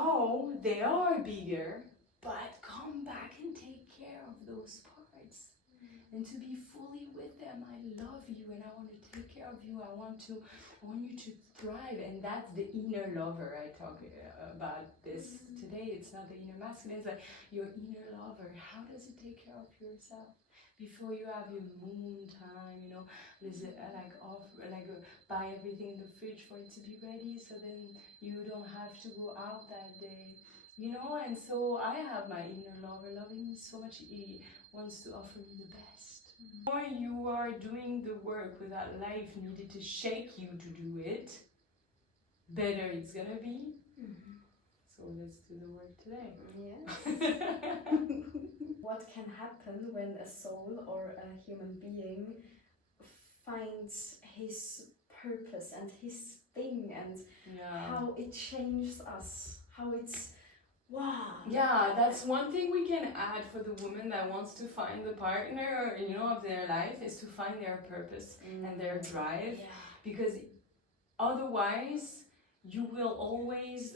know they are bigger, but come back and take care of those parts. And to be fully with them. I love you and I want to take care of you. I want you to thrive. And that's the inner lover. I talk about this today. It's not the inner masculine, it's like your inner lover. How does it take care of yourself? Before you have your moon time, you know, there's buy everything in the fridge for it to be ready, so then you don't have to go out that day. You know, and so I have my inner lover loving me so much. He wants to offer me the best. The more you are doing the work without life needed to shake you to do it, better it's gonna be. So let's do the work today. Yes. What can happen when a soul or a human being finds his purpose and his thing, and how it changes us, how it's wow. Yeah, that's one thing we can add for the woman that wants to find the partner, you know, of their life, is to find their purpose and their drive. Yeah. Because otherwise you will always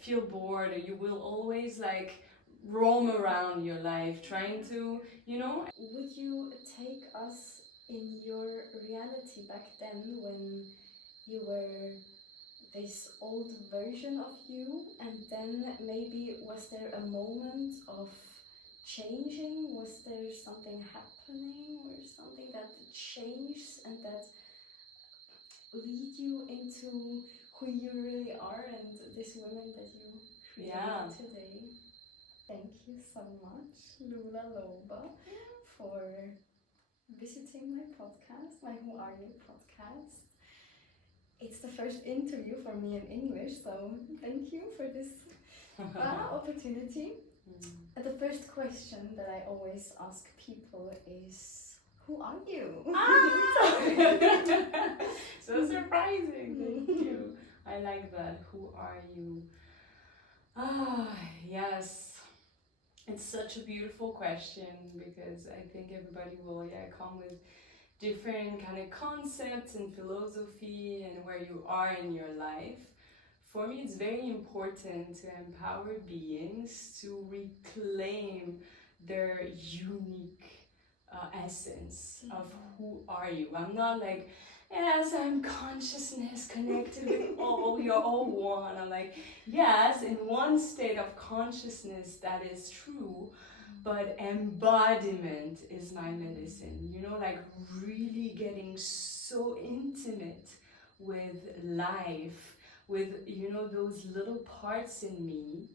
feel bored, or you will always like roam around your life trying to, you know. Would you take us in your reality back then, when you were this old version of you, and then maybe was there a moment of changing? Was there something happening or something that changed and that lead you into who you really are and this woman that you create today? Thank you so much, Lou Laloba, for visiting my podcast, my Who Are You podcast. It's the first interview for me in English, so thank you for this opportunity. The first question that I always ask people is, who are you? So surprising. Thank you. I like that. Who are you? Yes. It's such a beautiful question, because I think everybody will come with different kind of concepts and philosophy and where you are in your life. For me, it's very important to empower beings to reclaim their unique essence of who are you. I'm not like, yes, I'm consciousness connected with all, you're all one. I'm like, yes, in one state of consciousness that is true, but embodiment is my medicine. You know, like really getting so intimate with life, with, you know, those little parts in me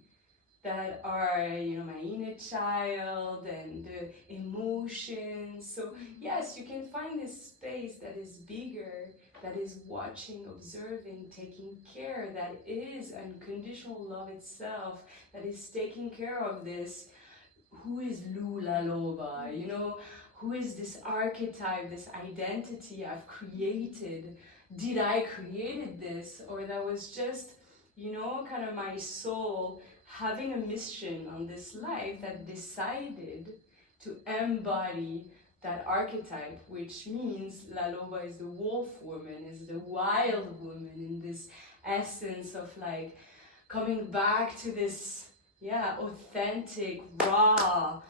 that are, you know, my inner child and the emotions. So yes, you can find this space that is bigger, that is watching, observing, taking care, that is unconditional love itself, that is taking care of this. Who is Lou Laloba? You know, who is this archetype, this identity I've created? Did I create this, or that was just, you know, kind of my soul having a mission on this life that decided to embody that archetype, which means Laloba is the wolf woman, is the wild woman, in this essence of like coming back to this authentic, raw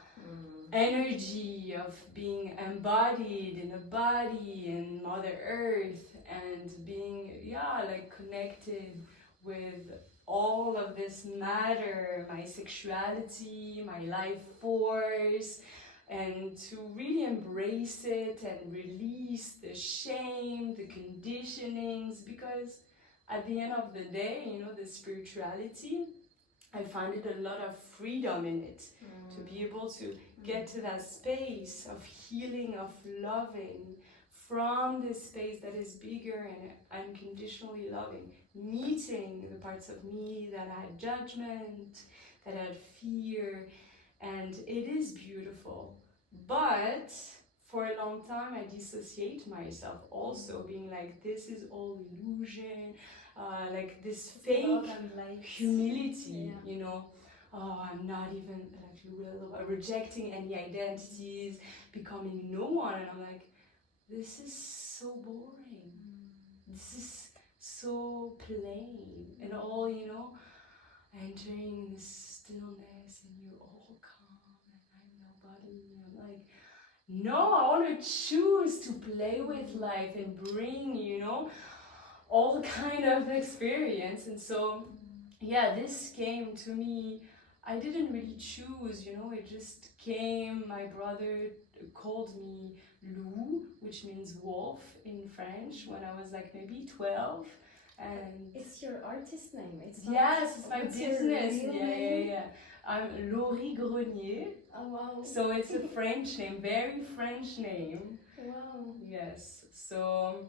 energy of being embodied in a body in Mother Earth, and being like connected with all of this matter, my sexuality, my life force, and to really embrace it and release the shame, the conditionings, because at the end of the day, you know, the spirituality, I find it a lot of freedom in it, to be able to get to that space of healing, of loving, from this space that is bigger and unconditionally loving, meeting the parts of me that had judgment, that had fear, and it is beautiful. But for a long time I dissociate myself also, being like, this is all illusion, like this fake humility, you know. Oh, I'm not even like rejecting any identities, becoming no one, and I'm like, this is so boring. This is so plain and all, you know. entering this stillness and you're all calm and I'm nobody. And I'm like, no, I want to choose to play with life and bring, you know, all the kind of experience. And so, yeah, this came to me. I didn't really choose, you know, it just came. My brother called me Lou, which means wolf in French, when I was like maybe 12. And it's your artist name. It's not, yes, it's my business. Yeah. I'm Laurie Grenier. Oh wow. So it's a French name, very French name. Wow. Yes. So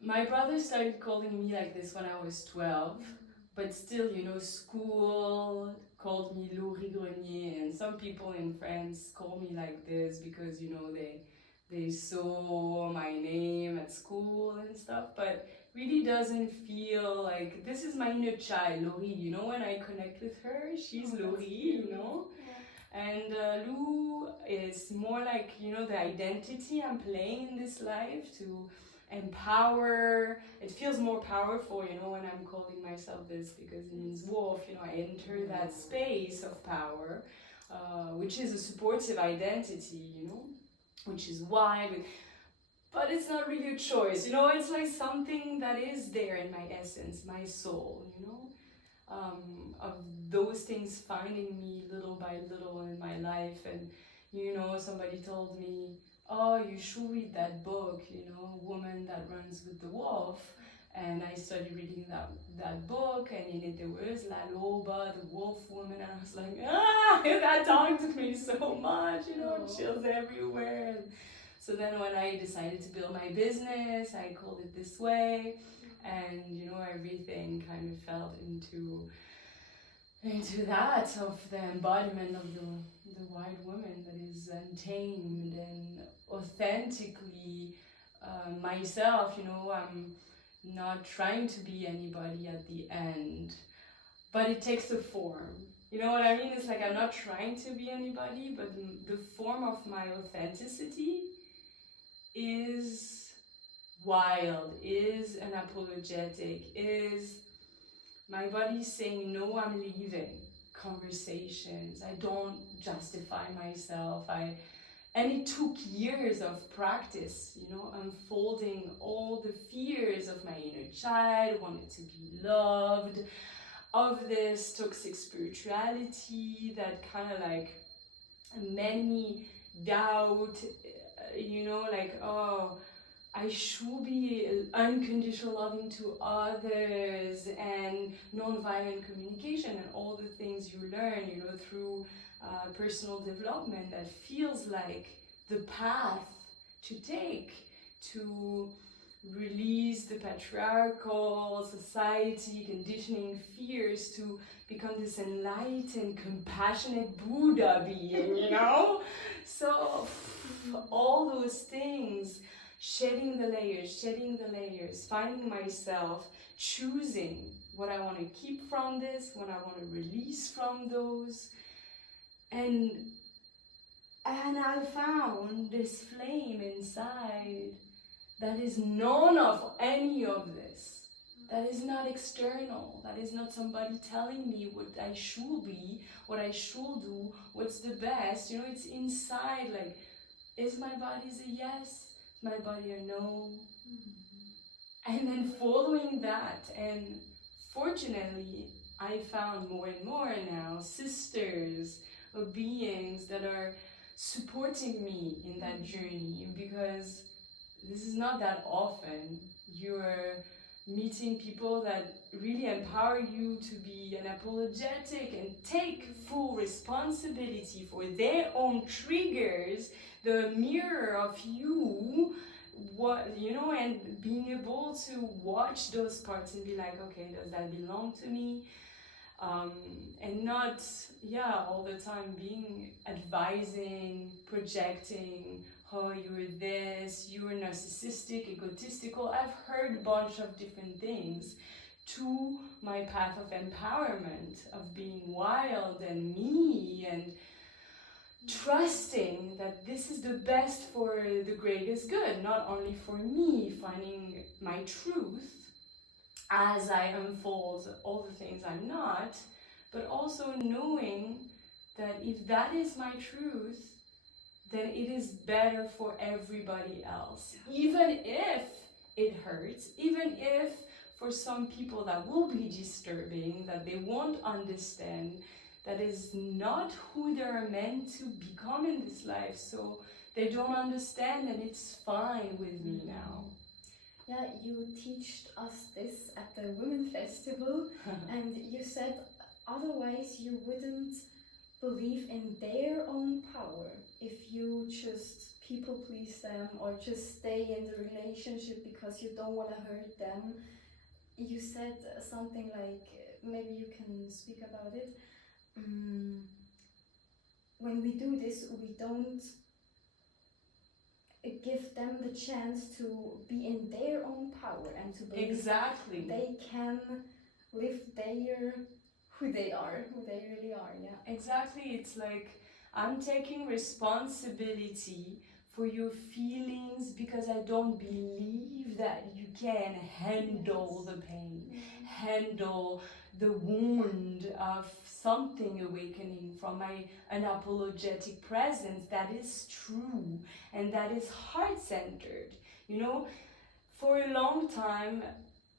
my brother started calling me like this when I was 12, but still, you know, school called me Laurie Grenier, and some people in France call me like this because, you know, they saw my name at school and stuff, but really doesn't feel like this is my inner child, Laurie. You know, when I connect with her, she's Laurie, you know. And Lou is more like, you know, the identity I'm playing in this life to empower. It feels more powerful, you know, when I'm calling myself this, because it means wolf, you know, I enter that space of power, which is a supportive identity, you know, which is wide, but it's not really a choice, you know, it's like something that is there in my essence, my soul, you know. Of those things finding me little by little in my life. And, you know, somebody told me, oh, you should read that book, you know, Woman That Runs with the Wolf. And I started reading that book, and in it there was Laloba, the wolf woman, and I was like, that talked to me so much, you know, chills everywhere. And so then when I decided to build my business, I called it this way. And, you know, everything kind of fell into that, of the embodiment of the white woman that is untamed and authentically myself. You know, I'm not trying to be anybody at the end, but it takes a form. You know what I mean? It's like I'm not trying to be anybody, but the form of my authenticity is wild, is unapologetic, is my body saying, no, I'm leaving conversations. I don't justify myself. And it took years of practice, you know, unfolding all the fears of my inner child, wanted to be loved, of this toxic spirituality that kind of like made me doubt, you know, like, oh, I should be unconditional loving to others, and non-violent communication, and all the things you learn, you know, through personal development, that feels like the path to take to release the patriarchal society conditioning fears to become this enlightened, compassionate Buddha being, you know? So all those things, shedding the layers, finding myself, choosing what I want to keep from this, what I want to release from those. And I found this flame inside that is none of any of this. That is not external. That is not somebody telling me what I should be, what I should do, what's the best. You know, it's inside. Like, is my body a yes? My body a no? And then following that, and fortunately, I found more and more now sisters or beings that are supporting me in that journey, because this is not that often. You're meeting people that really empower you to be unapologetic and take full responsibility for their own triggers, the mirror of you, what, you know, and being able to watch those parts and be like, okay, does that belong to me? And not, all the time being advising, projecting, oh, you're this, you're narcissistic, egotistical. I've heard a bunch of different things to my path of empowerment, of being wild and me, and trusting that this is the best for the greatest good, not only for me, finding my truth, as I unfold all the things I'm not, but also knowing that if that is my truth, then it is better for everybody else. Even if it hurts, even if for some people that will be disturbing, that they won't understand, that is not who they're meant to become in this life, so they don't understand, and it's fine with me now. Yeah, you teached us this at the Women Festival, and you said otherwise you wouldn't believe in their own power if you just people please them or just stay in the relationship because you don't want to hurt them. You said something like, maybe you can speak about it. When we do this, we don't give them the chance to be in their own power and to believe Exactly. they can live their who they really are. Yeah, exactly. It's like I'm taking responsibility for your feelings because I don't believe that you can handle the pain, handle the wound of something awakening from my unapologetic presence that is true and that is heart-centered. You know, for a long time,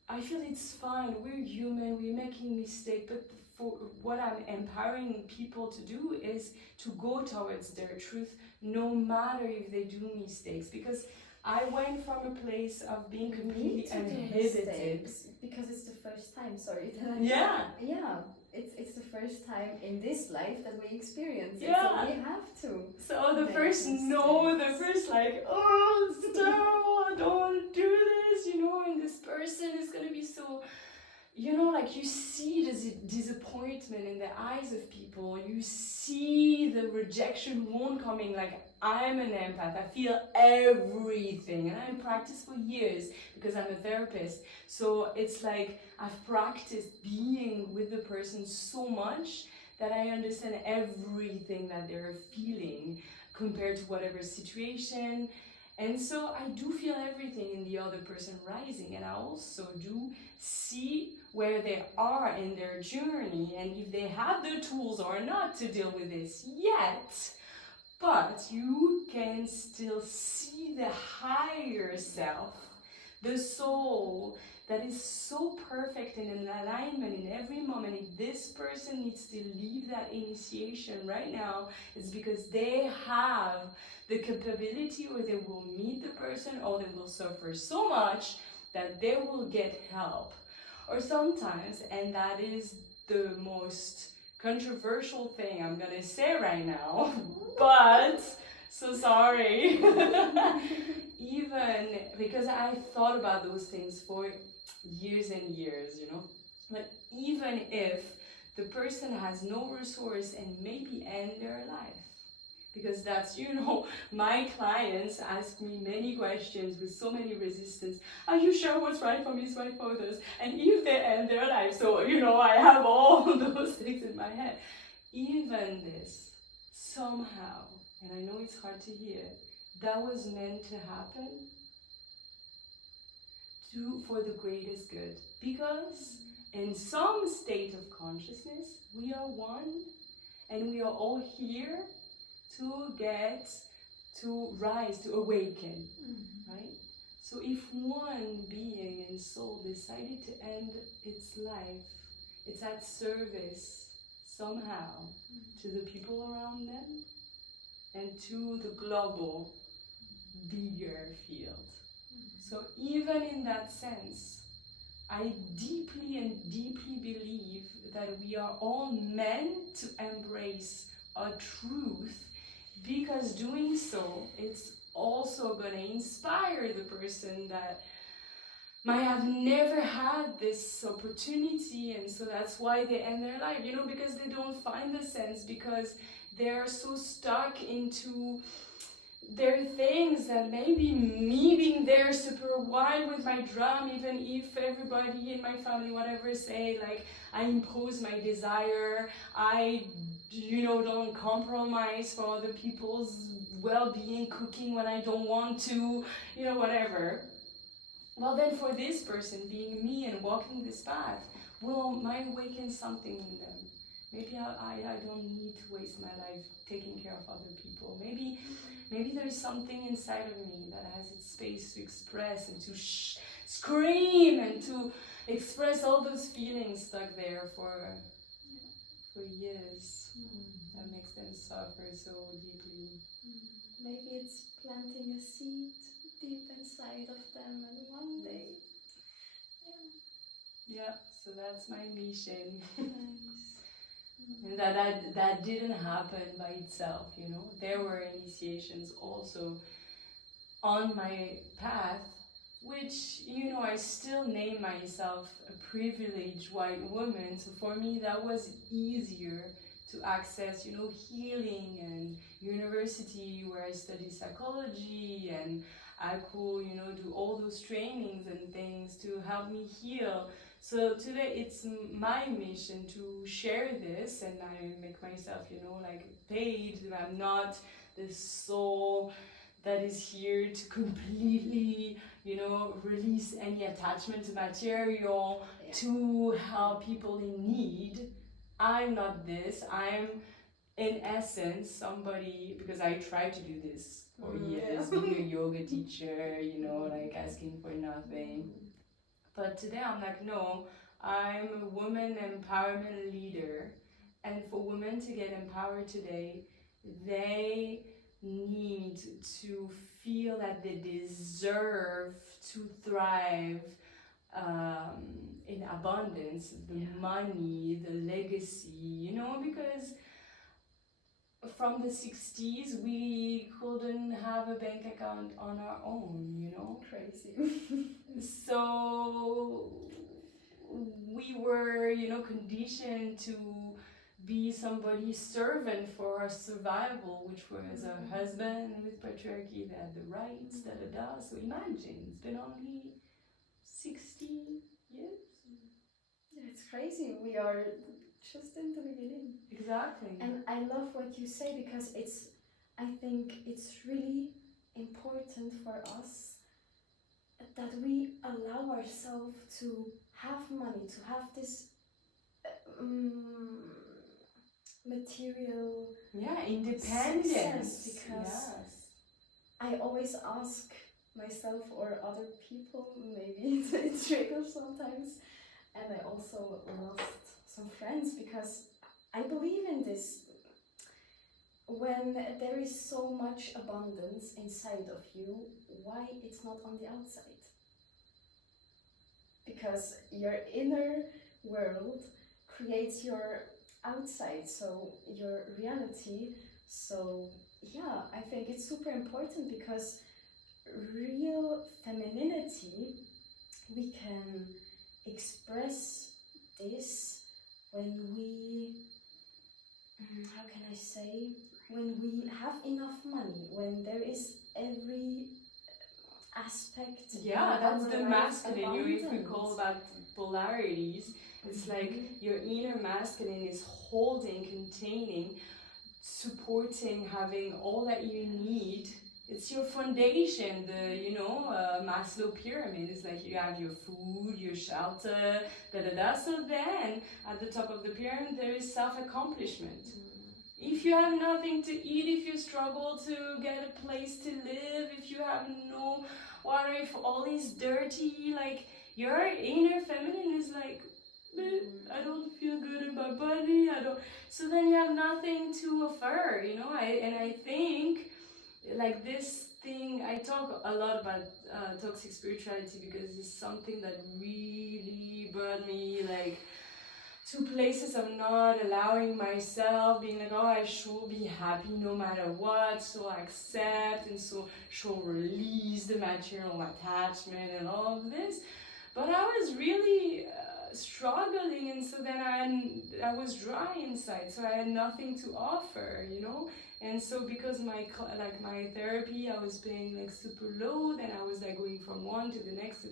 I feel it's fine, we're human, we're making mistakes, but for what I'm empowering people to do is to go towards their truth no matter if they do mistakes, because I went from a place of being completely uninhibited. Because it's the first time, sorry. Yeah. Yeah, it's the first time in this life that we experience it, Yeah. so we have to. So the first no, the first like, oh, it's terrible, don't do this, you know, and this person is gonna be so, you know, like you see the disappointment in the eyes of people, you see the rejection wound coming. Like, I'm an empath, I feel everything, and I've practiced for years because I'm a therapist. So it's like I've practiced being with the person so much that I understand everything that they're feeling compared to whatever situation. And so I do feel everything in the other person rising, and I also do see where they are in their journey and if they have the tools or not to deal with this yet. But you can still see the higher self, the soul that is so perfect and in alignment in every moment. If this person needs to leave that initiation right now, it's because they have the capability, or they will meet the person, or they will suffer so much that they will get help. Or sometimes, and that is the most controversial thing I'm gonna say right now, but so sorry. Even because I thought about those things for years and years, you know, but even if the person has no resource and maybe end their life, because that's, you know, my clients ask me many questions with so many resistance. Are you sure what's right for me is right for others? And if they end their life, so, you know, I have all those things in my head. Even this, somehow, and I know it's hard to hear, that was meant to happen for the greatest good. Because in some state of consciousness, we are one, and we are all here to get, to rise, to awaken, right? So if one being in soul decided to end its life, it's at service somehow to the people around them and to the global bigger field. So even in that sense, I deeply and deeply believe that we are all meant to embrace a truth, because doing so, it's also going to inspire the person that might have never had this opportunity, and so that's why they end their life, you know, because they don't find the sense, because they're so stuck into their things that maybe me being there super wide with my drum, even if everybody in my family, whatever, say, like, I impose my desire, I, you know, don't compromise for other people's well-being, cooking when I don't want to, you know, whatever. well, then for this person, being me and walking this path, might awaken something in them. Maybe I don't need to waste my life taking care of other people. Maybe there's something inside of me that has its space to express and to scream and to express all those feelings stuck there for years. That makes them suffer so deeply. Maybe it's planting a seed deep inside of them, and one day, yeah. So that's my mission. Nice. And that didn't happen by itself, you know. There were initiations also on my path, which, you know, I still name myself a privileged white woman. So for me, that was easier to access, you know, healing and university where I study psychology, and I could, you know, do all those trainings and things to help me heal. So today it's my mission to share this, and I make myself, you know, like paid. I'm not the soul that is here to completely, you know, release any attachment to material to help people in need. I'm not this. I'm, in essence, somebody, because I tried to do this for years, being a yoga teacher, you know, like asking for nothing. But today I'm like, no, I'm a woman empowerment leader. And for women to get empowered today, they need to feel that they deserve to thrive in abundance, the money, the legacy, you know, because from the 60s we couldn't have a bank account on our own, you know. Crazy. So we were, you know, conditioned to be somebody's servant for our survival, which was a husband with patriarchy that had the rights, So imagine, it's been only 60 years. It's crazy. We are just in the beginning. Exactly. And I love what you say, because I think it's really important for us that we allow ourselves to have money, to have this material independence. Because I always ask myself or other people, maybe it triggers sometimes, and I also lost some friends because I believe in this. When there is so much abundance inside of you, why it's not on the outside? Because your inner world creates your outside, so your reality. So yeah, I think it's super important, because real femininity, we can express this when we, how can I say, when we have enough money, when there is every aspect. Yeah, that's the masculine. If we call that polarities, it's like your inner masculine is holding, containing, supporting, having all that you need. It's your foundation, the Maslow pyramid. It's like you have your food, your shelter, So then at the top of the pyramid there is self-accomplishment. If you have nothing to eat, if you struggle to get a place to live, if you have no water, if all is dirty, like your inner feminine is like, I don't feel good in my body, so then you have nothing to offer, I think like this thing, I talk a lot about toxic spirituality because it's something that really burned me, like to places of not allowing myself, being like, oh, I should be happy no matter what, so I accept, and so she'll release the material attachment and all of this. But I was really struggling, and so then I was dry inside, so I had nothing to offer, And so because my therapy, I was paying like super low, then I was like going from one to the next,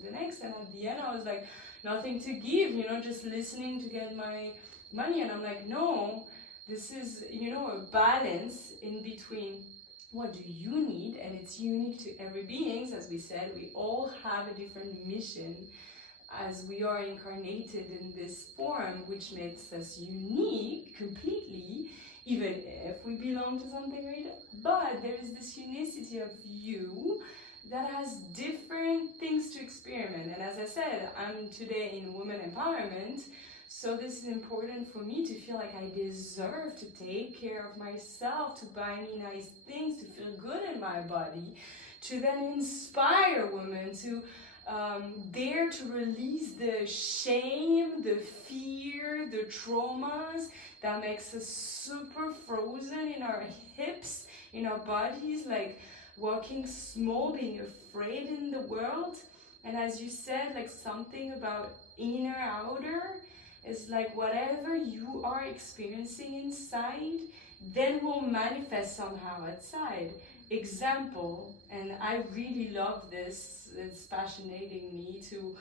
and at the end I was like, nothing to give, just listening to get my money. And I'm like, no, this is, a balance in between what do you need, and it's unique to every being. As we said, we all have a different mission as we are incarnated in this form, which makes us unique completely, even if we belong to something greater. But there is this unicity of you that has different things to experiment. And as I said, I'm today in women empowerment, so this is important for me to feel like I deserve to take care of myself, to buy me nice things, to feel good in my body, to then inspire women to dare to release the shame, the fear, the traumas that makes us super frozen in our hips, in our bodies, like walking small, being afraid in the world. And as you said, like something about inner, outer, is like whatever you are experiencing inside, then will manifest somehow outside. Example, and I really love this, it's fascinating me to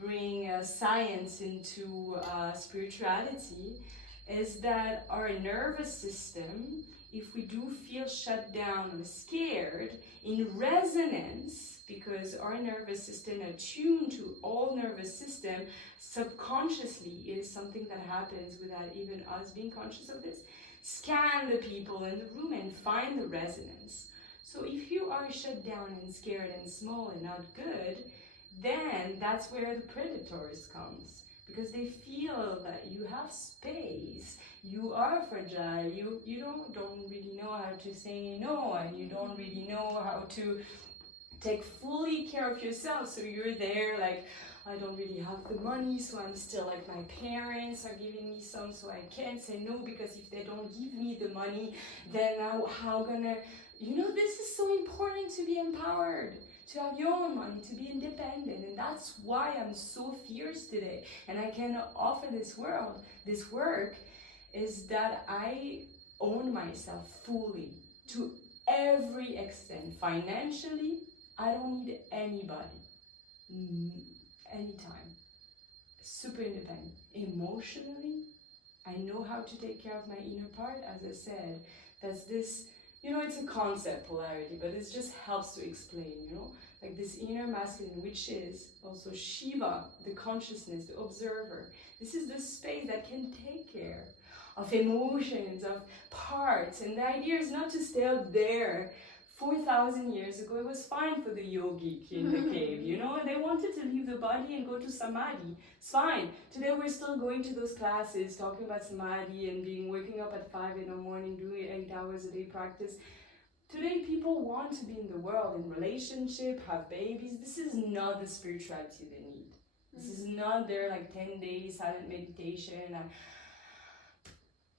bring science into spirituality, is that our nervous system, if we do feel shut down or scared, in resonance, because our nervous system attuned to all nervous system, subconsciously is something that happens without even us being conscious of this, scan the people in the room and find the resonance. So if you are shut down and scared and small and not good, then that's where the predators comes, because they feel that you have space, you are fragile, you don't really know how to say no, and you don't really know how to take fully care of yourself. So you're there like, I don't really have the money, so I'm still like, my parents are giving me some, so I can't say no, because if they don't give me the money, then how gonna, this is so important to be empowered, to have your own money, to be independent. And that's why I'm so fierce today, and I can offer this work, is that I own myself fully, to every extent. Financially, I don't need anybody, anytime. Super independent. Emotionally, I know how to take care of my inner part. As I said, that's this, it's a concept, polarity, but it just helps to explain, like this inner masculine, which is also Shiva, the consciousness, the observer. This is the space that can take care of emotions, of parts. And the idea is not to stay up there. 4,000 years ago, it was fine for the yogic in the cave, they wanted to leave the body and go to samadhi. It's fine. Today we're still going to those classes, talking about samadhi and waking up at 5 in the morning, doing 8 hours a day practice. Today people want to be in the world, in relationship, have babies. This is not the spirituality they need. This is not their 10 days silent meditation.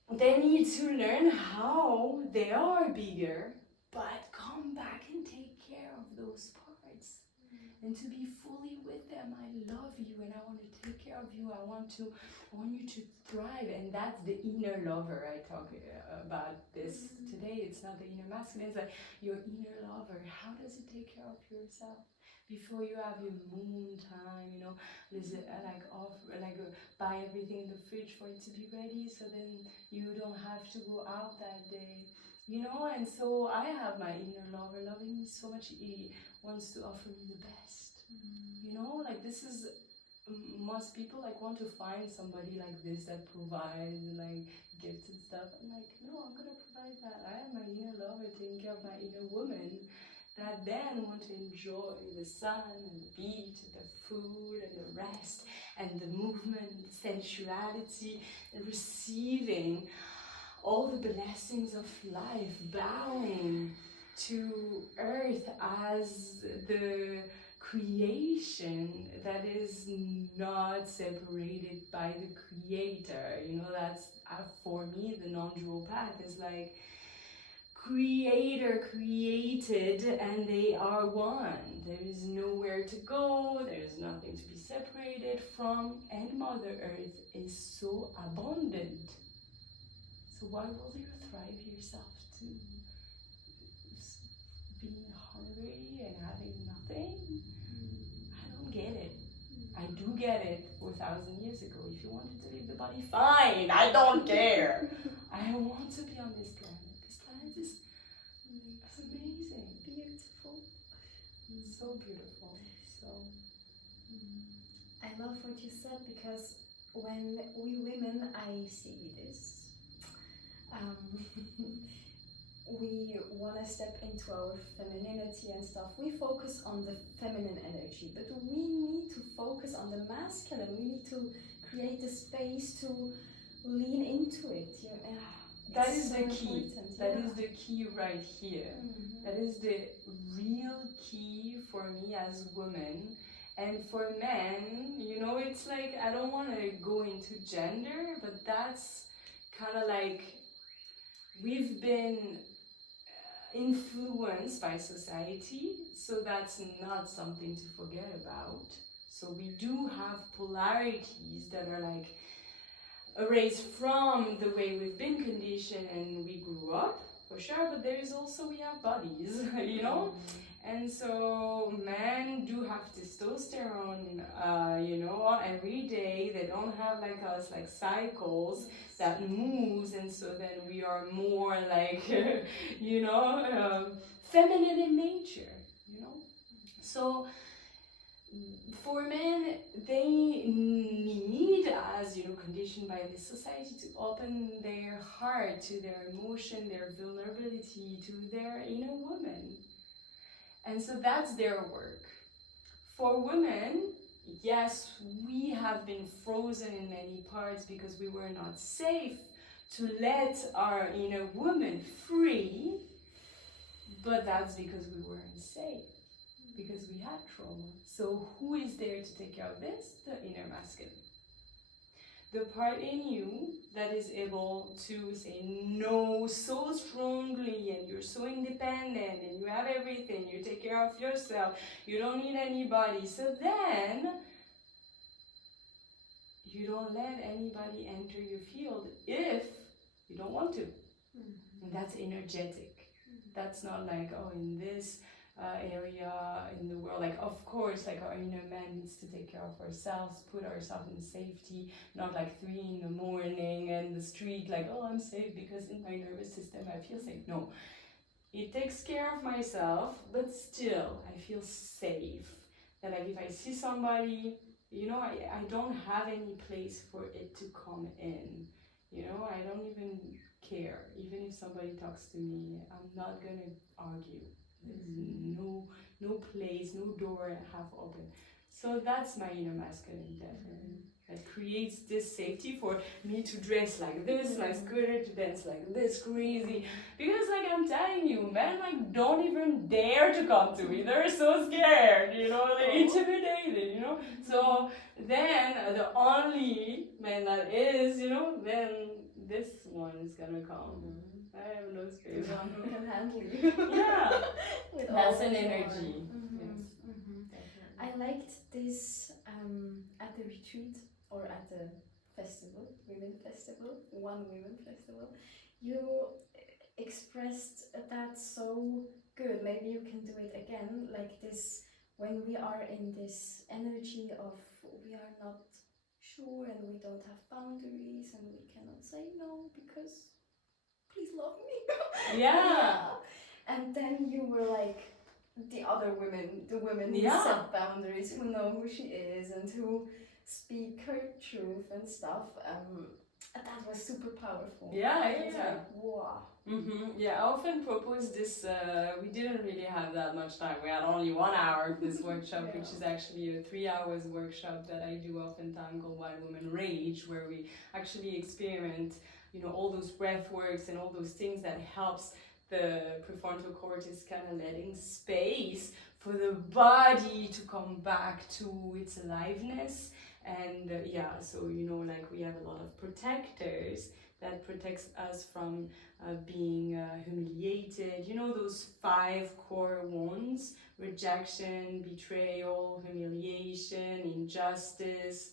They need to learn how they are bigger, but come back and take care of those parts, and to be fully with them. I love you, and I want to take care of you. I want you to thrive, and that's the inner lover. I talk about this today. It's not the inner masculine. It's like your inner lover. How does it take care of yourself? Before you have your moon time, buy everything in the fridge for it to be ready, so then you don't have to go out that day. And so I have my inner lover loving me so much. He wants to offer me the best. This is, most people want to find somebody like this that provides gifts and stuff. I'm like, no, I'm gonna provide that. I have my inner lover taking care of my inner woman, that then want to enjoy the sun and the beach and the food and the rest and the movement, sensuality, and receiving all the blessings of life, bowing to earth as the creation that is not separated by the creator. That's for me, the non-dual path is like creator created and they are one. There is nowhere to go, there is nothing to be separated from, and Mother Earth is so abundant. So why will you thrive yourself to being hungry and having nothing? I don't get it. I do get it 4,000 years ago. If you wanted to leave the body, fine, I don't care. I want to be on this planet. This planet is So beautiful. So. I love what you said, because when we women, I see this, we want to step into our femininity and stuff. We focus on the feminine energy, but we need to focus on the masculine. We need to create a space to lean into it. That is so the key. important. That is the key right here. That is the real key for me as women. And for men, it's like, I don't want to go into gender, but that's kind of like, we've been influenced by society, so that's not something to forget about. So we do have polarities that are like erased from the way we've been conditioned and we grew up, for sure, but there is also, we have bodies, And so men do have testosterone, every day. They don't have like us, like cycles that moves, and so then we are more like, feminine in nature, So for men, they need, as conditioned by this society, to open their heart to their emotion, their vulnerability, to their inner woman. And so that's their work. For women, yes, we have been frozen in many parts because we were not safe to let our inner woman free, but that's because we weren't safe, because we had trauma. So who is there to take care of this? The inner masculine. The part in you that is able to say no so strongly, and you're so independent, and you have everything, you take care of yourself, you don't need anybody. So then, you don't let anybody enter your field if you don't want to. And that's energetic. That's not like, in this area in the world, like, of course, like, our inner man needs to take care of ourselves, put ourselves in safety, not like 3 a.m. and the street, like, I'm safe because in my nervous system I feel safe. No, it takes care of myself, but still I feel safe. That, like, if I see somebody, I don't have any place for it to come in. I don't even care. Even if somebody talks to me, I'm not gonna argue. There's no place, no door half open. So that's my inner masculine, definitely. That creates this safety for me to dress like this, like scooter, to dance like this, crazy. Because, like, I'm telling you, men, like, don't even dare to come to me. They're so scared, they're intimidated, So then the only man that is, then this one is gonna come. I have no space. The one who can handle you. Yeah. That's an joy. energy. I liked this at the retreat, or at the festival, women festival, one women festival. You expressed that so good. Maybe you can do it again, like this, when we are in this energy of we are not sure and we don't have boundaries and we cannot say no because please love me. Yeah. And then you were like, the other women, the women who set boundaries, who know who she is and who speak her truth and stuff. That was super powerful. Yeah. Like, wow. Yeah, I often propose this. We didn't really have that much time. We had only 1 hour of this workshop, which is actually a 3 hours workshop that I do oftentimes called Why Women Rage, where we actually experiment, all those breath works and all those things that helps the prefrontal cortex kind of letting space for the body to come back to its aliveness. And so like we have a lot of protectors that protects us from being humiliated. Those 5 core wounds: rejection, betrayal, humiliation, injustice,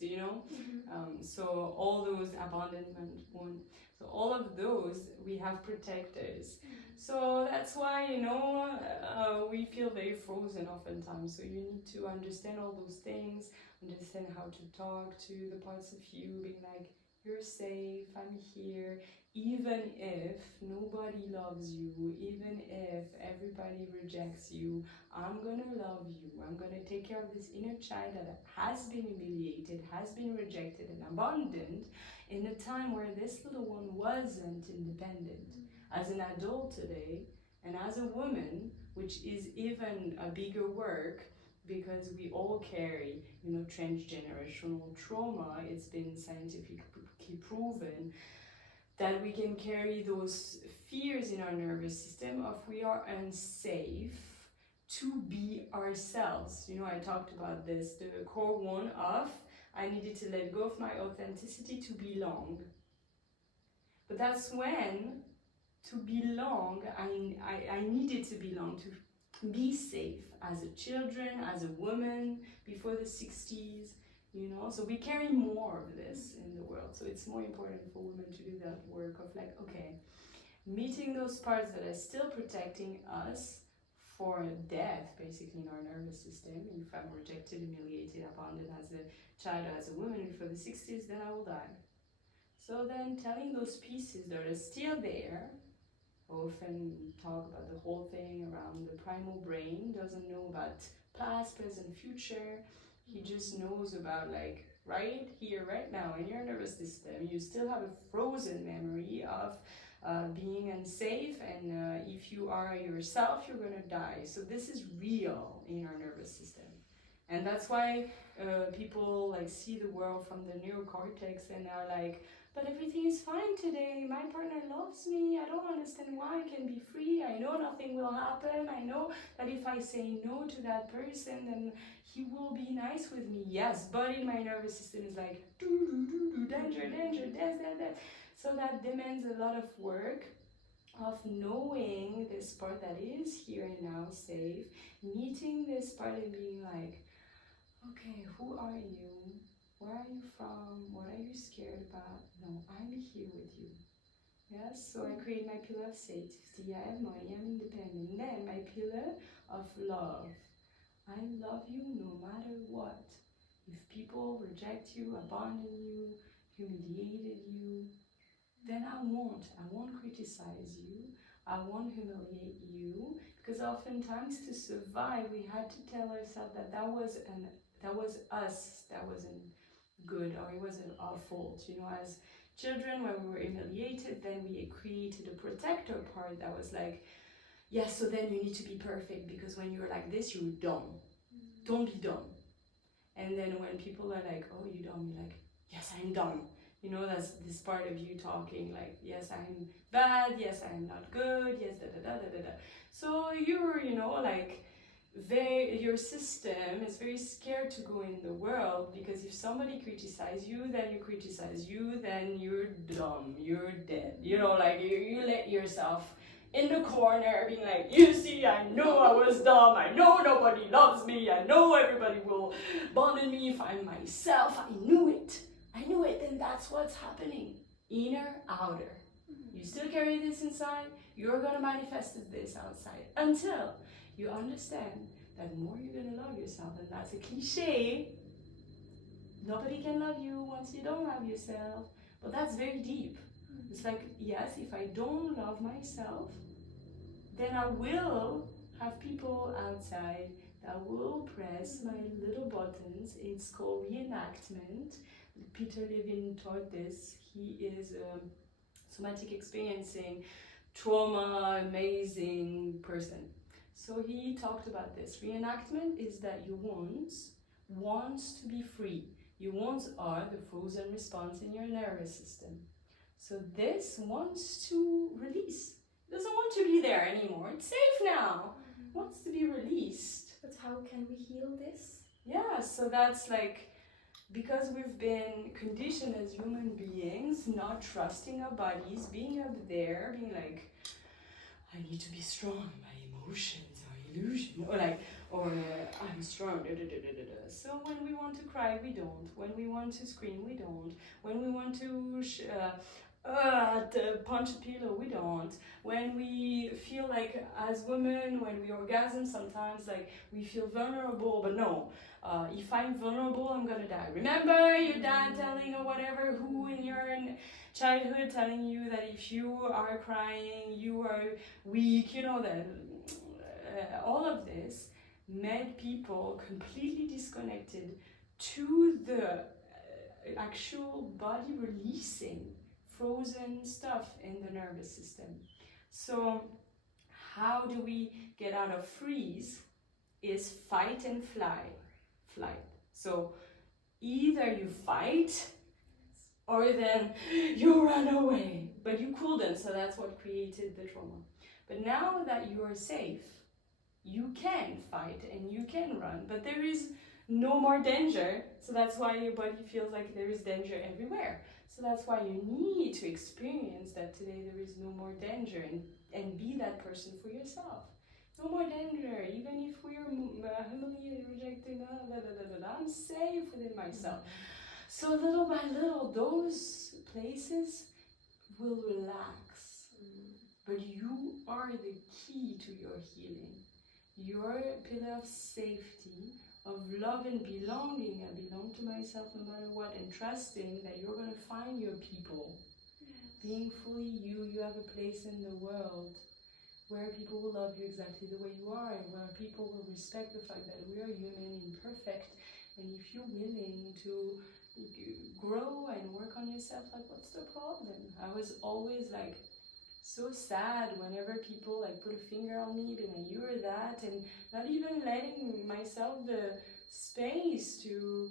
so all those abandonment wounds. So all of those, we have protectors. So that's why, we feel very frozen oftentimes. So you need to understand all those things, understand how to talk to the parts of you, being like, you're safe, I'm here. Even if nobody loves you, even if everybody rejects you, I'm gonna love you. I'm gonna take care of this inner child that has been humiliated, has been rejected and abandoned in a time where this little one wasn't independent. As an adult today, and as a woman, which is even a bigger work, because we all carry, transgenerational trauma. It's been scientifically proven that we can carry those fears in our nervous system of we are unsafe to be ourselves. I talked about this, the core one of I needed to let go of my authenticity to belong. But that's when to belong, I needed to belong, to be safe as a children, as a woman before the 60s, so we carry more of this in the world. So it's more important for women to do that work of like, okay, meeting those parts that are still protecting us for death, basically, in our nervous system. If I'm rejected, humiliated, abandoned as a child or as a woman before the 60s, then I will die. So then telling those pieces that are still there, often talk about the whole thing around the primal brain, doesn't know about past, present, future. He just knows about like right here, right now in your nervous system, you still have a frozen memory of being unsafe, and if you are yourself, you're gonna die. So this is real in our nervous system. And that's why people like see the world from the neocortex and are like, but everything is fine today, my partner loves me, I don't understand why, I can be free, I know nothing will happen, I know that if I say no to that person, then he will be nice with me. Yes, but in my nervous system is like, danger, danger, death. So that demands a lot of work of knowing this part that is here and now, safe, meeting this part and being like, okay, who are you? Where are you from? What are you scared about? No, I'm here with you. Yes, so I create my pillar of safety. I have money, I'm independent. Then my pillar of love. I love you no matter what. If people reject you, abandon you, humiliated you, then I won't criticize you. I won't humiliate you, because oftentimes to survive, we had to tell ourselves that that was us, that wasn't good, or it wasn't our fault. As children, when we were humiliated, then we created a protector part that was like, yes, so then you need to be perfect, because when you're like this, you're dumb. Don't be dumb. And then when people are like, oh, you're dumb, you're like, yes, I'm dumb. That's this part of you talking like, yes, I'm bad, yes, I'm not good, yes, da. So you're, like, your system is very scared to go in the world, because if somebody criticizes you, then you criticize you, then you're dumb, you're dead. Like you let yourself in the corner being like, you see, I know I was dumb, I know nobody loves me, I know everybody will abandon me if I'm myself, I knew it, and that's what's happening. Inner, outer. You still carry this inside, you're gonna manifest this outside until you understand that more you're gonna love yourself. And that's a cliche. Nobody can love you once you don't love yourself. But that's very deep. It's like, yes, if I don't love myself, then I will have people outside that will press my little buttons. It's called reenactment. Peter Levine taught this. He is a somatic experiencing trauma amazing person. So he talked about this. Reenactment is that your wants to be free. Your wants are the frozen response in your nervous system. So this wants to release. It doesn't want to be there anymore. It's safe now. It wants to be released. But how can we heal this? Yeah, so that's like, because we've been conditioned as human beings, not trusting our bodies, being up there, being like, I need to be strong, my emotions are illusion, or I'm strong, So when we want to cry, we don't. When we want to scream, we don't. When we want to to punch a pillow, we don't. When we feel like, as women, when we orgasm, sometimes like we feel vulnerable, but no. If I'm vulnerable, I'm gonna die. Remember your dad telling or whatever, who in your childhood telling you that if you are crying, you are weak, you know, that all of this made people completely disconnected to the actual body releasing frozen stuff in the nervous system. So how do we get out of freeze is fight and flight. So either you fight or then you run away, but you couldn't, so that's what created the trauma. But now that you are safe, you can fight and you can run, but there is no more danger, so that's why your body feels like there is danger everywhere. So that's why you need to experience that today there is no more danger, and be that person for yourself. No more danger, even if we are humiliated, rejected, I'm safe within myself. So little by little, those places will relax. But you are the key to your healing. Your pillar of safety, of love and belonging. I belong to myself no matter what, and trusting that you're going to find your people. Yes. Being fully you, you have a place in the world where people will love you exactly the way you are, and where people will respect the fact that we are human, imperfect, and if you're willing to grow and work on yourself, like, what's the problem? I was always like so sad whenever people like put a finger on me, being like, you are that, and not even letting myself the space to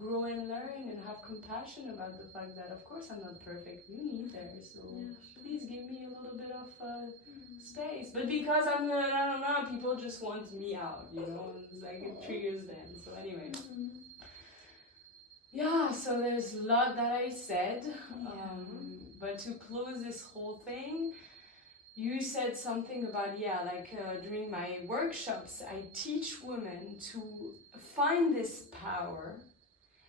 grow and learn and have compassion about the fact that of course I'm not perfect, you neither, so please give me a little bit of space. But because I'm not, I don't know, people just want me out, you know, it's like it triggers them. So anyway, yeah, so there's a lot that I said, but to close this whole thing, you said something about, during my workshops, I teach women to find this power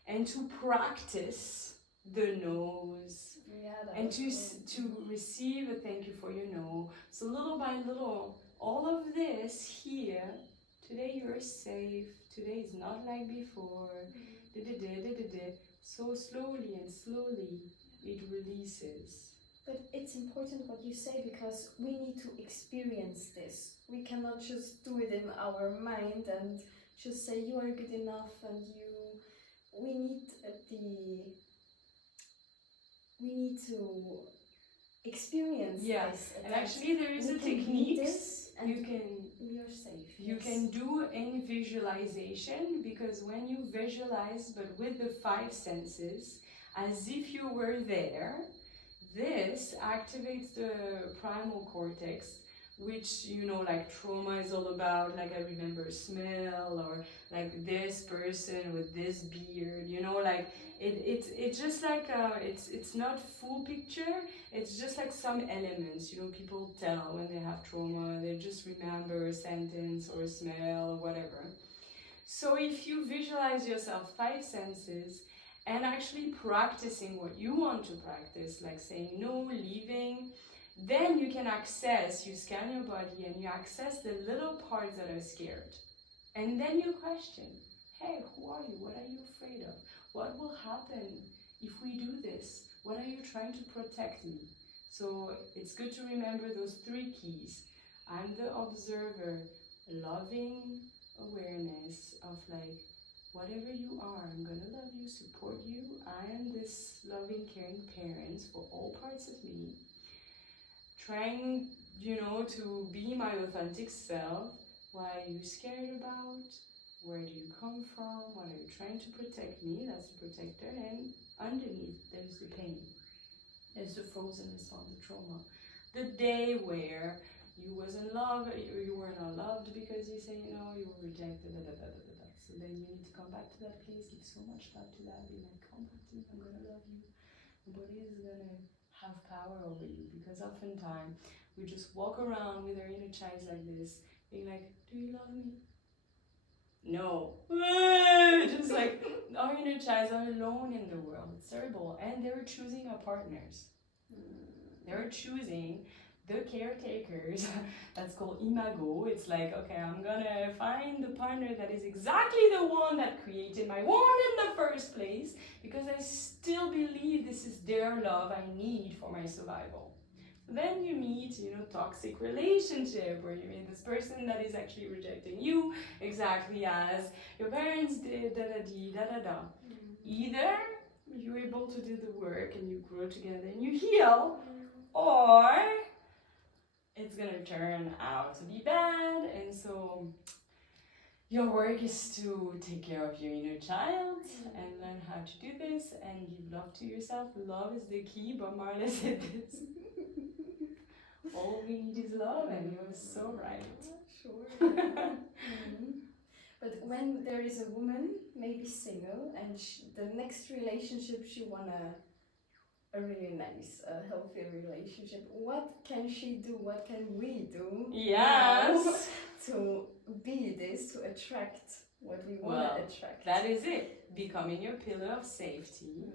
and to practice the no's, and to receive a thank you for your no. So little by little, all of this here, today you're safe, today is not like before, so slowly and slowly it releases. But it's important what you say, because we need to experience this. We cannot just do it in our mind and just say you are good enough, and we need to experience this. And actually there is a technique you're safe. You can do in visualization, because when you visualize but with the 5 senses, as if you were there, this activates the primal cortex, which, you know, like trauma is all about, like I remember smell, or like this person with this beard, you know, like it's just like it's not full picture, it's just like some elements, you know, people tell when they have trauma, they just remember a sentence or a smell or whatever. So if you visualize yourself 5 senses and actually practicing what you want to practice, like saying no, leaving, then you can access, you scan your body and you access the little parts that are scared. And then you question, hey, who are you? What are you afraid of? What will happen if we do this? What are you trying to protect me? So it's good to remember those 3 keys. I'm the observer, loving awareness of like, whatever you are, I'm gonna love you, support you. I am this loving, caring parent for all parts of me. Trying, you know, to be my authentic self. What are you scared about? Where do you come from? What are you trying to protect me? That's the protector. And underneath, there's the pain. There's the frozenness on the trauma. The day where you wasn't loved, you were not loved because you say, you know, you were rejected, So then you need to come back to that place, give so much love to that, be like, come back to me, I'm gonna love you. Nobody is gonna have power over you, because oftentimes we just walk around with our inner child like this, being like, do you love me? No. Just like our inner childs are alone in the world. It's terrible. And they're choosing our partners. They're choosing the caretakers. That's called imago. It's like, okay, I'm gonna find the partner that is exactly the one that created my womb in the first place, because I still believe this is their love I need for my survival. Then you meet, toxic relationship where you meet this person that is actually rejecting you exactly as your parents did, da. Either you're able to do the work and you grow together and you heal, or it's gonna turn out to be bad. And so your work is to take care of your inner child and learn how to do this and give love to yourself. Love is the key. Bob Marley said this. All we need is love, and you're so right. Sure. Yeah. But when there is a woman, maybe single, and the next relationship she wanna a really nice, healthy relationship, what can she do? What can we do? Yes. To be this, to attract what we wanna attract. That is it. Becoming your pillar of safety,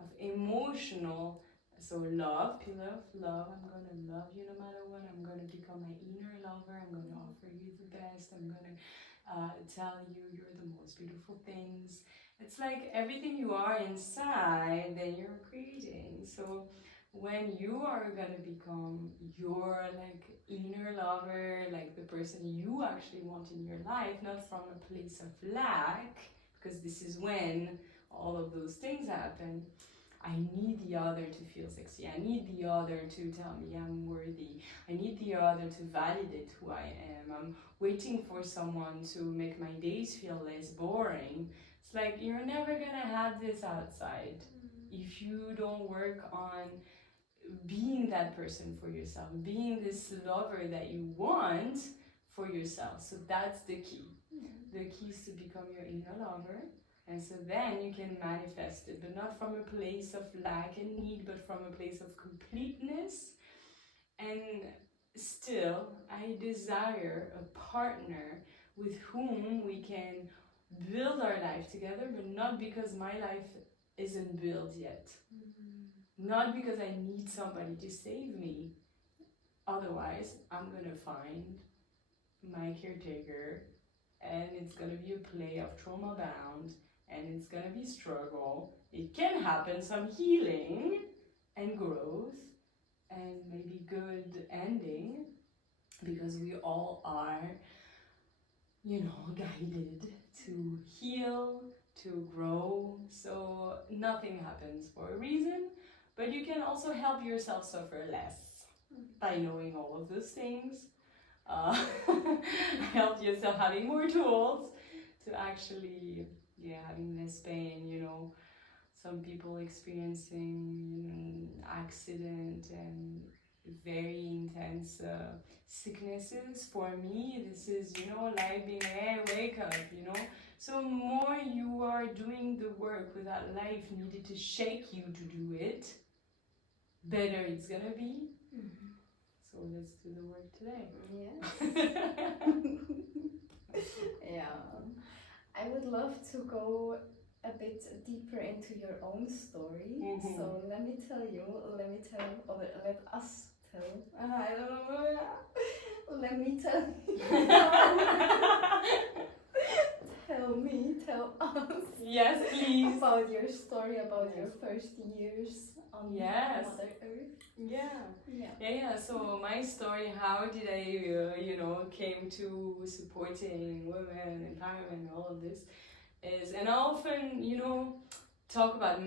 of emotional. So love, pillar of love. I'm going to love you no matter what. I'm going to become my inner lover. I'm going to offer you the best. I'm going to tell you you're the most beautiful things. It's like everything you are inside, then you're creating. So when you are going to become your inner lover, like the person you actually want in your life, not from a place of lack, because this is when all of those things happen. I need the other to feel sexy. I need the other to tell me I'm worthy. I need the other to validate who I am. I'm waiting for someone to make my days feel less boring. It's like you're never gonna have this outside if you don't work on being that person for yourself, being this lover that you want for yourself. So that's the key. The key is to become your inner lover. And so then you can manifest it, but not from a place of lack and need, but from a place of completeness. And still, I desire a partner with whom we can build our life together, but not because my life isn't built yet. Not because I need somebody to save me. Otherwise, I'm gonna find my caretaker, and it's gonna be a play of trauma bound. And it's gonna be struggle. It can happen some healing and growth and maybe good ending, because we all are, guided to heal, to grow. So nothing happens for a reason, but you can also help yourself suffer less by knowing all of those things. Help yourself having more tools to actually having less pain, some people experiencing accident and very intense sicknesses. For me, this is, like being, hey, wake up, So more you are doing the work without life needed to shake you to do it, better it's gonna be. So let's do the work today. Yes. Yeah. I would love to go a bit deeper into your own story. So let us tell. I don't know. Let me tell you. Tell us. Yes, please. About your story, about your first years on Mother Earth. Yeah. So my story, how did I, came to supporting women, empowerment, all of this is, and I often, talk about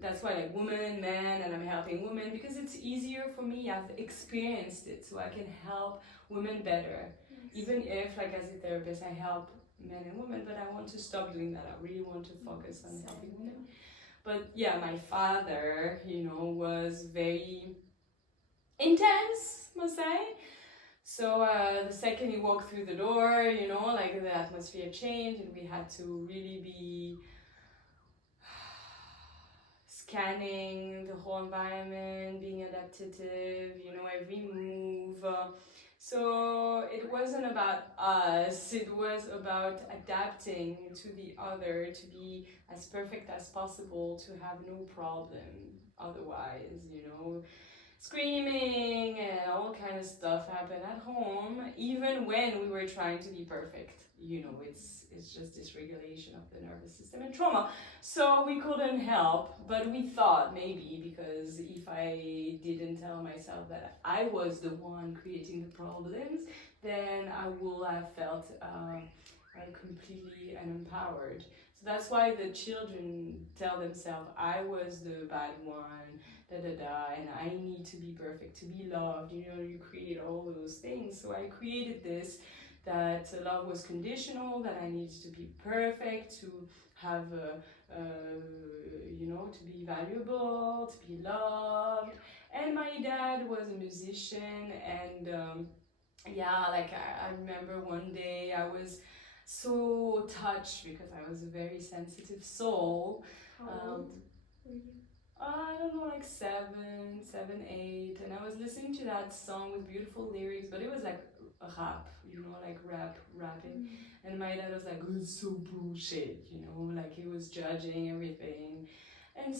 that's why woman, man, and I'm helping women because it's easier for me. I've experienced it, so I can help women better. Even if, as a therapist, I help men and women, but I want to stop doing that. I really want to focus on helping women. But my father, was very intense, must say. So the second he walked through the door, the atmosphere changed, and we had to really be scanning the whole environment, being adaptive, every move. So it wasn't about us, it was about adapting to the other, to be as perfect as possible, to have no problem. Otherwise, screaming and all kind of stuff happened at home, even when we were trying to be perfect. It's just dysregulation of the nervous system and trauma. So we couldn't help, but we thought maybe because if I didn't tell myself that I was the one creating the problems, then I will have felt completely unempowered. So that's why the children tell themselves, I was the bad one, and I need to be perfect, to be loved. You create all those things. So I created this, that love was conditional, that I needed to be perfect, to have, to be valuable, to be loved. And my dad was a musician, and I remember one day I was so touched because I was a very sensitive soul. How old were you? I don't know, like 7, 8, and I was listening to that song with beautiful lyrics, but it was like a rap, like rapping. And my dad was like, oh, it's so bullshit, like he was judging everything. And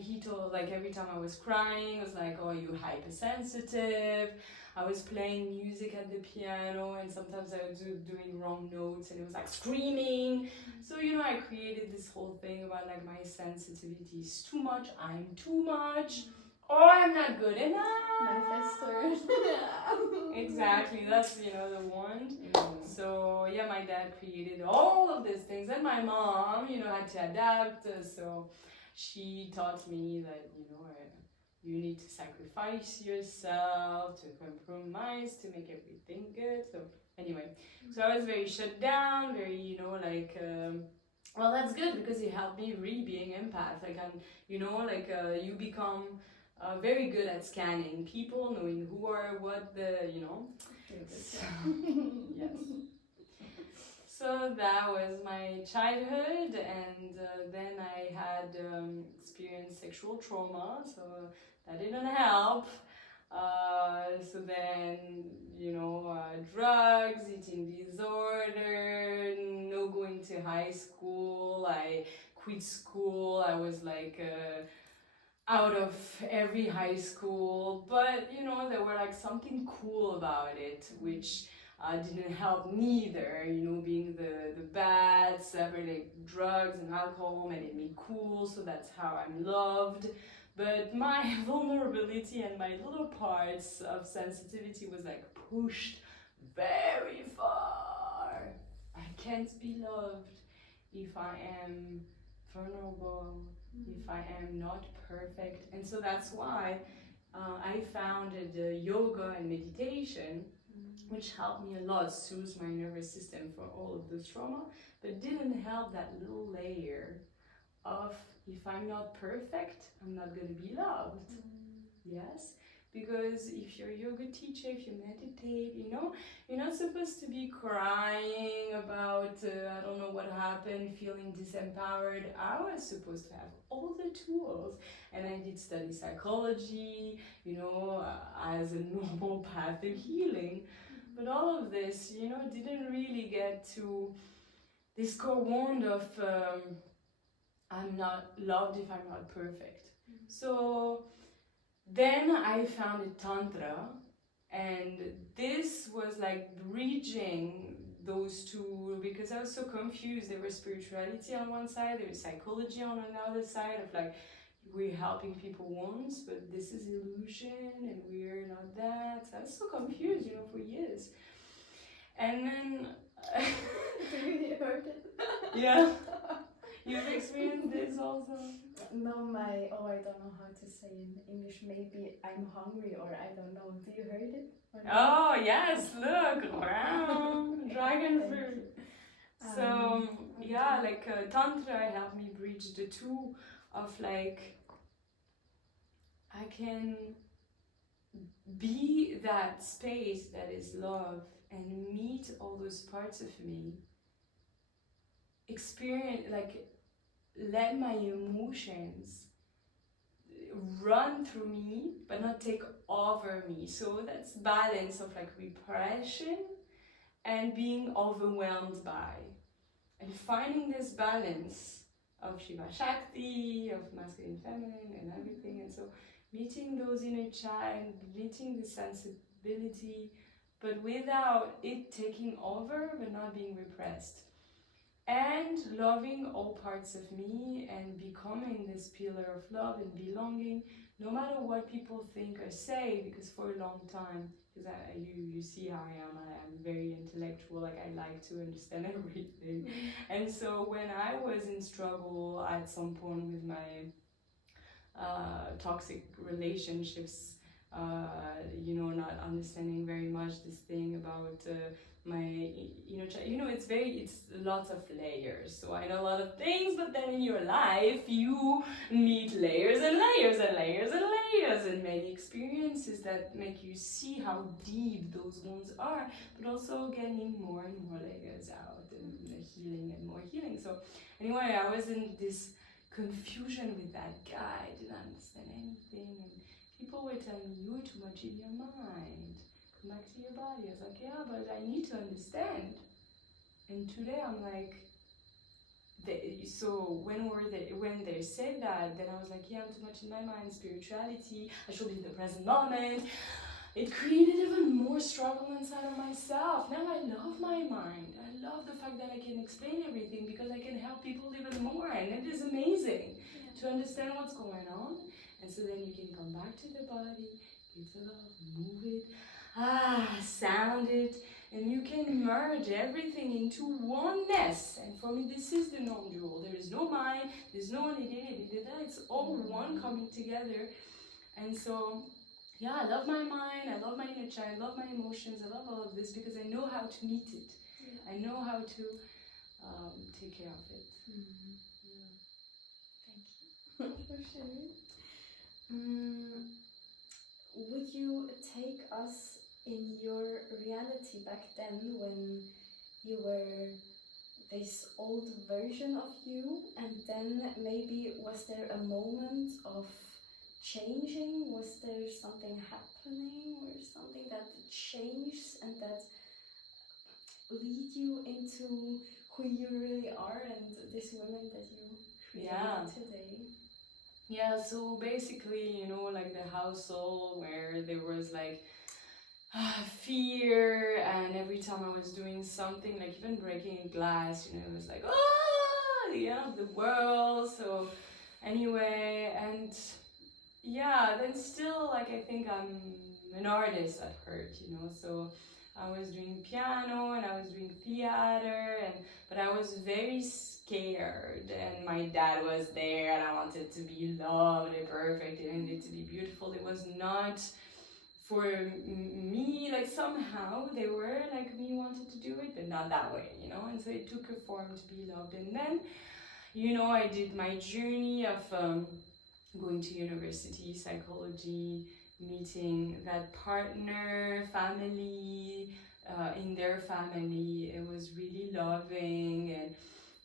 he told, like, every time I was crying, it was like, oh, you hypersensitive. I was playing music at the piano, and sometimes I was doing wrong notes, and it was like screaming. So, I created this whole thing about like my sensitivity is too much, I'm too much, or I'm not good enough. Manifestor. Exactly, that's, the one. So, yeah, my dad created all of these things, and my mom, had to adapt. So, she taught me that, you need to sacrifice yourself, to compromise, to make everything good. So, anyway, so I was very shut down, very, well, that's good because it helped me really being empath. Like, you become very good at scanning people, knowing who are what Yes. So that was my childhood, and then I had experienced sexual trauma, so that didn't help. So then, drugs, eating disorder, no going to high school. I quit school. I was like out of every high school, but there were like something cool about it, which didn't help neither. Being the bad, separating drugs and alcohol made me cool, so that's how I'm loved. But my vulnerability and my little parts of sensitivity was like pushed very far. I can't be loved if I am vulnerable, if I am not perfect. And so that's why I founded yoga and meditation, which helped me a lot soothe my nervous system for all of this trauma, but didn't help that little layer of if I'm not perfect, I'm not going to be loved. Yes? Because if you're a yoga teacher, if you meditate, you're not supposed to be crying about, I don't know what happened, feeling disempowered. I was supposed to have all the tools. And I did study psychology, as a normal path of healing. But all of this, didn't really get to this core wound of I'm not loved if I'm not perfect. So then I founded Tantra, and this was like bridging those two because I was so confused. There was spirituality on one side, there was psychology on another side of like, we're helping people once, but this is illusion and we're not that. So I was so confused, for years. And then You heard it? Yeah. You've experienced this also? No, I don't know how to say in English. Maybe I'm hungry, or I don't know. Do you heard it? Oh, yes, look, wow, dragon fruit. So, Tantra helped me bridge the two of like, I can be that space that is love and meet all those parts of me, experience, like, let my emotions run through me but not take over me. So that's balance of like repression and being overwhelmed by, and finding this balance of Shiva Shakti, of masculine, feminine, and everything. And so meeting those inner child, meeting the sensibility, but without it taking over, but not being repressed. And loving all parts of me and becoming this pillar of love and belonging, no matter what people think or say, because for a long time, because you see how I'm very intellectual, like I like to understand everything. And so when I was in struggle at some point with my toxic relationships, not understanding very much this thing about my it's lots of layers. So I know a lot of things, but then in your life you meet layers and layers and layers and layers and many experiences that make you see how deep those wounds are, but also getting more and more layers out and healing and more healing. So anyway, I was in this confusion with that guy. I didn't understand anything, and people were telling me, you're too much in your mind, come back to your body. I was like, yeah, but I need to understand. And today I'm like, so when they said that, then I was like, yeah, I'm too much in my mind, spirituality, I should be in the present moment. It created even more struggle inside of myself. Now I love my mind. I love the fact that I can explain everything because I can help people even more, and it is amazing to understand what's going on. And so then you can come back to the body, give the love, move it, sound it, and you can merge everything into oneness. And for me, this is the non-dual. There is no mind, there's no it's all one coming together. And so yeah, I love my mind, I love my inner child, I love my emotions, I love all of this because I know how to meet it. Yeah. I know how to take care of it. Mm-hmm. Yeah. Thank you for sharing. Would you take us in your reality back then when you were this old version of you, and then maybe was there a moment of changing? Was there something happening or something that changed and that lead you into who you really are and this woman that you created today? Yeah, so basically, like the household where there was like fear, and every time I was doing something, like even breaking a glass, it was like, the end of the world. So anyway, and yeah, then still, like, I think I'm an artist at heart, so I was doing piano and I was doing theater, but I was very scared, and my dad was there and I wanted to be loved and perfect and it to be beautiful. It was not for me, like somehow they were like me wanted to do it, but not that way, and so it took a form to be loved. And then, I did my journey of going to university, psychology, meeting that partner, family, in their family. It was really loving, and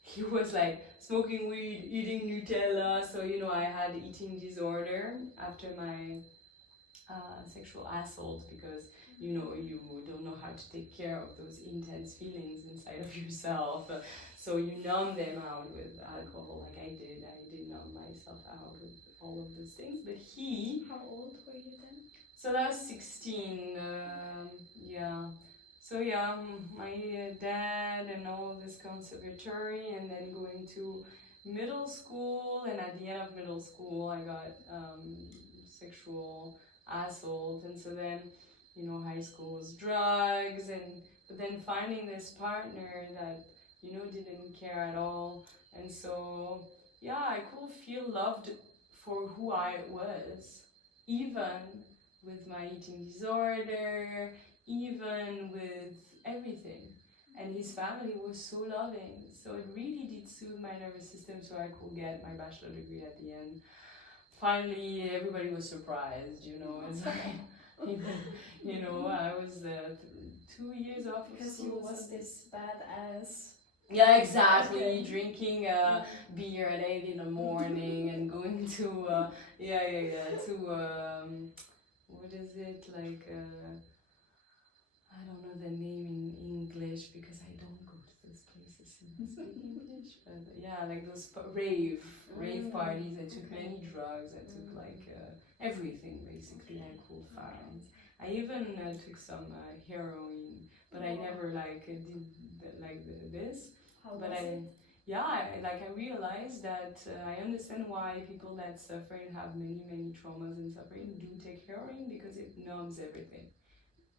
he was like smoking weed, eating Nutella. So, I had eating disorder after my sexual assault, because you don't know how to take care of those intense feelings inside of yourself, so you numb them out with alcohol, like I did numb myself out with all of those things. But how old were you then? So that was 16. So yeah, my dad and all this conservatory, and then going to middle school, and at the end of middle school I got sexual assault, and so then high school was drugs, but then finding this partner that didn't care at all. And so yeah, I could feel loved for who I was, even with my eating disorder, even with everything. And his family was so loving, so it really did soothe my nervous system, so I could get my bachelor degree at the end. Finally, everybody was surprised, it's like, even, I was 2 years off because of school. You was this badass Yeah, exactly. Okay. Drinking beer at 8 in the morning and going to to what is it like? I don't know the name in English because I don't go to those places and speak English. But yeah, like those rave parties. I took many drugs. I took like everything basically I could find. I even took some heroin, but I never like did this. How But was it? I realized that I understand why people that suffer and have many traumas and suffering do take heroin because it numbs everything.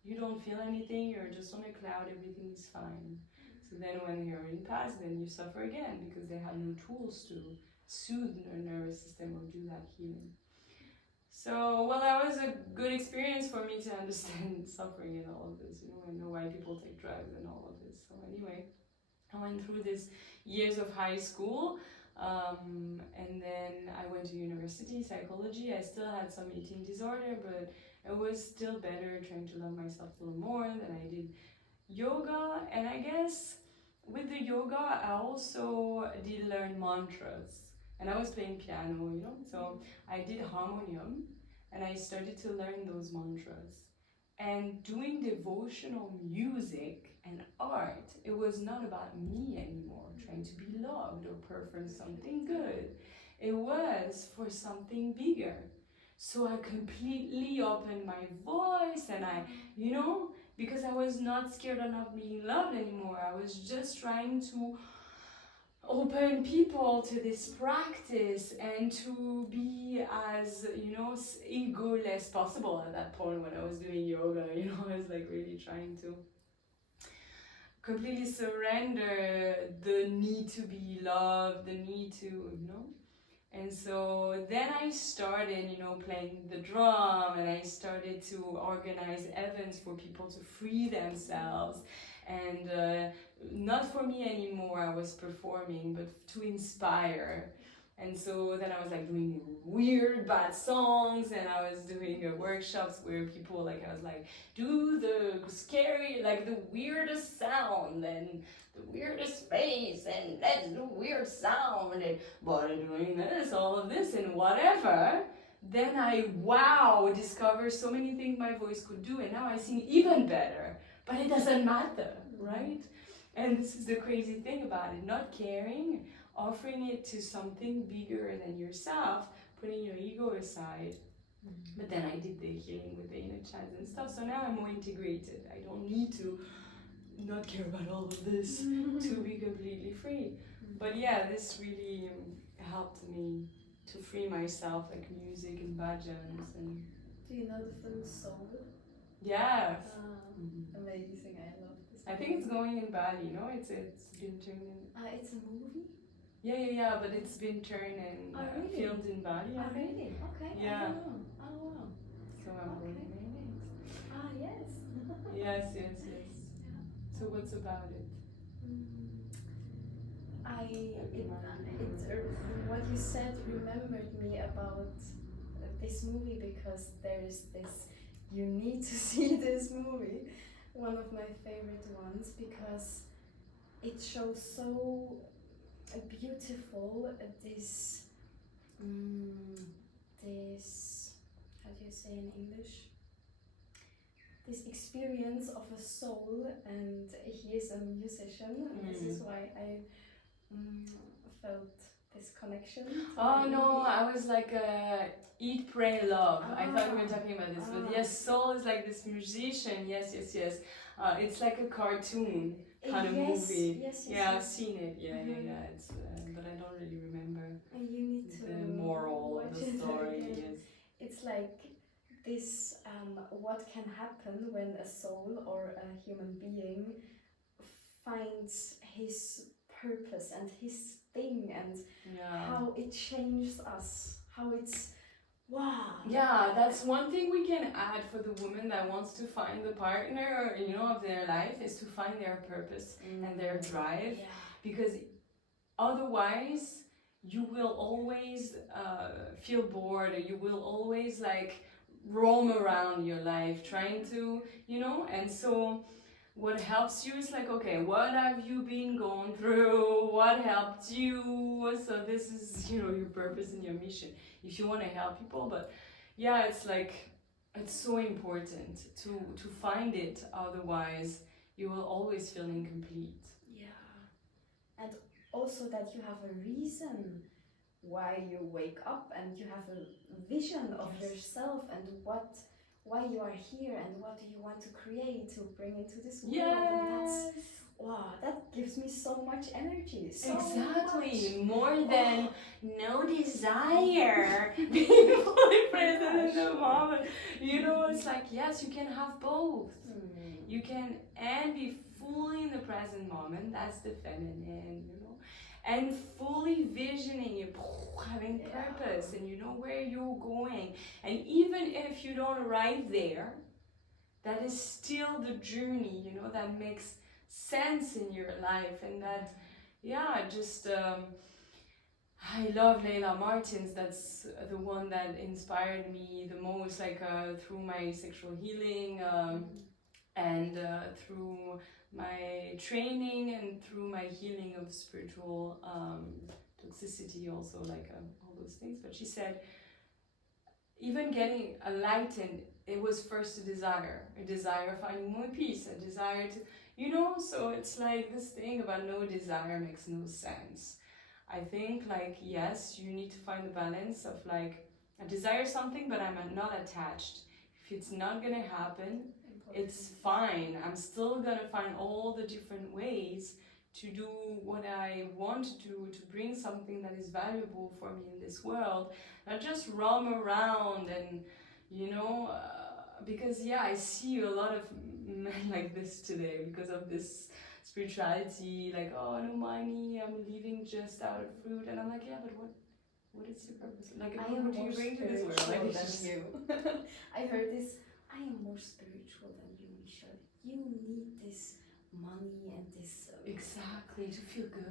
You don't feel anything, you're just on a cloud, everything is fine. So then when heroin passes, then you suffer again because they have no tools to soothe their nervous system or do that healing. So, well, that was a good experience for me to understand suffering and all of this, and know why people take drugs and all of this. So anyway, I went through these years of high school, and then I went to university, psychology. I still had some eating disorder, but it was still better trying to love myself a little more. Then I did yoga, and I guess with the yoga, I also did learn mantras. And I was playing piano, so I did harmonium, and I started to learn those mantras. And doing devotional music and art, it was not about me anymore, trying to be loved or perform something good. It was for something bigger. So I completely opened my voice and because I was not scared of not being loved anymore. I was just trying to open people to this practice and to be as ego less possible at that point when I was doing yoga. I was like really trying to completely surrender the need to be loved, the need to and so then I started, playing the drum, and I started to organize events for people to free themselves. And not for me anymore, I was performing, but to inspire. And so then I was like doing weird bad songs, and I was doing workshops where people I was like, do the scary, like the weirdest sound and the weirdest face, and let's do weird sound, and but doing this, all of this, and whatever. Then I discovered so many things my voice could do, and now I sing even better. But it doesn't matter, right? And this is the crazy thing about it, not caring, offering it to something bigger than yourself, putting your ego aside. But then I did the healing with the inner child and stuff, so now I'm more integrated. I don't need to not care about all of this to be completely free. But yeah, this really helped me to free myself, like music and bhajans and. Do you know the film Soul? Yes. Amazing, I love this. I think it's going in Bali, no? It's been turned in. It's a movie? Yeah, but it's been turned and really? filmed in Bali, I think. Really? Okay, Yeah. I don't know. Oh, wow. So I'm going there next. Yes. Yes. Yeah. So what's about it? What you said remembered me about this movie, because there is this, you need to see this movie, one of my favorite ones, because it shows so beautiful this how do you say in English, this experience of a soul, and he is a musician, and this is why I felt this connection. Oh no, I was like Eat, Pray, Love. I thought we were talking about this, but yes, Soul is like this musician. Yes. It's like a cartoon kind of movie. Yes, I've seen it. Yeah. It's but I don't really remember. You need to the moral of the story. Yes. It's like this. What can happen when a soul or a human being finds his purpose and his thing, and how it changes us, how it's Yeah, that's one thing we can add for the woman that wants to find the partner, of their life, is to find their purpose and their drive, because otherwise you will always feel bored, or you will always roam around your life trying to, and so what helps you is like, okay, what have you been going through? What helped you? So this is, you know, your purpose and your mission. If you want to help people, but yeah, it's like, it's so important to find it. Otherwise, you will always feel incomplete. Yeah. And also that you have a reason why you wake up, and you have a vision of Yes. yourself and why you are here and what do you want to create to bring into this world. Yes. And that's, wow, that gives me so much energy. So Exactly. much. More than no desire. Being fully present in the moment. You know, it's like, yes, you can have both. You can and be fully in the present moment. That's the feminine, you know. And fully visioning it, having purpose, and you know where you're going. And even if you don't arrive there, that is still the journey, you know, that makes sense in your life. And that, yeah, just I love Layla Martins. That's the one that inspired me the most, like through my sexual healing, and through my training and through my healing of spiritual toxicity, also, like all those things. But she said, even getting enlightened, it was first a desire of finding more peace, a desire to, you know. So it's like this thing about no desire makes no sense. I think, like, yes, you need to find the balance of like, I desire something, but I'm not attached. If it's not gonna happen, it's fine. I'm still gonna find all the different ways to do what I want to do, to bring something that is valuable for me in this world, not just roam around and, you know, because yeah, I see a lot of men like this today because of this spirituality, like, oh, no money, I'm living just out of fruit, and I'm like, yeah, but what is your purpose? Like, what do you bring to this world? Like, than you. I heard this. I am more spiritual than you, Michelle. You need this money and this. Exactly, to feel good.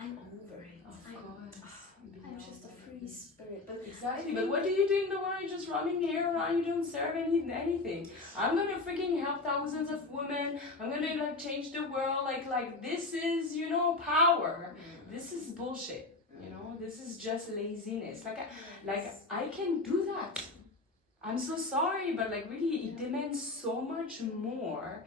I'm over it. Of course. I'm just a free spirit. But exactly. But what do you do in the world? You're just running here around. You don't serve anything. I'm gonna freaking help thousands of women. I'm gonna like change the world. Like this is, you know, power. This is bullshit. You know, this is just laziness. Like I can do that. I'm so sorry, but like really, it demands so much more.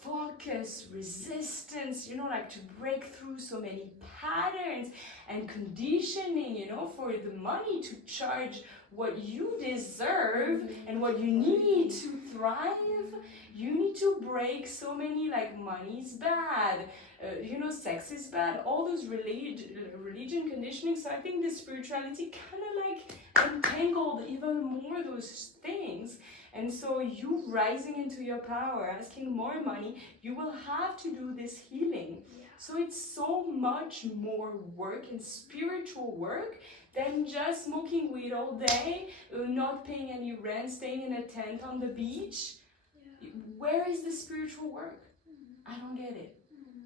Focus, resistance, you know, like to break through so many patterns and conditioning, you know, for the money to charge what you deserve and what you need to thrive. You need to break so many, like, money's bad, you know, sex is bad, all those religion conditioning. So I think this spirituality kind of like entangled even more those things. And so you rising into your power, asking more money, you will have to do this healing. Yeah. So it's so much more work and spiritual work than just smoking weed all day, not paying any rent, staying in a tent on the beach. Yeah. Where is the spiritual work? I don't get it.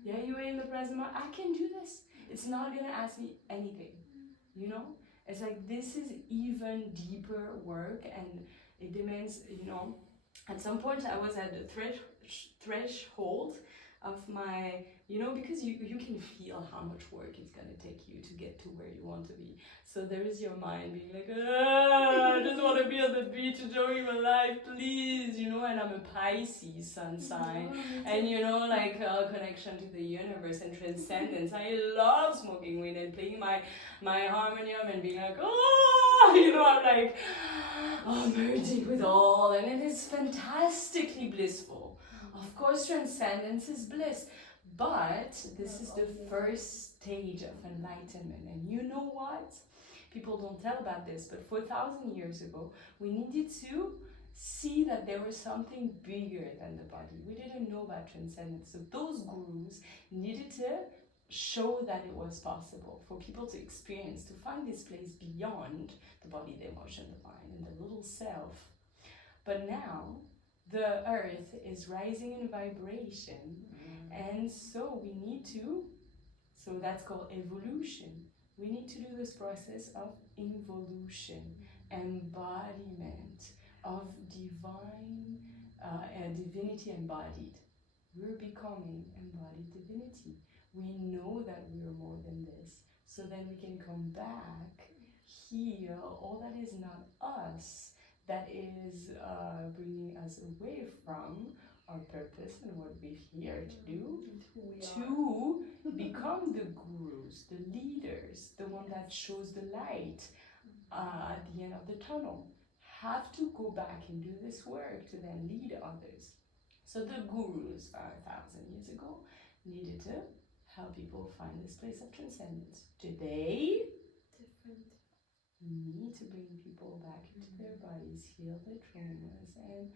Yeah, you are in the present moment. I can do this. It's not gonna ask me anything, you know? It's like, this is even deeper work, and it demands, you know, at some point I was at the threshold of my, you know, because you can feel how much work it's gonna take you to get to where you want to be. So there is your mind being like, I just want to be on the beach enjoying my life, please, you know. And I'm a Pisces sun sign, and you know, like connection to the universe and transcendence. I love smoking weed and playing my harmonium and being like, oh, you know, I'm like, oh, merging with all, and it is fantastically blissful. Of course, transcendence is bliss, but this is the first stage of enlightenment. And you know what? People don't tell about this, but 4,000 years ago, we needed to see that there was something bigger than the body. We didn't know about transcendence. So those gurus needed to show that it was possible for people to experience, to find this place beyond the body, the emotion, the mind, and the little self. But now, the earth is rising in vibration, and so we need to, so that's called evolution. We need to do this process of involution, embodiment of divine a divinity embodied. We're becoming embodied divinity. We know that we're more than this. So then we can come back, heal all that is not us, that is bringing us away from our purpose and what we're here to do, to become the gurus, the leaders, the one that shows the light at the end of the tunnel. Have to go back and do this work to then lead others. So the gurus 5,000 years ago needed to help people find this place of transcendence. Today, different. We need to bring people back into their bodies, heal their traumas, and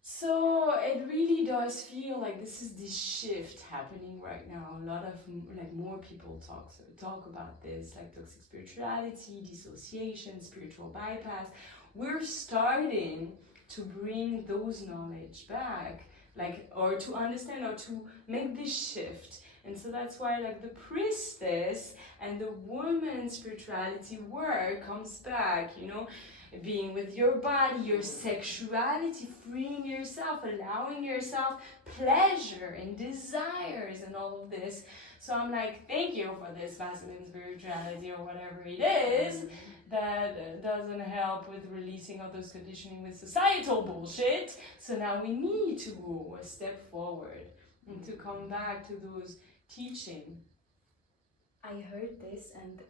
so it really does feel like this is this shift happening right now. A lot of more people talk about this, like toxic spirituality, dissociation, spiritual bypass. We're starting to bring those knowledge back, or to understand or to make this shift. And so that's why the priestess and the woman's spirituality work comes back, being with your body, your sexuality, freeing yourself, allowing yourself pleasure and desires and all of this. So I'm thank you for this masculine spirituality or whatever it is that doesn't help with releasing all those conditioning with societal bullshit. So now we need to go a step forward and to come back to those teaching. I heard this and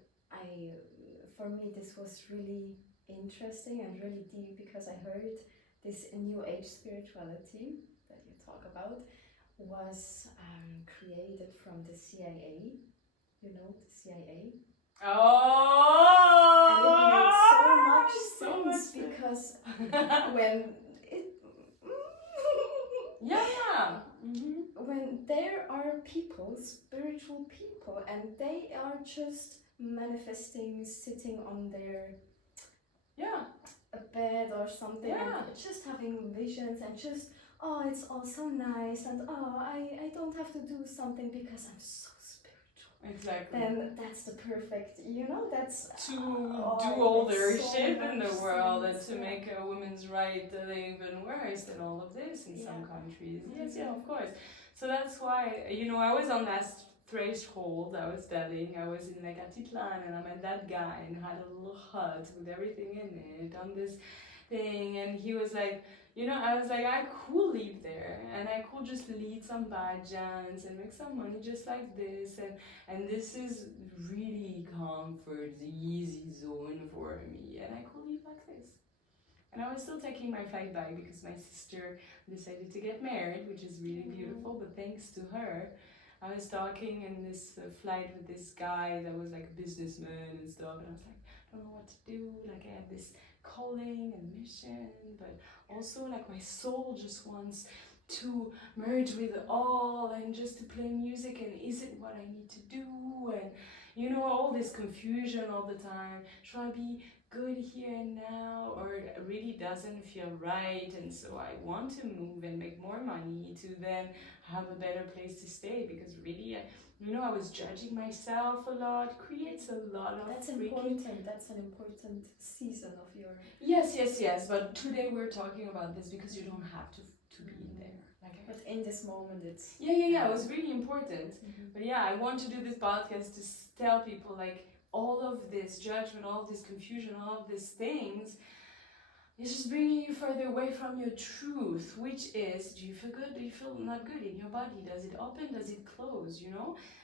for me this was really interesting and really deep, because I heard this new age spirituality that you talk about was created from the CIA. You know, the CIA. Oh! And it made so much sense because when it... yeah! When there are people, spiritual people, and they are just manifesting, sitting on their a bed or something, and just having visions and just, oh, it's all so nice, and oh, I don't have to do something because I'm so spiritual. Exactly. Then that's the perfect, that's to do all their shit in the world and to make a women's right even worse than all of this in some countries. Yes, of course. So that's why, I was on that threshold. I was studying, I was in Atitlan, and I met that guy and had a little hut with everything in it on this thing, and he was like, I was like, I could live there and I could just lead some bhajans and make some money just like this, and this is really comfort, the easy zone for me, and I could live like this. And I was still taking my flight back because my sister decided to get married, which is really beautiful, but thanks to her, I was talking in this flight with this guy that was like a businessman and stuff, and I was like, I don't know what to do, I have this calling and mission, but also my soul just wants to merge with all and just to play music, and is it what I need to do, and all this confusion all the time. Should I be good here and now, or it really doesn't feel right, and so I want to move and make more money to then have a better place to stay, because really I was judging myself a lot, creates a lot of That's important. That's an important season of your... Yes, but today we're talking about this because you don't have to be in there. But in this moment it's... Yeah, it was really important. But I want to do this podcast to tell people all of this judgment, all of this confusion, all of these things, it's just bringing you further away from your truth, which is, do you feel good? Do you feel not good in your body? Does it open? Does it close?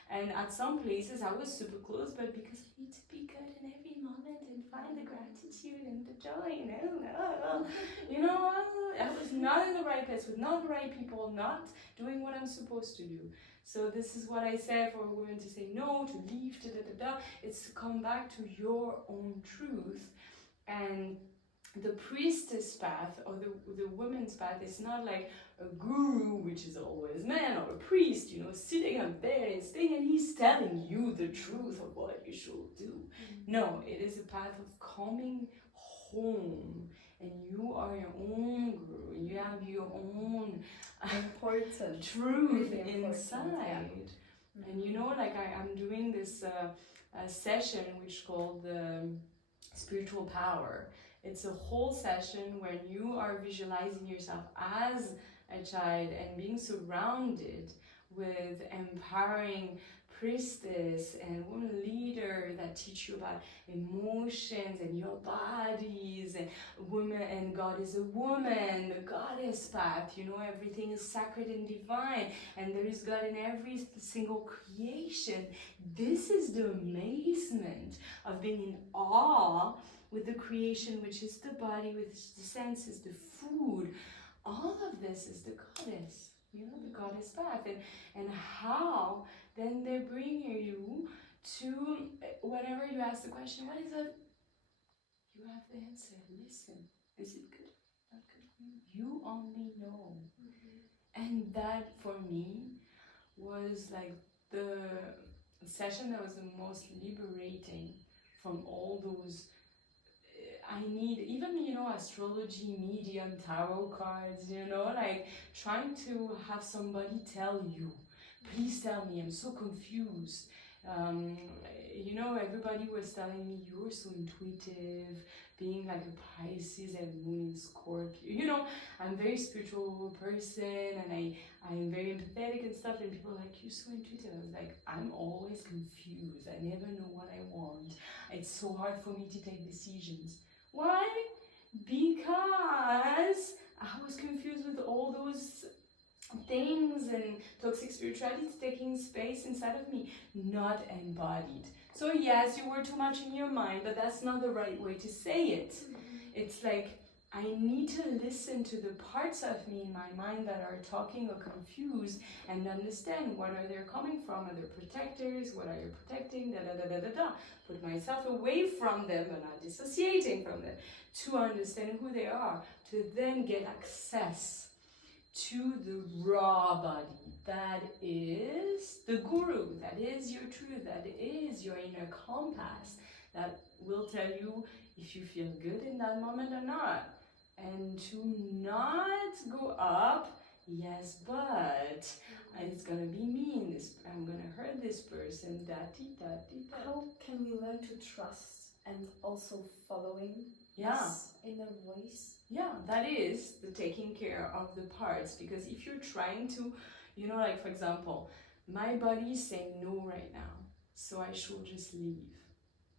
And at some places I was super close, but because I need to be good in every moment and find the gratitude and the joy, I was not in the right place with not the right people, not doing what I'm supposed to do. So this is what I said for women to say no, to leave, it's to come back to your own truth. And the priestess path or the woman's path is not like a guru, which is always man, or a priest, sitting up there and staying, and he's telling you the truth of what you should do. No, it is a path of coming home, and you are your own guru, and you have your own important truth really inside. And I'm doing this session which called spiritual power. It's a whole session when you are visualizing yourself as a child and being surrounded with empowering priestess and woman leader that teach you about emotions and your bodies, and woman, and God is a woman, the goddess path, you know, everything is sacred and divine, and there is God in every single creation. This is the amazement of being in awe with the creation, which is the body, which is the senses, the food. All of this is the goddess, you know, the goddess path, and how then they bring you to whenever you ask the question, what is it? You have the answer. Listen, is it good? Not good for you? You only know. And that for me was like the session that was the most liberating from all those. I need even, you know, astrology, medium, tarot cards, you know, like trying to have somebody tell you, please tell me, I'm so confused. You know, everybody was telling me you're so intuitive, being like a Pisces and moon in Scorpio. You know, I'm a very spiritual person and I'm very empathetic and stuff, and people are like, you're so intuitive. I was like, I'm always confused. I never know what I want. It's so hard for me to take decisions. Why? Because I was confused with all those things and toxic spirituality taking space inside of me, not embodied. So yes, you were too much in your mind, but that's not the right way to say it. It's like, I need to listen to the parts of me in my mind that are talking or confused and understand what are they coming from. Are they protectors? What are you protecting? Da da da da da da. Put myself away from them but not dissociating from them to understand who they are, to then get access to the raw body that is the guru, that is your truth, that is your inner compass, that will tell you if you feel good in that moment or not. And to not go up, yes, but it's gonna be mean, I'm gonna hurt this person, How can we learn to trust and also following this inner voice? Yeah, that is the taking care of the parts, because if you're trying to, you know, like for example, my body is saying no right now, so I should just leave.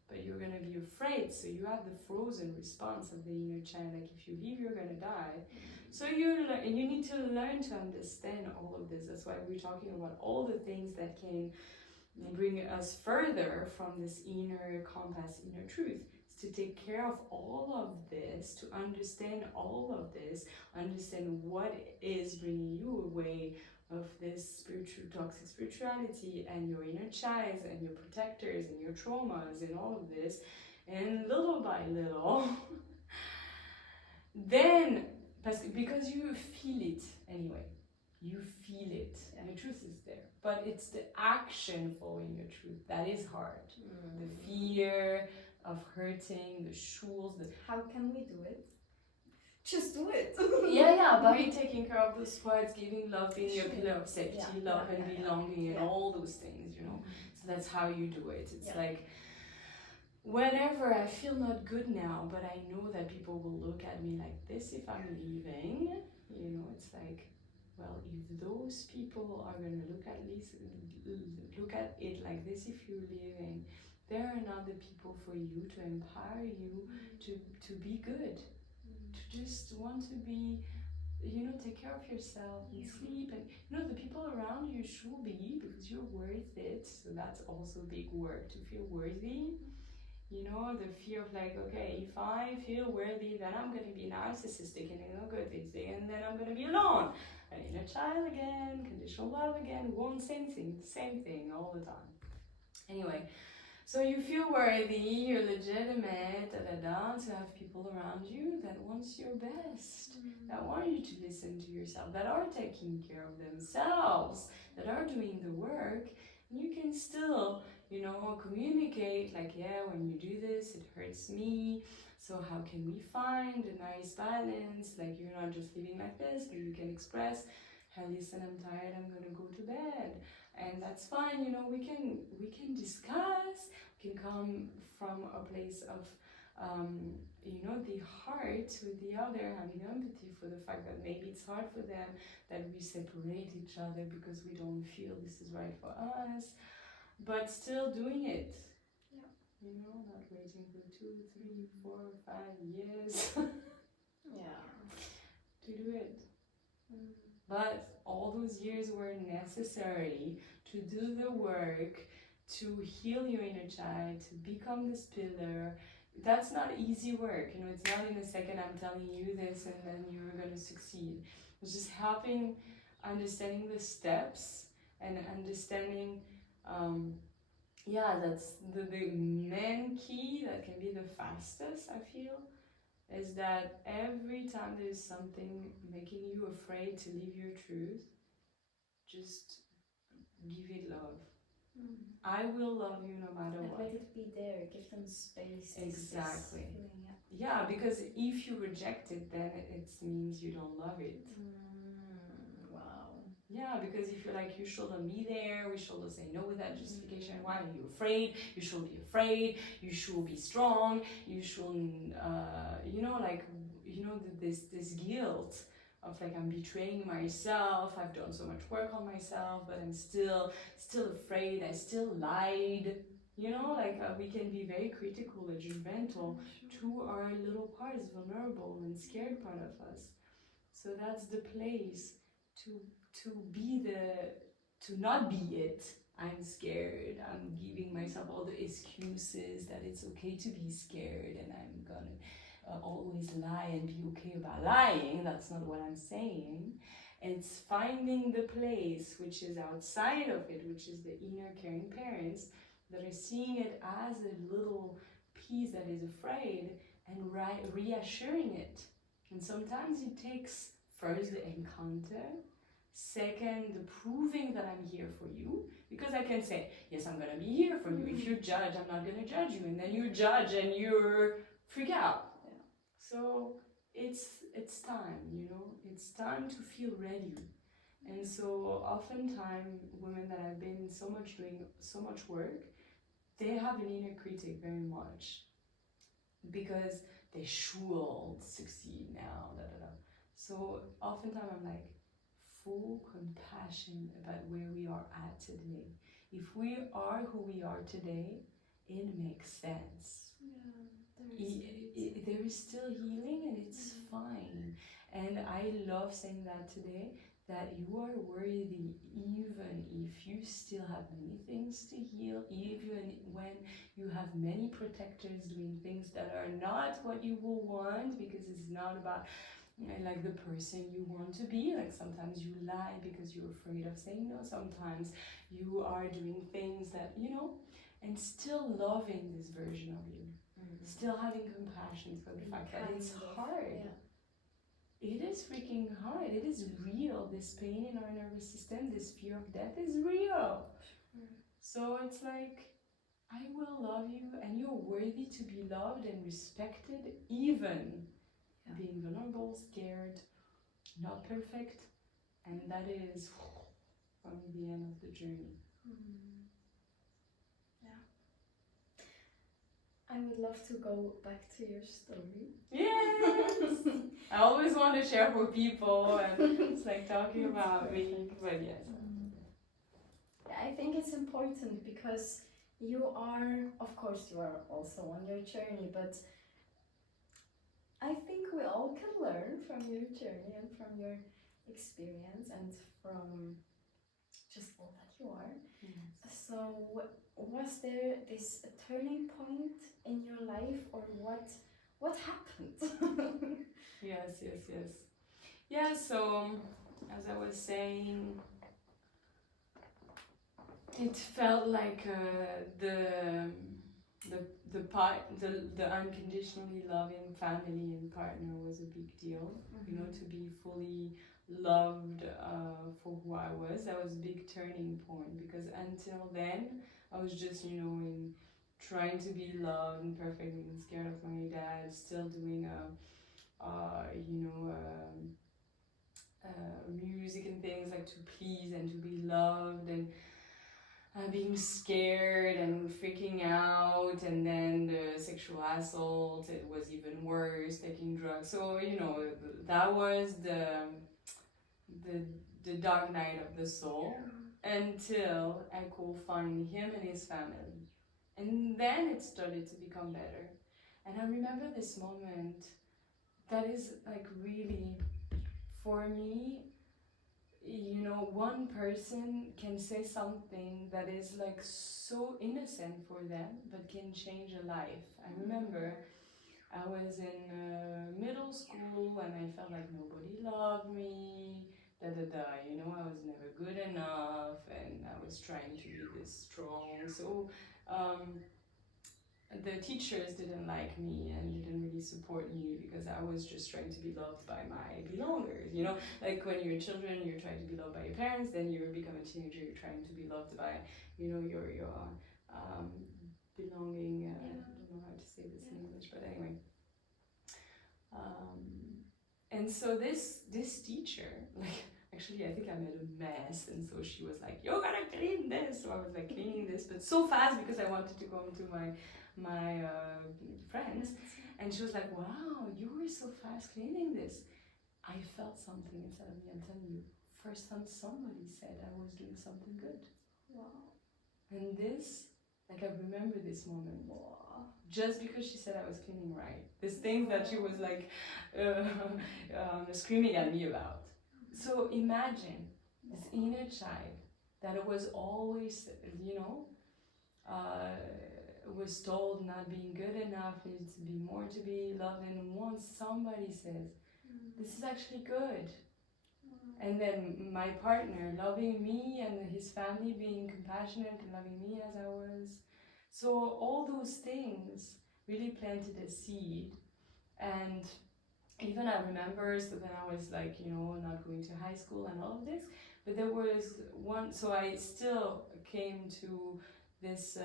But you're gonna be afraid, so you have the frozen response of the inner child, like if you leave, you're gonna die. So you need to learn to understand all of this. That's why we're talking about all the things that can bring us further from this inner compass, inner truth. To take care of all of this, to understand all of this, understand what is bringing you away of this spiritual, toxic spirituality and your inner child and your protectors and your traumas and all of this, and little by little, then, because you feel it anyway. You feel it. Yeah. Your truth is there. But it's the action following your truth that is hard. The fear of hurting, the shoes. How can we do it? Just do it. yeah, by taking care of those parts, giving love, being your pillar of safety, love and belonging and all those things, you know. So that's how you do it. It's like, whenever I feel not good now, but I know that people will look at me like this if I'm leaving, you know, it's like, well, if those people are going to look at it like this if you're leaving, there are not the people for you to empower you to be good, to just want to be, you know, take care of yourself and sleep, and you know, the people around you should be, because you're worth it. So that's also big work, to feel worthy. You know, the fear of like, okay, if I feel worthy, then I'm going to be narcissistic and egotistic, and then I'm going to be alone. An inner child again, conditional love again, same thing all the time. Anyway, so you feel worthy, you're legitimate, to have people around you that wants your best, that want you to listen to yourself, that are taking care of themselves, that are doing the work. And you can still, you know, communicate like, yeah, when you do this, it hurts me. So how can we find a nice balance? Like, you're not just living like this, but you can express, hey, listen, I'm tired, I'm gonna go to bed. And that's fine, you know, we can discuss, we can come from a place of the heart with the other, having empathy for the fact that maybe it's hard for them, that we separate each other because we don't feel this is right for us, but still doing it. Not waiting for 2, 3, 4, 5 years to do it. But all those years were necessary to do the work, to heal your inner child, to become this pillar. That's not easy work. It's not in a second I'm telling you this and then you're going to succeed. It's just helping, understanding the steps and understanding, that's the main key that can be the fastest, I feel, is that every time there's something making you afraid to live your truth, just give it love. I will love you no matter what. Let it be there, give them space. Exactly. Yeah, because if you reject it, then it means you don't love it. Wow. Yeah, because if you're like, you shouldn't be there, we shouldn't say no without justification. Why are you afraid? You should be afraid. You should be strong. You shouldn't, this guilt of like, I'm betraying myself. I've done so much work on myself, but I'm still afraid. I still lied. We can be very critical and judgmental to our little parts, vulnerable and scared part of us. So that's the place to not be it. I'm scared. I'm giving myself all the excuses that it's okay to be scared, and I'm gonna always lie and be okay about lying. That's not what I'm saying. It's finding the place which is outside of it, which is the inner caring parents that are seeing it as a little piece that is afraid and reassuring it. And sometimes it takes first the encounter, second the proving that I'm here for you, because I can say, yes, I'm gonna be here for you. If you judge, I'm not gonna judge you, and then you judge and you freak out. So it's time, it's time to feel ready. And so oftentimes women that have been doing so much work, they have an inner critic very much, because they should succeed now. So oftentimes I'm like, full compassion about where we are at today. If we are who we are today, it makes sense. There is still healing, and it's fine. And I love saying that today, that you are worthy even if you still have many things to heal, even when you have many protectors doing things that are not what you will want, because it's not about like the person you want to be. Like sometimes you lie because you're afraid of saying no. Sometimes you are doing things that, and still loving this version of you. Still having compassion for the fact that it's hard. It is freaking hard. It is real. This pain in our nervous system, this fear of death is real. So it's like, I will love you, and you're worthy to be loved and respected, even being vulnerable, scared, not perfect. And that is for me the end of the journey. I would love to go back to your story. Yes! I always want to share for people, and it's like talking about me, but yes. I think it's important because you are, of course, you are also on your journey, but I think we all can learn from your journey and from your experience and from just all that you are. Yes. So was there this turning point in your life, or what happened? Yes. Yeah, so as I was saying, it felt like the unconditionally loving family and partner was a big deal. To be fully loved for who I was. That was a big turning point, because until then I was just in trying to be loved and perfect and scared of my dad, still doing music and things like to please and to be loved, and being scared and freaking out, and then the sexual assault, it was even worse, taking drugs. So, you know, that was the, the dark night of the soul, until I could find him and his family. And then it started to become better. And I remember this moment that is like really, for me, you know, one person can say something that is like so innocent for them, but can change a life. I remember I was in middle school and I felt like nobody loved me, you know, I was never good enough, and I was trying to be this strong. So the teachers didn't like me and didn't really support me, because I was just trying to be loved by my belongers. You know, like when you're children, you're trying to be loved by your parents, then you become a teenager, you're trying to be loved by, you know, your belonging. I don't know how to say this in English, but anyway. And so this teacher, like, actually I think I made a mess, and so she was like, "You're gonna clean this." So I was like cleaning this, but so fast because I wanted to go to my friends, and she was like, "Wow, you were so fast cleaning this." I felt something inside of me. I'm telling you, first time somebody said I was doing something good. Wow. And this, like, I remember this moment. Wow. Just because she said I was cleaning right. This thing that she was like screaming at me about. So imagine this inner child that was always, you know, was told not being good enough, needs to be more to be loved, and once somebody says, this is actually good. And then my partner loving me, and his family being compassionate and loving me as I was. So all those things really planted a seed. And even I remember, so then I was like, you know, not going to high school and all of this, but there was one, so I still came to this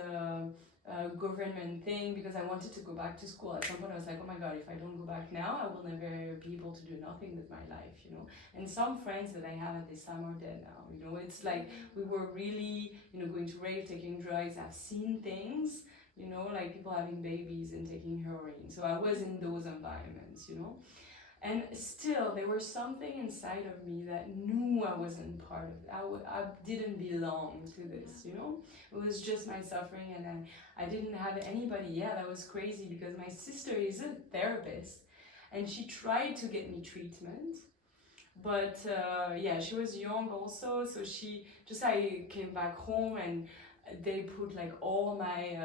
government thing because I wanted to go back to school. At some point I was like, oh my god, if I don't go back now, I will never be able to do nothing with my life, you know. And some friends that I have at this time are dead now, you know. It's like we were really, you know, going to rave, taking drugs. I've seen things, you know, like people having babies and taking heroin. So I was in those environments, you know. And still, there was something inside of me that knew I wasn't part of it. I didn't belong to this, you know? It was just my suffering, and I didn't have anybody. Yeah, that was crazy, because my sister is a therapist, and she tried to get me treatment. But yeah, she was young also, so I came back home, and they put like all my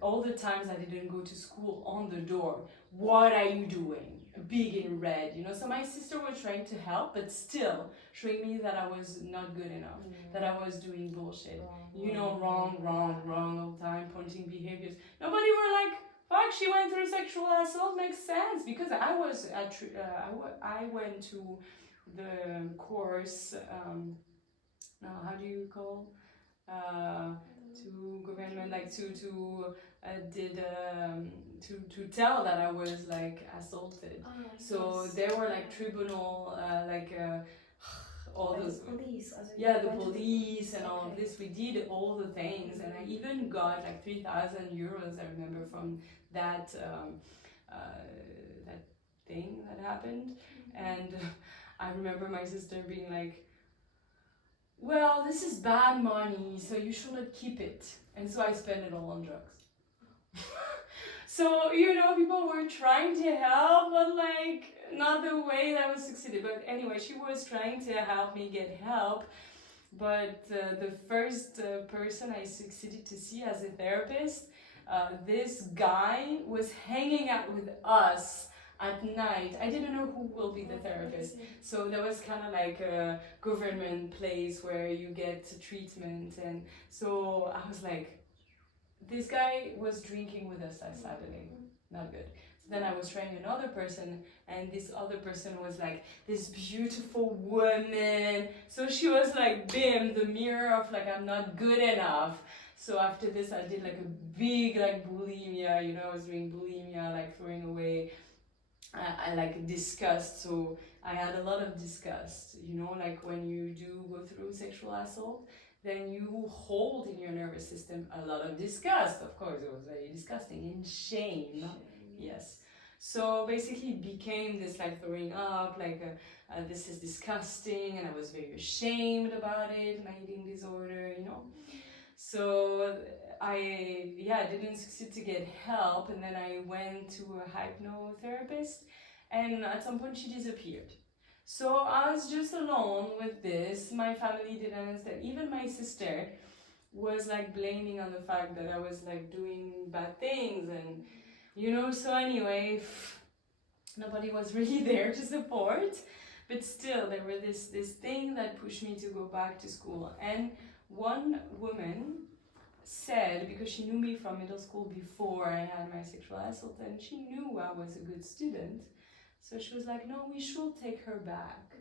all the times I didn't go to school on the door. What are you doing? Big in red, you know. So my sister was trying to help, but still showing me that I was not good enough, that I was doing bullshit, wrong all the time, pointing behaviors. Nobody were like, fuck, she went through sexual assault, makes sense, because I was I went to the course. How do you call? To government, like to tell that I was like assaulted. So there were like tribunal, all like those. The police. The police and all of this. We did all the things, and I even got like 3,000 euros. I remember from that that thing that happened, and I remember my sister being like, well, this is bad money, so you should not keep it. And so I spent it all on drugs. So, you know, people were trying to help, but like not the way that was succeeded. But anyway, she was trying to help me get help. But the first person I succeeded to see as a therapist, this guy was hanging out with us at night. I didn't know who will be the therapist. So there was kind of like a government place where you get treatment. And so I was like, this guy was drinking with us that Saturday. Not good. So then I was trying another person, and this other person was like this beautiful woman. So she was like, bam, the mirror of like, I'm not good enough. So after this, I did like a big like bulimia, you know, I was doing bulimia, like throwing away I like disgust. So I had a lot of disgust, you know, like when you do go through sexual assault, then you hold in your nervous system a lot of disgust. Of course, it was very disgusting, and shame. Yes. So basically, it became this like throwing up, like this is disgusting, and I was very ashamed about it, my eating disorder, you know. So I didn't succeed to get help, and then I went to a hypnotherapist, and at some point she disappeared. So I was just alone with this. My family didn't understand. Even my sister was like blaming on the fact that I was like doing bad things, and you know. So anyway, nobody was really there to support, but still there were this thing that pushed me to go back to school. And one woman said, because she knew me from middle school before I had my sexual assault, and she knew I was a good student, so she was like, no, we should take her back.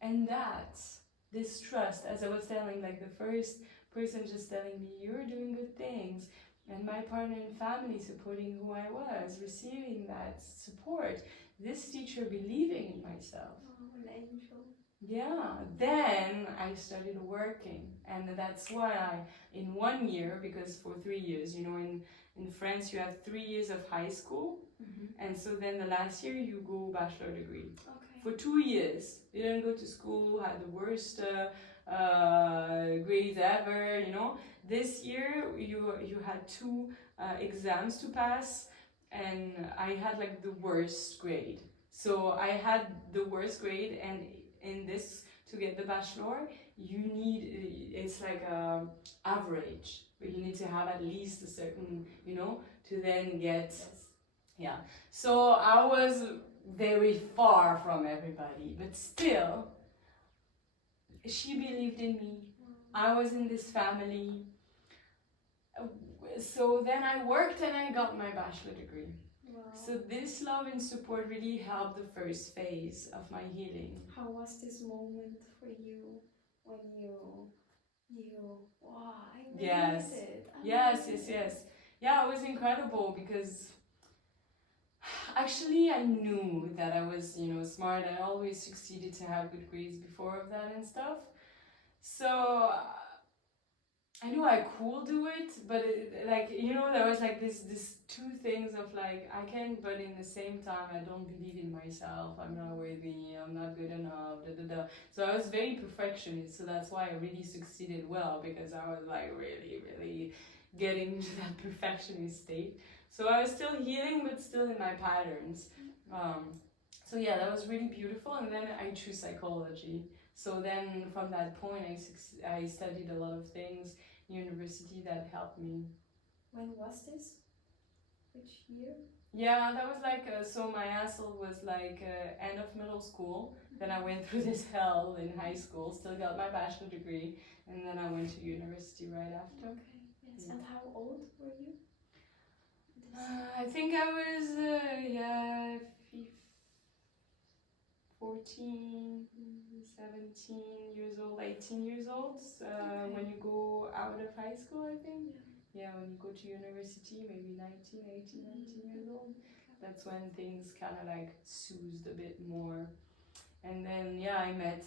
And that's this trust, as I was telling, like the first person just telling me you're doing good things, and my partner and family supporting who I was, receiving that support, this teacher believing in myself. Oh, an angel. Yeah, then I started working, and that's why in 1 year, because for 3 years, you know, in France you have 3 years of high school, and so then the last year you go bachelor degree. Okay. For 2 years, you didn't go to school, had the worst grades ever, you know. This year you had 2 exams to pass, and I had like the worst grade. So I had the worst grade, and in this, to get the bachelor, you need, it's like a average, but you need to have at least a certain, you know, to then get, yeah. So I was very far from everybody, but still, she believed in me. I was in this family. So then I worked and I got my bachelor degree. Wow. So this love and support really helped the first phase of my healing. How was this moment for you when wow, I made Yes. it. Yes. Yeah, it was incredible because actually I knew that I was, you know, smart. I always succeeded to have good grades before of that and stuff. So I knew I could do it, but like, you know, there was like this 2 things of like, I can, but in the same time, I don't believe in myself. I'm not worthy. I'm not good enough. So I was very perfectionist. So that's why I really succeeded well, because I was like really getting into that perfectionist state. So I was still healing, but still in my patterns. So yeah, that was really beautiful. And then I chose psychology. So then from that point, I studied a lot of things. University that helped me. When was this? Which year? Yeah, that was like, so my assault was like end of middle school. Then I went through this hell in high school, still got my bachelor degree, and then I went to university right after. Okay, yes. And how old were you? I think I was, 14, 17 years old, 18 years old, Okay. when you go out of high school, I think. Yeah, when you go to university, maybe 19, 18, 19 years old. That's when things kind of like soothed a bit more. And then, yeah, I met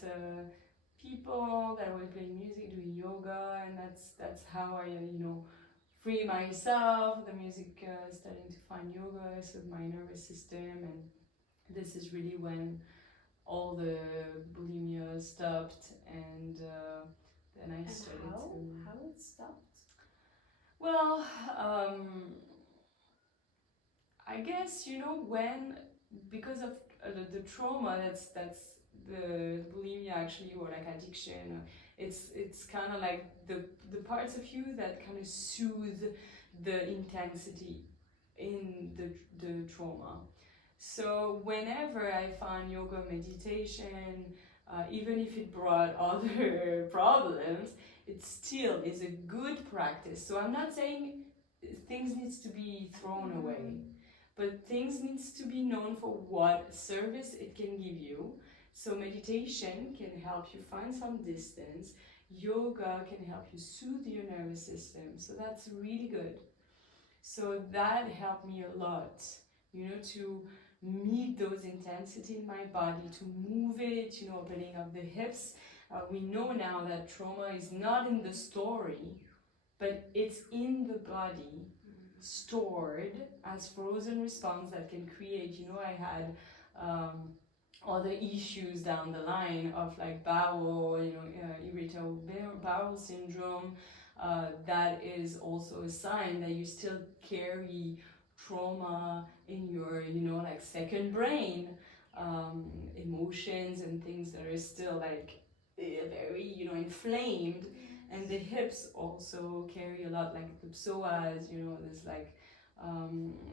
people that were playing music, doing yoga, and that's how I, you know, free myself. The music starting to find yoga, so my nervous system, and this is really when all the bulimia stopped, and then I started to. How it stopped? Well, I guess, you know, when, because of the trauma, that's the bulimia actually, or like addiction. It's kind of like the parts of you that kind of soothe the intensity in the trauma. So whenever I find yoga, meditation, even if it brought other problems, it still is a good practice. So I'm not saying things needs to be thrown away, but things needs to be known for what service it can give you. So meditation can help you find some distance. Yoga can help you soothe your nervous system. So that's really good. So that helped me a lot. to meet those intensity in my body, to move it, opening up the hips. We know now that trauma is not in the story, but it's in the body, stored as frozen response that can create, I had other issues down the line of like bowel, irritable bowel syndrome. That is also a sign that you still carry trauma in your, like second brain, emotions and things that are still like very, inflamed. And the hips also carry a lot, like the psoas, there's like,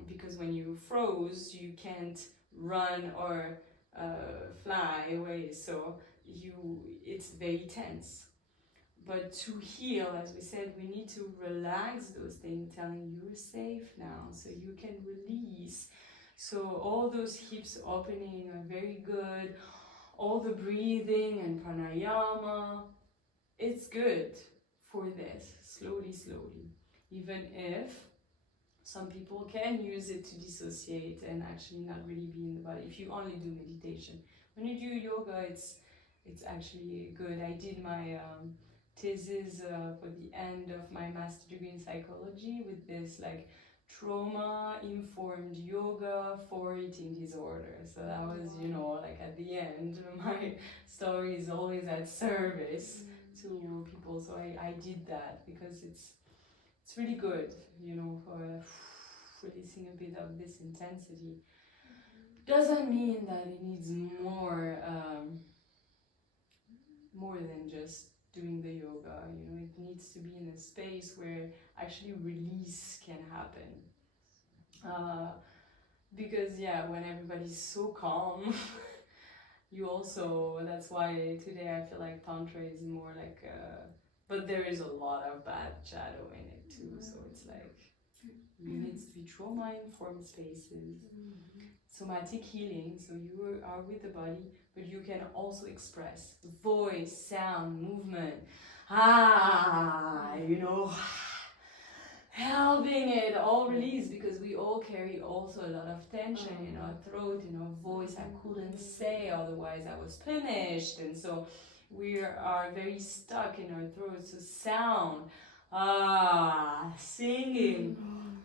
because when you froze, you can't run or fly away, so it's very tense. But to heal, as we said, we need to relax those things, telling you you're safe now, so you can release. So all those hips opening are very good. All the breathing and pranayama, it's good for this, slowly. Even if some people can use it to dissociate and actually not really be in the body. If you only do meditation, when you do yoga, it's actually good. I did my thesis for the end of my master degree in psychology with this like trauma-informed yoga for eating disorder. So that was, like at the end, my story is always at service to people. So I did that because it's really good, for releasing a bit of this intensity. Doesn't mean that it needs more than just doing the yoga. It needs to be in a space where actually release can happen. Because when everybody's so calm, you also, that's why today I feel like Tantra is more like, but there is a lot of bad shadow in it too. So it's like, it needs to be trauma-informed spaces. Somatic healing, so you are with the body, but you can also express voice, sound, movement. Helping it all release, because we all carry also a lot of tension in our throat, in our voice. I couldn't say, otherwise I was punished, and so we are very stuck in our throat. So sound, singing.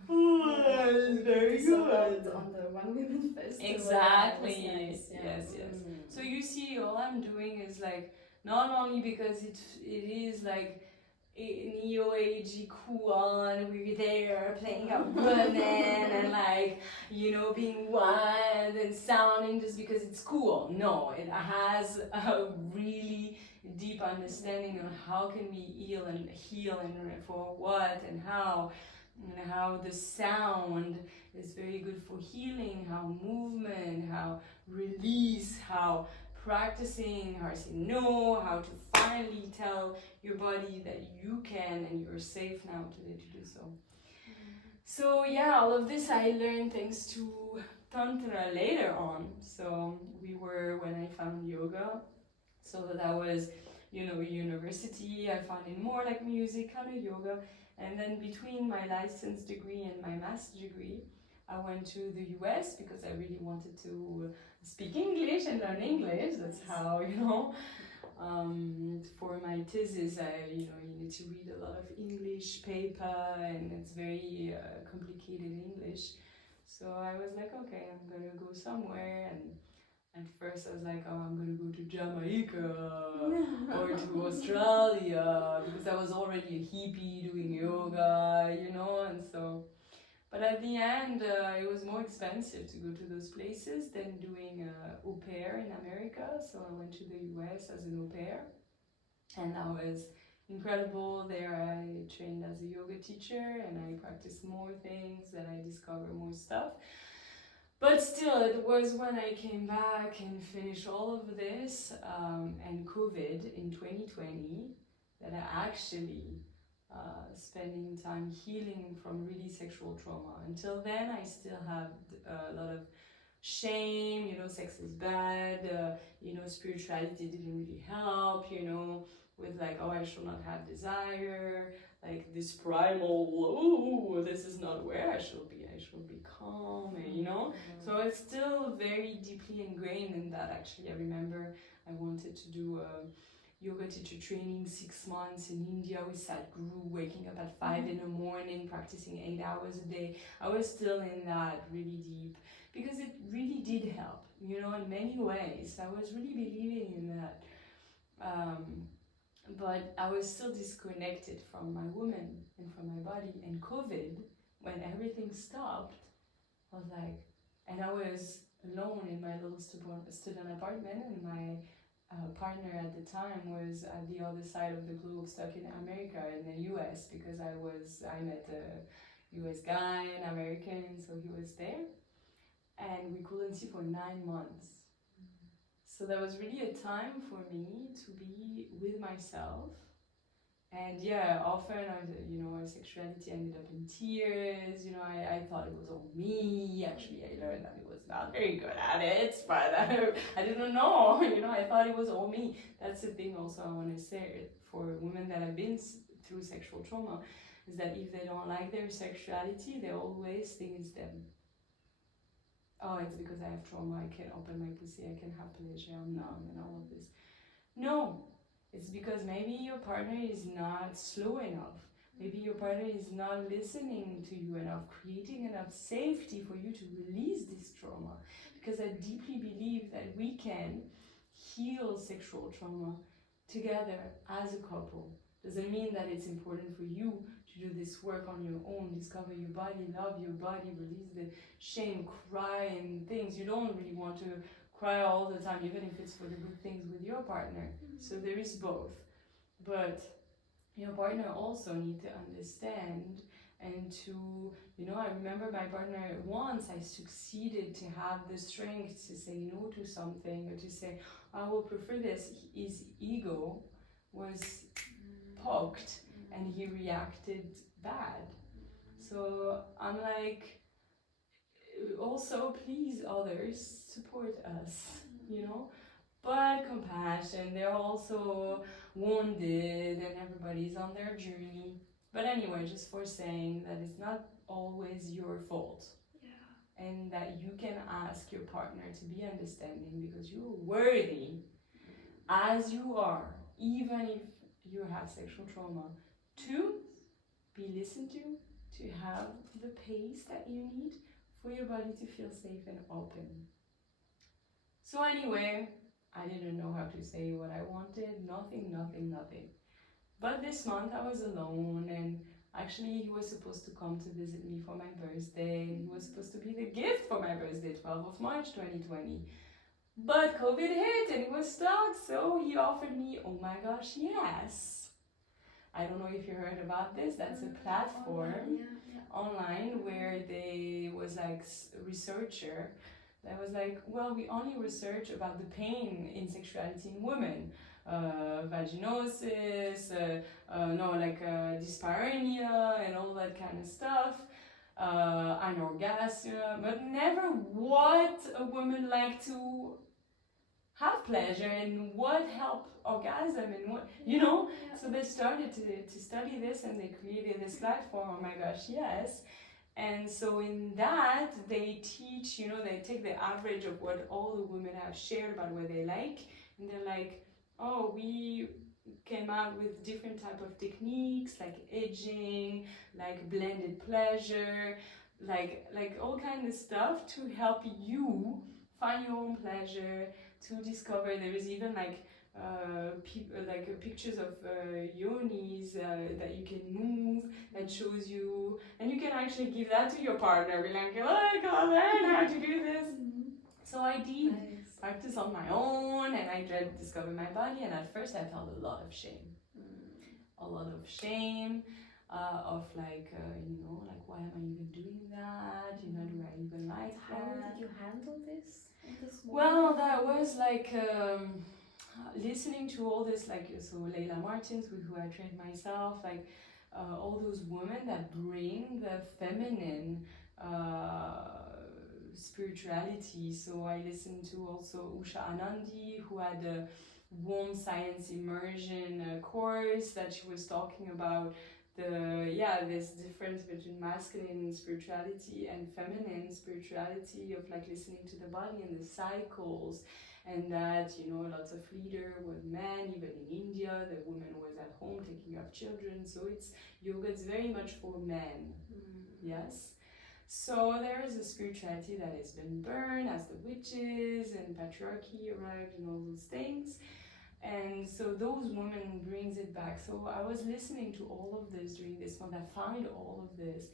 It's very good. On the One Women Festival. Exactly. Nice, yeah. Yes. So you see, all I'm doing is like, not only because it is like neo-agey cool, and we're there playing a woman and like, being wild and sounding just because it's cool. No, it has a really deep understanding on how can we heal and for what and how the sound is very good for healing, how movement, how release, how practicing, how to say no, how to finally tell your body that you can and you're safe now today to do so. So all of this I learned thanks to Tantra later on. So when I found yoga, so that was, university, I found it more like music, kind of yoga. And then between my license degree and my master degree, I went to the US because I really wanted to speak English and learn English. That's how, for my thesis, you need to read a lot of English paper, and it's very complicated English. So I was like, okay, I'm gonna go somewhere. And at first I was like, oh, I'm gonna go to Jamaica or to Australia, because I was already a hippie doing yoga, and so. But at the end, it was more expensive to go to those places than doing au pair in America. So I went to the US as an au pair, and that was incredible. There I trained as a yoga teacher, and I practiced more things, and I discovered more stuff. But still, it was when I came back and finished all of this, and COVID in 2020, that I actually spending time healing from really sexual trauma. Until then, I still had a lot of shame, sex is bad, spirituality didn't really help, with like, oh, I shall not have desire, like this primal, oh, this is not where I shall be calm, and So it's still very deeply ingrained in that. Actually, I remember I wanted to do yoga teacher training 6 months in India with Sadhguru, waking up at 5 in the morning, practicing 8 hours a day. I was still in that really deep because it really did help, you know, in many ways. I was really believing in that. But I was still disconnected from my woman and from my body. And COVID, when everything stopped, I was like, and I was alone in my little student apartment, and my partner at the time was at the other side of the globe, stuck in America, in the US, because I met a US guy, an American, so he was there, and we couldn't see for 9 months. So that was really a time for me to be with myself. And yeah, often, our sexuality ended up in tears. You know, I thought it was all me. Actually, I learned that it was not very good at it, but I didn't know. You know, I thought it was all me. That's the thing also I want to say for women that have been through sexual trauma, is that if they don't like their sexuality, they always think it's them. Oh, it's because I have trauma, I can't open my pussy, I can have pleasure, I'm numb, and all of this. No, it's because maybe your partner is not slow enough. Maybe your partner is not listening to you enough, creating enough safety for you to release this trauma. Because I deeply believe that we can heal sexual trauma together as a couple. Doesn't mean that it's important for you to do this work on your own, discover your body, love your body, release the shame, cry and things. You don't really want to cry all the time, even if it's for the good things with your partner. So there is both. But your partner also need to understand and to, I remember my partner, once I succeeded to have the strength to say no to something, or to say, I will prefer this. His ego was poked and he reacted bad. So I'm like, also please others, support us, but compassion, they're also wounded and everybody's on their journey. But anyway, just for saying that it's not always your fault. Yeah. And that you can ask your partner to be understanding, because you're worthy as you are, even if you have sexual trauma, to be listened to have the pace that you need for your body to feel safe and open. So anyway, I didn't know how to say what I wanted, nothing. But this month I was alone, and actually he was supposed to come to visit me for my birthday. He was supposed to be the gift for my birthday, 12th of March 2020. But COVID hit and it was stuck, so he offered me, oh my gosh, yes. I don't know if you heard about this. That's a platform online where they was like a researcher that was like, well, we only research about the pain in sexuality in women. Vaginosis, dyspareunia and all that kind of stuff. Anorgasm, but never what a woman like to have pleasure and what help orgasm and what, So they started to study this and they created this platform, oh my gosh, yes. And so in that, they teach, they take the average of what all the women have shared about what they like, and they're like, oh, we came out with different type of techniques, like edging, like blended pleasure, like all kind of stuff to help you find your own pleasure, to discover. There is even pictures of yonis that you can move, that shows you, and you can actually give that to your partner, be like, oh, I gotta learn how to do this. So I did practice on my own, and I tried to discover my body, and at first I felt a lot of shame. Of why am I even doing that? Do I even like that? How did you handle this? Well, that was listening to all this, so Layla Martins, who I trained myself, all those women that bring the feminine spirituality. So I listened to also Usha Anandi, who had a womb science immersion course that she was talking about this difference between masculine spirituality and feminine spirituality, of like listening to the body and the cycles, and that, you know, lots of leaders were men. Even in India, the woman was at home taking care of children. So it's yoga is very much for men. Yes. So there is a spirituality that has been burned as the witches and patriarchy arrived and all those things. And so those women brings it back. So I was listening to all of this during this month. I found all of this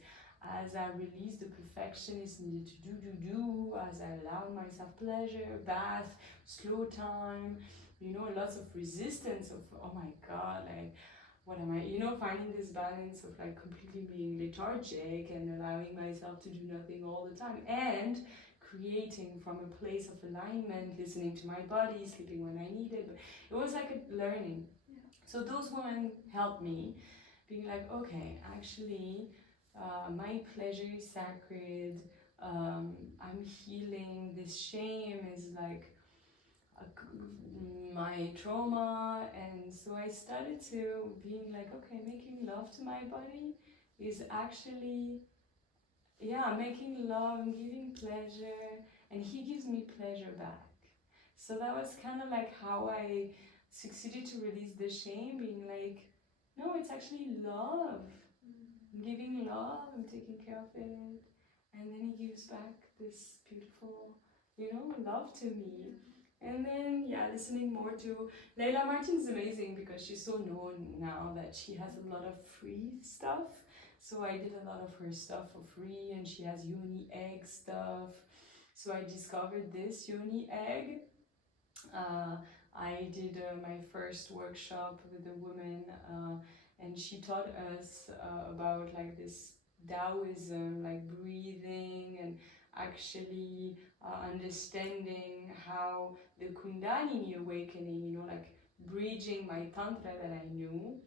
as I released the perfectionist needed to do, as I allowed myself pleasure, bath, slow time, you know, lots of resistance of, oh my God, like, what am I, you know, finding this balance of like completely being lethargic and allowing myself to do nothing all the time, and creating from a place of alignment, listening to my body, sleeping when I needed. But it was like a learning. Yeah. So those women helped me, being like, okay, actually, my pleasure is sacred. I'm healing. This shame is like my trauma. And so I started to being like, okay, making love to my body is actually, yeah, making love and giving pleasure, and he gives me pleasure back. So that was kind of like how I succeeded to release the shame, being like, no, it's actually love. I'm giving love, I'm taking care of it, and then he gives back this beautiful, you know, love to me. And then, yeah, listening more to Layla Martin's amazing because she's so known now that she has a lot of free stuff. So I did a lot of her stuff for free, and she has yoni egg stuff. So I discovered this yoni egg. I did my first workshop with a woman, and she taught us about like this Taoism, like breathing, and actually understanding how the Kundalini awakening, you know, like bridging my Tantra that I knew,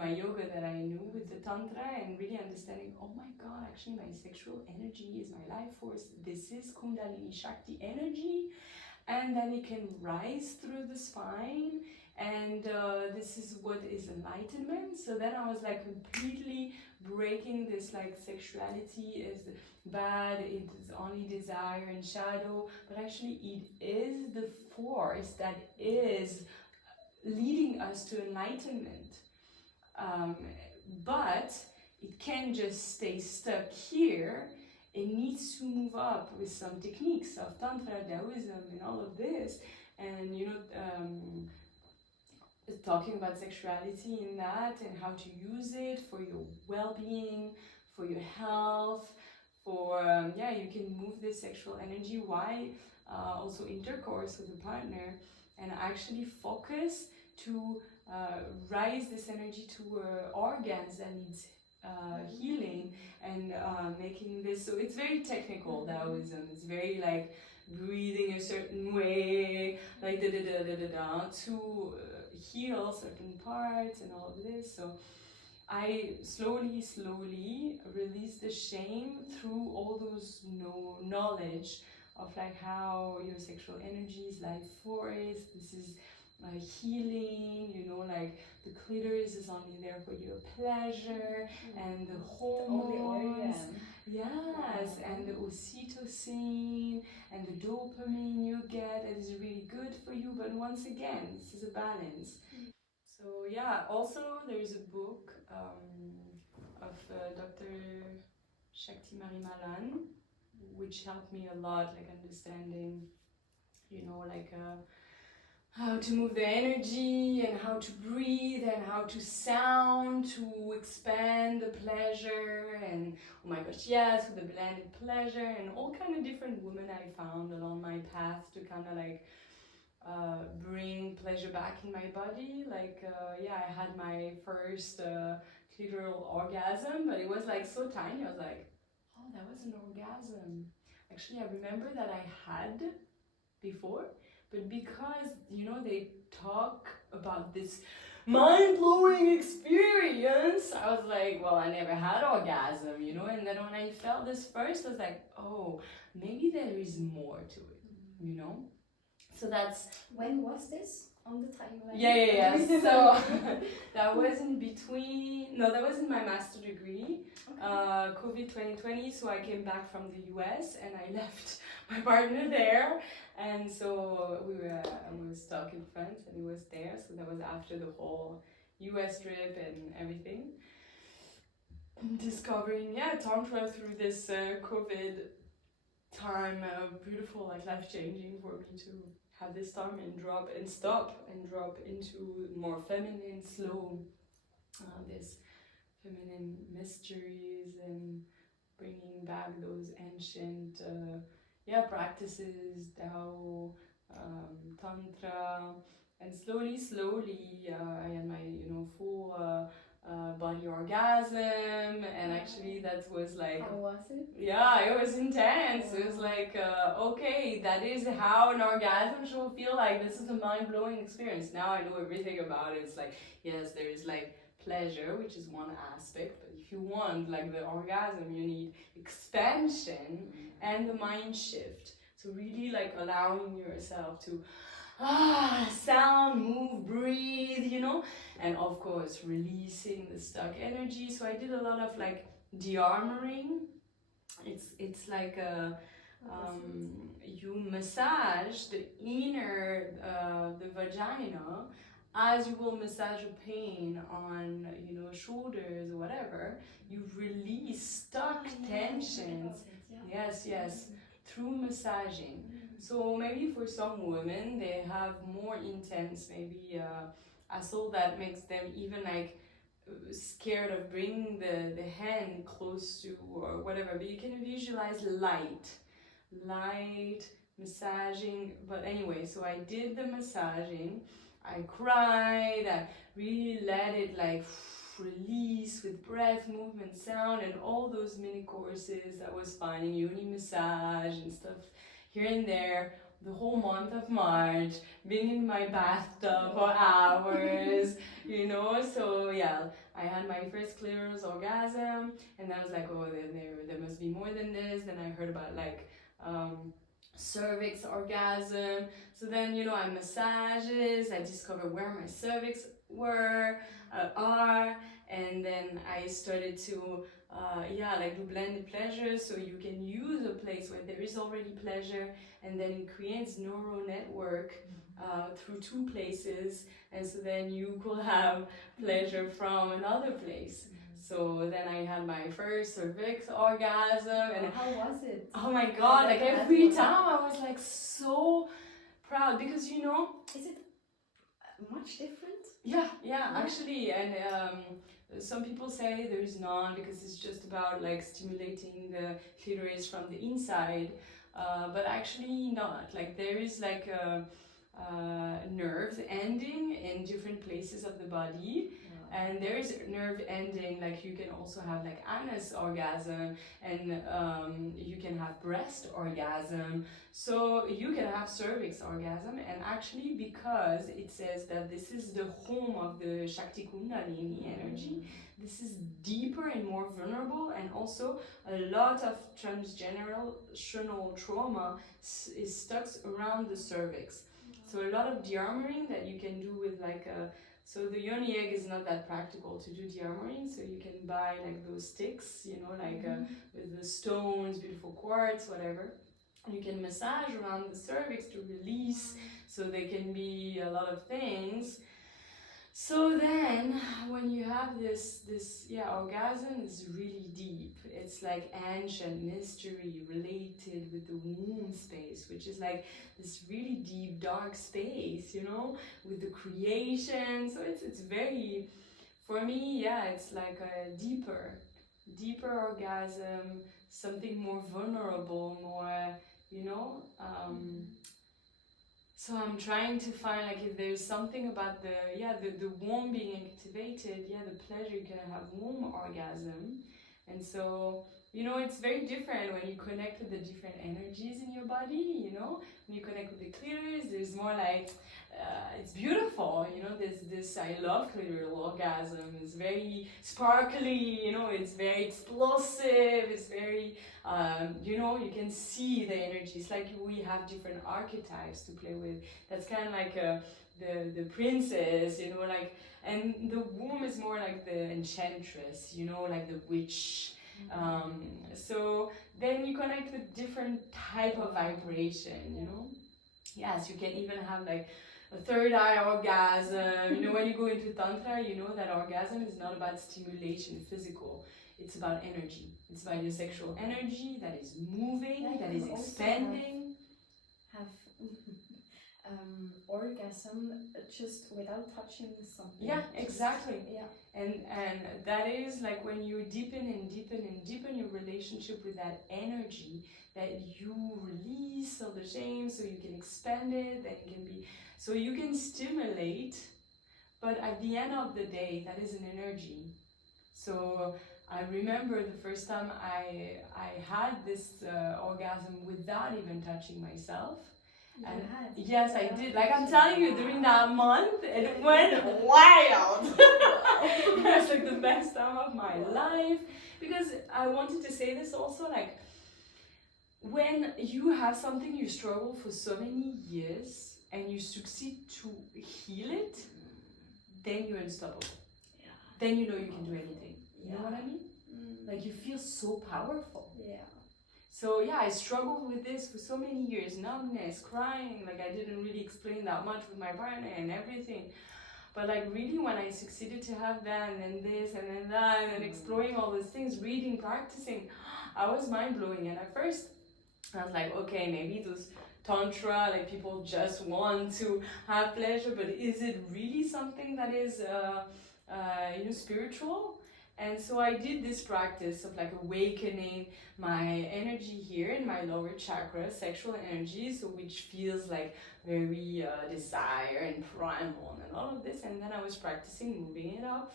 my yoga that I knew with the Tantra, and really understanding, oh my God, actually my sexual energy is my life force. This is Kundalini Shakti energy. And then it can rise through the spine, and this is what is enlightenment. So then I was like completely breaking this like sexuality is bad, it is only desire and shadow, but actually it is the force that is leading us to enlightenment. But it can't just stay stuck here. It needs to move up with some techniques of Tantra, Taoism, and all of this. And, you know, talking about sexuality in that and how to use it for your well-being, for your health, for, yeah, you can move this sexual energy while also intercourse with a partner, and actually focus to raise this energy to organs that needs healing, and making this, so it's very technical Taoism. It's very like breathing a certain way, like da da da da da da, to heal certain parts and all of this. So I slowly release the shame through all those knowledge of like how your sexual energy is life force. This is healing, you know, like the clitoris is only there for your pleasure, and the hormones, yes, and the oxytocin and the dopamine you get, that is really good for you. But once again, this is a balance. So yeah, also there is a book of Dr. Shakti Marie Malan, which helped me a lot, like understanding, you know, like how to move the energy and how to breathe and how to sound to expand the pleasure, and oh my gosh, yes, with the blended pleasure, and all kind of different women I found along my path to kind of like bring pleasure back in my body. Like yeah, I had my first clitoral orgasm, but it was like so tiny. I was like, oh, that was an orgasm. Actually, I remember that I had before, but because, you know, they talk about this mind-blowing experience, I was like, well, I never had orgasm, you know. And then when I felt this first, I was like, oh, maybe there is more to it, you know. So that's, when was this? on the timeline. Yeah. So that was in between. No, that was in my master degree. Okay. COVID 2020. So I came back from the US and I left my partner there, and so I was stuck in France and he was there. So that was after the whole US trip and everything. Discovering tantra through this COVID time, beautiful, like life-changing for me to have this time and stop and drop into more feminine, slow, this feminine mysteries and bringing back those ancient practices, Tao, Tantra, and slowly, I had my full body orgasm, and actually that was like, how was it? Yeah, it was intense. It was like, okay, that is how an orgasm should feel like. This is a mind-blowing experience. Now I know everything about it. It's like, yes, there is like pleasure, which is one aspect, but if you want like the orgasm, you need expansion and the mind shift. So really like allowing yourself to sound, move, breathe, and of course releasing the stuck energy. So I did a lot of like de-armoring. It's like you massage the inner the vagina as you will massage a pain on shoulders or whatever. You release stuck tensions. Yes, through massaging. So maybe for some women they have more intense maybe assault that makes them even like scared of bringing the hand close to or whatever, but you can visualize light massaging. But anyway, so I did the massaging, I cried, I really let it like release with breath, movement, sound, and all those mini courses I was finding, yoni massage and stuff here and there, the whole month of March, being in my bathtub for hours, so yeah, I had my first clitoris orgasm, and I was like, oh, there must be more than this. Then I heard about like cervix orgasm. So then, I massages, I discovered where my cervix are, and then I started to like do blended pleasures, so you can use a place where there is already pleasure, and then it creates neural network through two places, and so then you could have pleasure from another place. So then I had my first cervix orgasm, and how was it? Oh my god, like every time I was like so proud, because is it much different? Yeah, actually, and some people say there is none because it's just about like stimulating the clitoris from the inside, but actually not. Like there is like nerves ending in different places of the body. And there is nerve ending, like you can also have like anus orgasm, and you can have breast orgasm, so you can have cervix orgasm. And actually, because it says that this is the home of the Shakti Kundalini energy, this is deeper and more vulnerable, and also a lot of transgenerational trauma is stuck around the cervix. So a lot of de-armoring that you can do with like so the yoni egg is not that practical to do de-armoring, so you can buy like those sticks, with the stones, beautiful quartz, whatever. You can massage around the cervix to release, so there can be a lot of things. So then, when you have this orgasm is really deep. It's like ancient mystery related with the womb space, which is like this really deep, dark space, with the creation. So it's very, for me, it's like a deeper orgasm, something more vulnerable, more, so I'm trying to find like if there's something about the womb being activated, the pleasure, you can have womb orgasm. And so you know, it's very different when you connect with the different energies in your body, you know. When you connect with the clitoris, there's more like, it's beautiful, you know, this, I love clitoral orgasm. It's very sparkly, you know, it's very explosive, it's very, you know, you can see the energy. It's like we have different archetypes to play with. That's kind of like the princess, you know, like, and the womb is more like the enchantress, you know, like the witch. So then you connect with different type of vibration, you know. Yes, you can even have like a third eye orgasm. You know, when you go into tantra, you know that orgasm is not about stimulation, physical. It's about energy. It's about your sexual energy that is moving, that is expanding. Have orgasm just without touching something. Yeah, exactly. Yeah. And that is like when you deepen and deepen and deepen your relationship with that energy, that you release all the shame, so you can expand it, that you can be, so you can stimulate, but at the end of the day, that is an energy. So I remember the first time I had this orgasm without even touching myself. And yes, I did. Like I'm telling you, during that month, it went wild. It was like the best time of my life. Because I wanted to say this also, like, when you have something you struggle for so many years and you succeed to heal it, then you're unstoppable. Yeah. Then you know you can do anything. You know what I mean? Like you feel so powerful. Yeah. So yeah, I struggled with this for so many years, numbness, crying, like I didn't really explain that much with my partner and everything. But like really when I succeeded to have that and then this and then that and then exploring all these things, reading, practicing, I was mind-blowing. And at first I was like, okay, maybe those tantra, like people just want to have pleasure, but is it really something that is you know, spiritual? And so I did this practice of like awakening my energy here in my lower chakra, sexual energy, so which feels like very desire and primal and all of this. And then I was practicing moving it up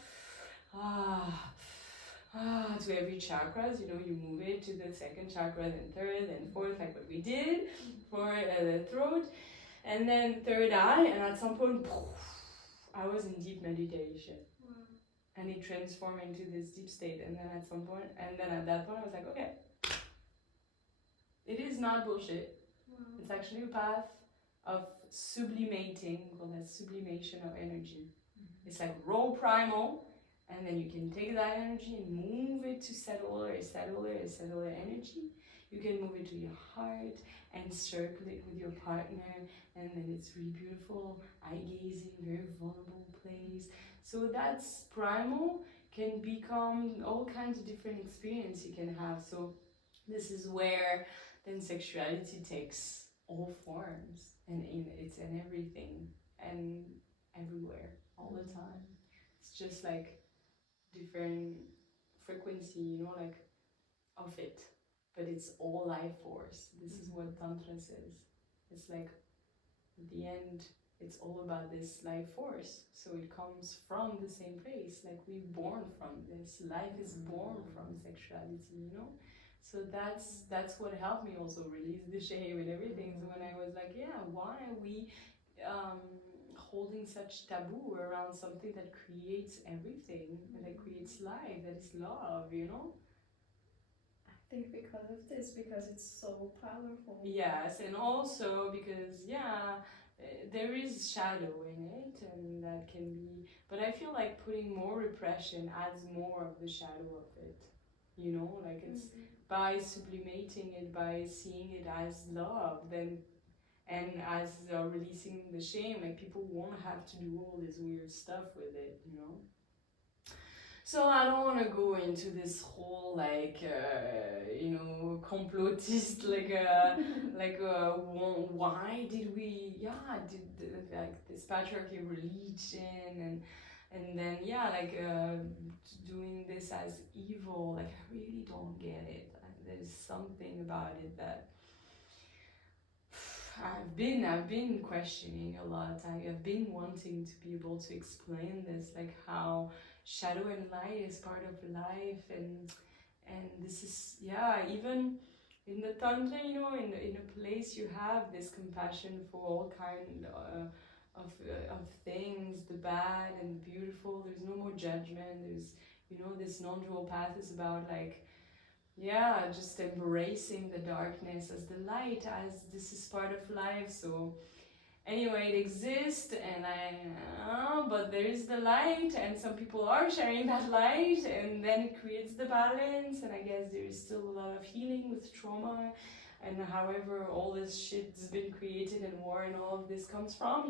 to every chakras. You know, you move it to the second chakra, then third, then fourth, like what we did for the throat, and then third eye. And at some point, I was in deep meditation. And it transformed into this deep state. And then at some point, and then at that point, I was like, okay, it is not bullshit. It's actually a path of sublimating. We call that sublimation of energy. It's like raw primal, and then you can take that energy and move it to cellular energy. You can move it to your heart and circle it with your partner, and then it's really beautiful, eye gazing, very vulnerable place. So that's primal, can become all kinds of different experience you can have. So this is where then sexuality takes all forms, and it's in everything and everywhere all the time. It's just like different frequency, you know, like of it, but it's all life force. This is what tantra says. It's like at the end, it's all about this life force. So it comes from the same place. Like we're born from this. Life is born from sexuality, you know. So that's what helped me also release the shame and everything. So when I was like, yeah, why are we holding such taboo around something that creates everything, that creates life, that is love, you know? I think because of this, because it's so powerful. Yes, and also because, yeah, there is shadow in it, and that can be, but I feel like putting more repression adds more of the shadow of it, you know, like it's by sublimating it, by seeing it as love, then, and as releasing the shame, like people won't have to do all this weird stuff with it, you know. So I don't want to go into this whole like you know, complotist why did we did like this patriarchy religion and then yeah, like doing this as evil, like I really don't get it. There's something about it that I've been questioning a lot of time. I've been wanting to be able to explain this, like how shadow and light is part of life, and And this is, even in the Tantra, in a place you have this compassion for all kind of things, the bad and the beautiful. There's no more judgment. There's, this non-dual path is about like, just embracing the darkness as the light, as this is part of life. So anyway, it exists, and but there is the light, and some people are sharing that light, and then it creates the balance. And I guess there is still a lot of healing with trauma, and however all this shit's been created, and war and all of this comes from,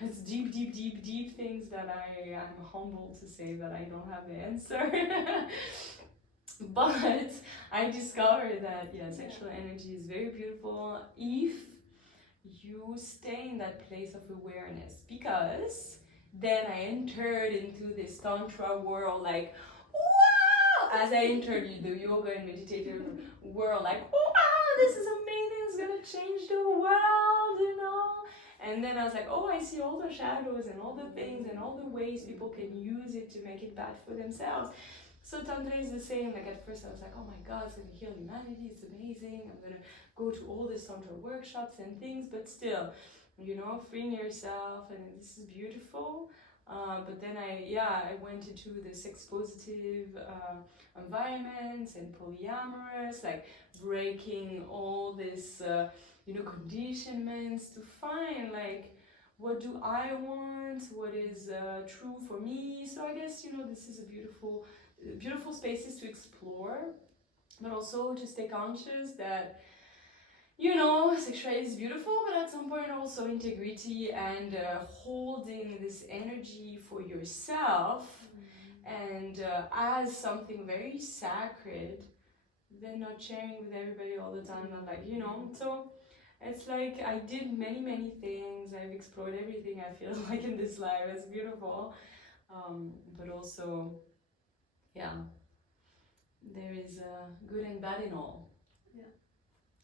it's deep, deep, deep, deep things that I'm humbled to say that I don't have the answer. But I discovered that sexual energy is very beautiful if you stay in that place of awareness, because then I entered into this tantra world, like wow, as I entered the yoga and meditative world, like wow, this is amazing, it's gonna change the world. And then I was like, oh, I see all the shadows and all the things and all the ways people can use it to make it bad for themselves. So Tantra is the same. Like at first I was like, oh my God, it's gonna heal humanity, it's amazing, I'm gonna go to all these Tantra workshops and things, but still, freeing yourself, and this is beautiful. But then I went into the sex positive environments and polyamorous, like breaking all this, conditionments to find like, what do I want? What is true for me? So I guess, this is a beautiful spaces to explore, but also to stay conscious that, sexuality is beautiful, but at some point also integrity and holding this energy for yourself and as something very sacred, then not sharing with everybody all the time, not like, so it's like I did many, many things. I've explored everything, I feel like, in this life. It's beautiful. But also, there is good and bad in all. Yeah.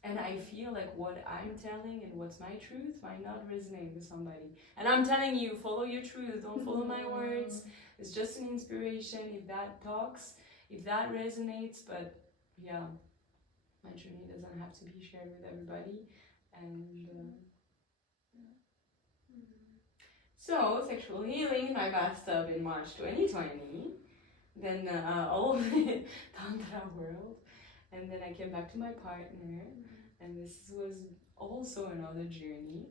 And I feel like what I'm telling and what's my truth might not resonate with somebody. And I'm telling you, follow your truth, don't follow my words. It's just an inspiration if that talks, if that resonates. But my journey doesn't have to be shared with everybody. And so, sexual healing in my bathtub in March 2020. Then all the Tantra world. And then I came back to my partner. And this was also another journey,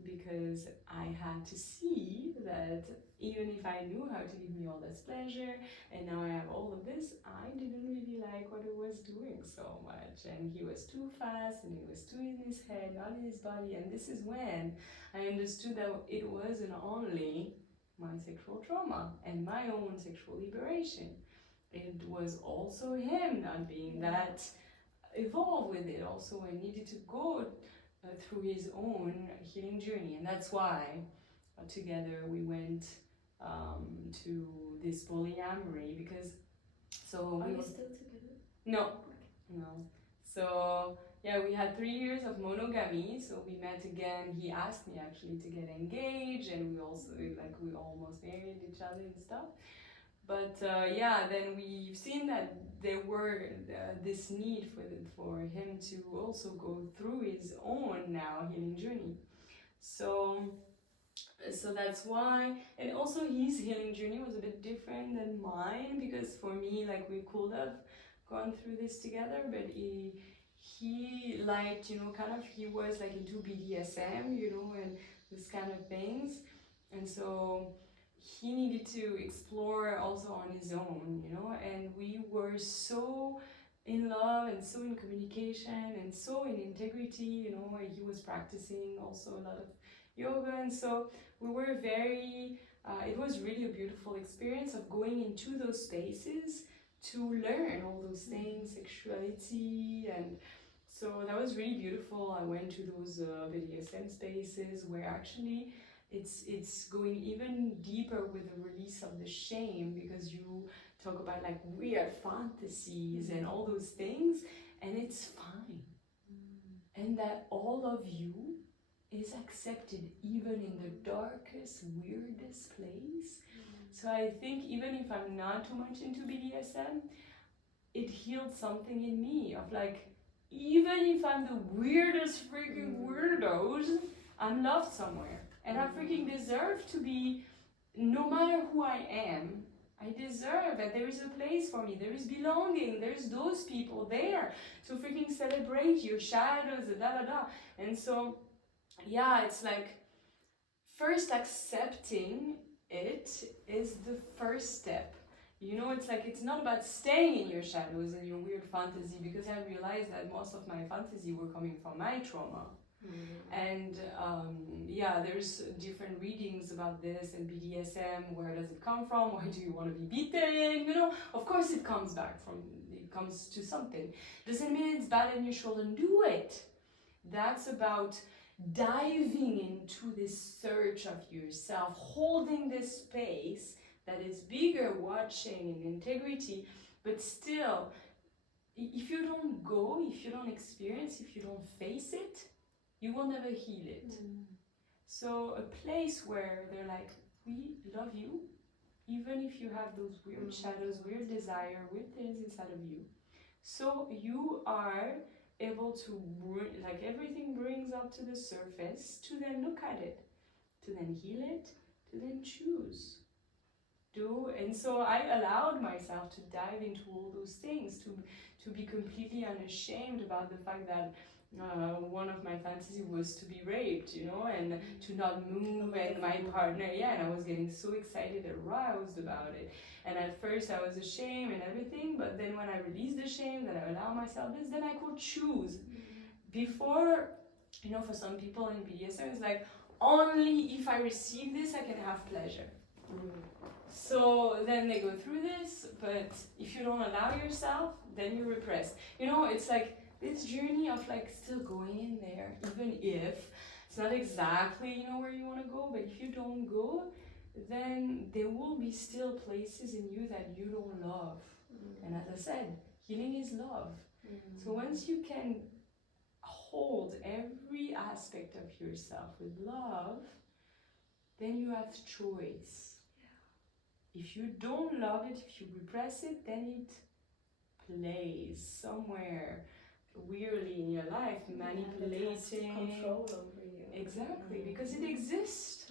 because I had to see that even if I knew how to give me all this pleasure, and now I have all of this, I didn't really like what it was doing so much. And he was too fast, and he was too in his head, not in his body. And this is when I understood that it wasn't only my sexual trauma and my own sexual liberation. It was also him not being that evolved with it. Also, I needed to go through his own healing journey, and that's why together we went to this polyamory, because Are you still together? No. So we had 3 years of monogamy. So we met again. He asked me actually to get engaged, and we almost married each other and stuff. But then we've seen that there were this need for him to also go through his own now healing journey. So that's why, and also his healing journey was a bit different than mine, because for me, like, we could have gone through this together, but he liked, he was like into BDSM, and this kind of things, and so he needed to explore also on his own, and we were so in love and so in communication and so in integrity, he was practicing also a lot of yoga, and so we were very, it was really a beautiful experience of going into those spaces to learn all those things, sexuality, and so that was really beautiful. I went to those BDSM spaces where actually it's going even deeper with the release of the shame, because you talk about like weird fantasies and all those things, and it's fine. And that all of you is accepted even in the darkest, weirdest place. So I think even if I'm not too much into BDSM, it healed something in me of like, even if I'm the weirdest freaking weirdos, I'm loved somewhere. And I freaking deserve to be, no matter who I am, I deserve that there is a place for me, there is belonging, there's those people there to freaking celebrate your shadows, da da da. And so, yeah, it's like, first accepting it is the first step. You know, it's like, it's not about staying in your shadows and your weird fantasy, because I realized that most of my fantasy were coming from my trauma. And yeah, there's different readings about this and BDSM. Where does it come from? Why do you want to be beaten? You know, of course it comes to something. Doesn't mean it's bad and you shouldn't do it. That's about diving into this search of yourself, holding this space that is bigger, watching in integrity, but still, if you don't go, if you don't experience, if you don't face it, you will never heal it. So a place where they're like, we love you, even if you have those weird shadows, weird desire, weird things inside of you. So you are able to, like, everything brings up to the surface, to then look at it, to then heal it, to then choose. And so I allowed myself to dive into all those things, to be completely unashamed about the fact that one of my fantasies was to be raped, you know, and to not move, and my partner, and I was getting so excited and aroused about it. And at first I was ashamed and everything, but then when I released the shame, that I allow myself this, then I could choose. Before, you know, for some people in BDSM, it's like, only if I receive this, I can have pleasure. So then they go through this, but if you don't allow yourself, then you repress. You know, it's like this journey of like still going in there, even if it's not exactly, you know, where you want to go, but if you don't go, then there will be still places in you that you don't love. And as I said, healing is love. So once you can hold every aspect of yourself with love, then you have choice. If you don't love it, if you repress it, then it plays somewhere weirdly in your life, manipulating. Control over you. Exactly, because it exists.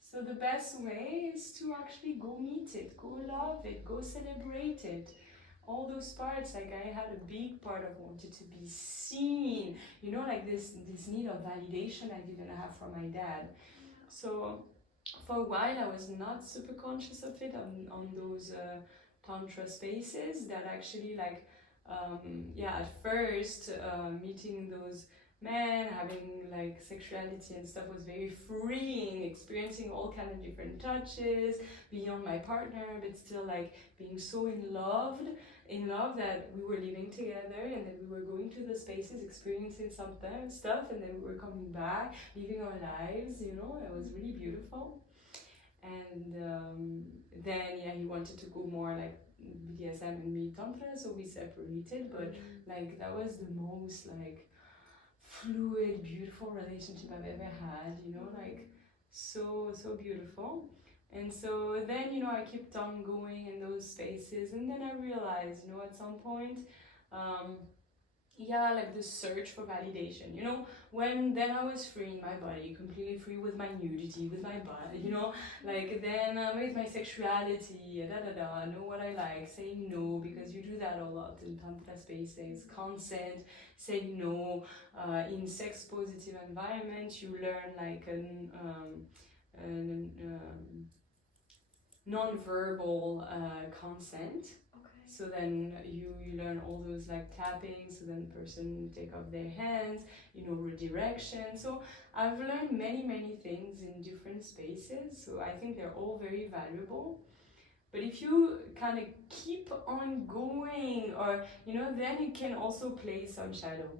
So the best way is to actually go meet it, go love it, go celebrate it. All those parts, like I had a big part of wanted to be seen, you know, like this need of validation I didn't have from my dad. So for a while I was not super conscious of it on those tantra spaces that actually like at first meeting those men, having like sexuality and stuff was very freeing, experiencing all kind of different touches beyond my partner, but still like being so in love that we were living together, and then we were going to the spaces, experiencing some stuff, and then we were coming back, living our lives, you know. It was really beautiful. And then he wanted to go more like BDSM and me tantra, so we separated, but like that was the most like fluid, beautiful relationship I've ever had, you know, like so beautiful. And so then, you know, I kept on going in those spaces, and then I realized, you know, at some point, like the search for validation, you know, when then I was free in my body, completely free with my nudity, with my body, you know, like then with my sexuality, I know what I like, saying no, because you do that a lot in tantra spaces, consent, saying no, in sex positive environments, you learn like non-verbal consent. So then you learn all those like tapping, so then the person take off their hands, you know, redirection. So I've learned many things in different spaces, so I think they're all very valuable. But if you kind of keep on going, or, you know, then it can also play some shadow.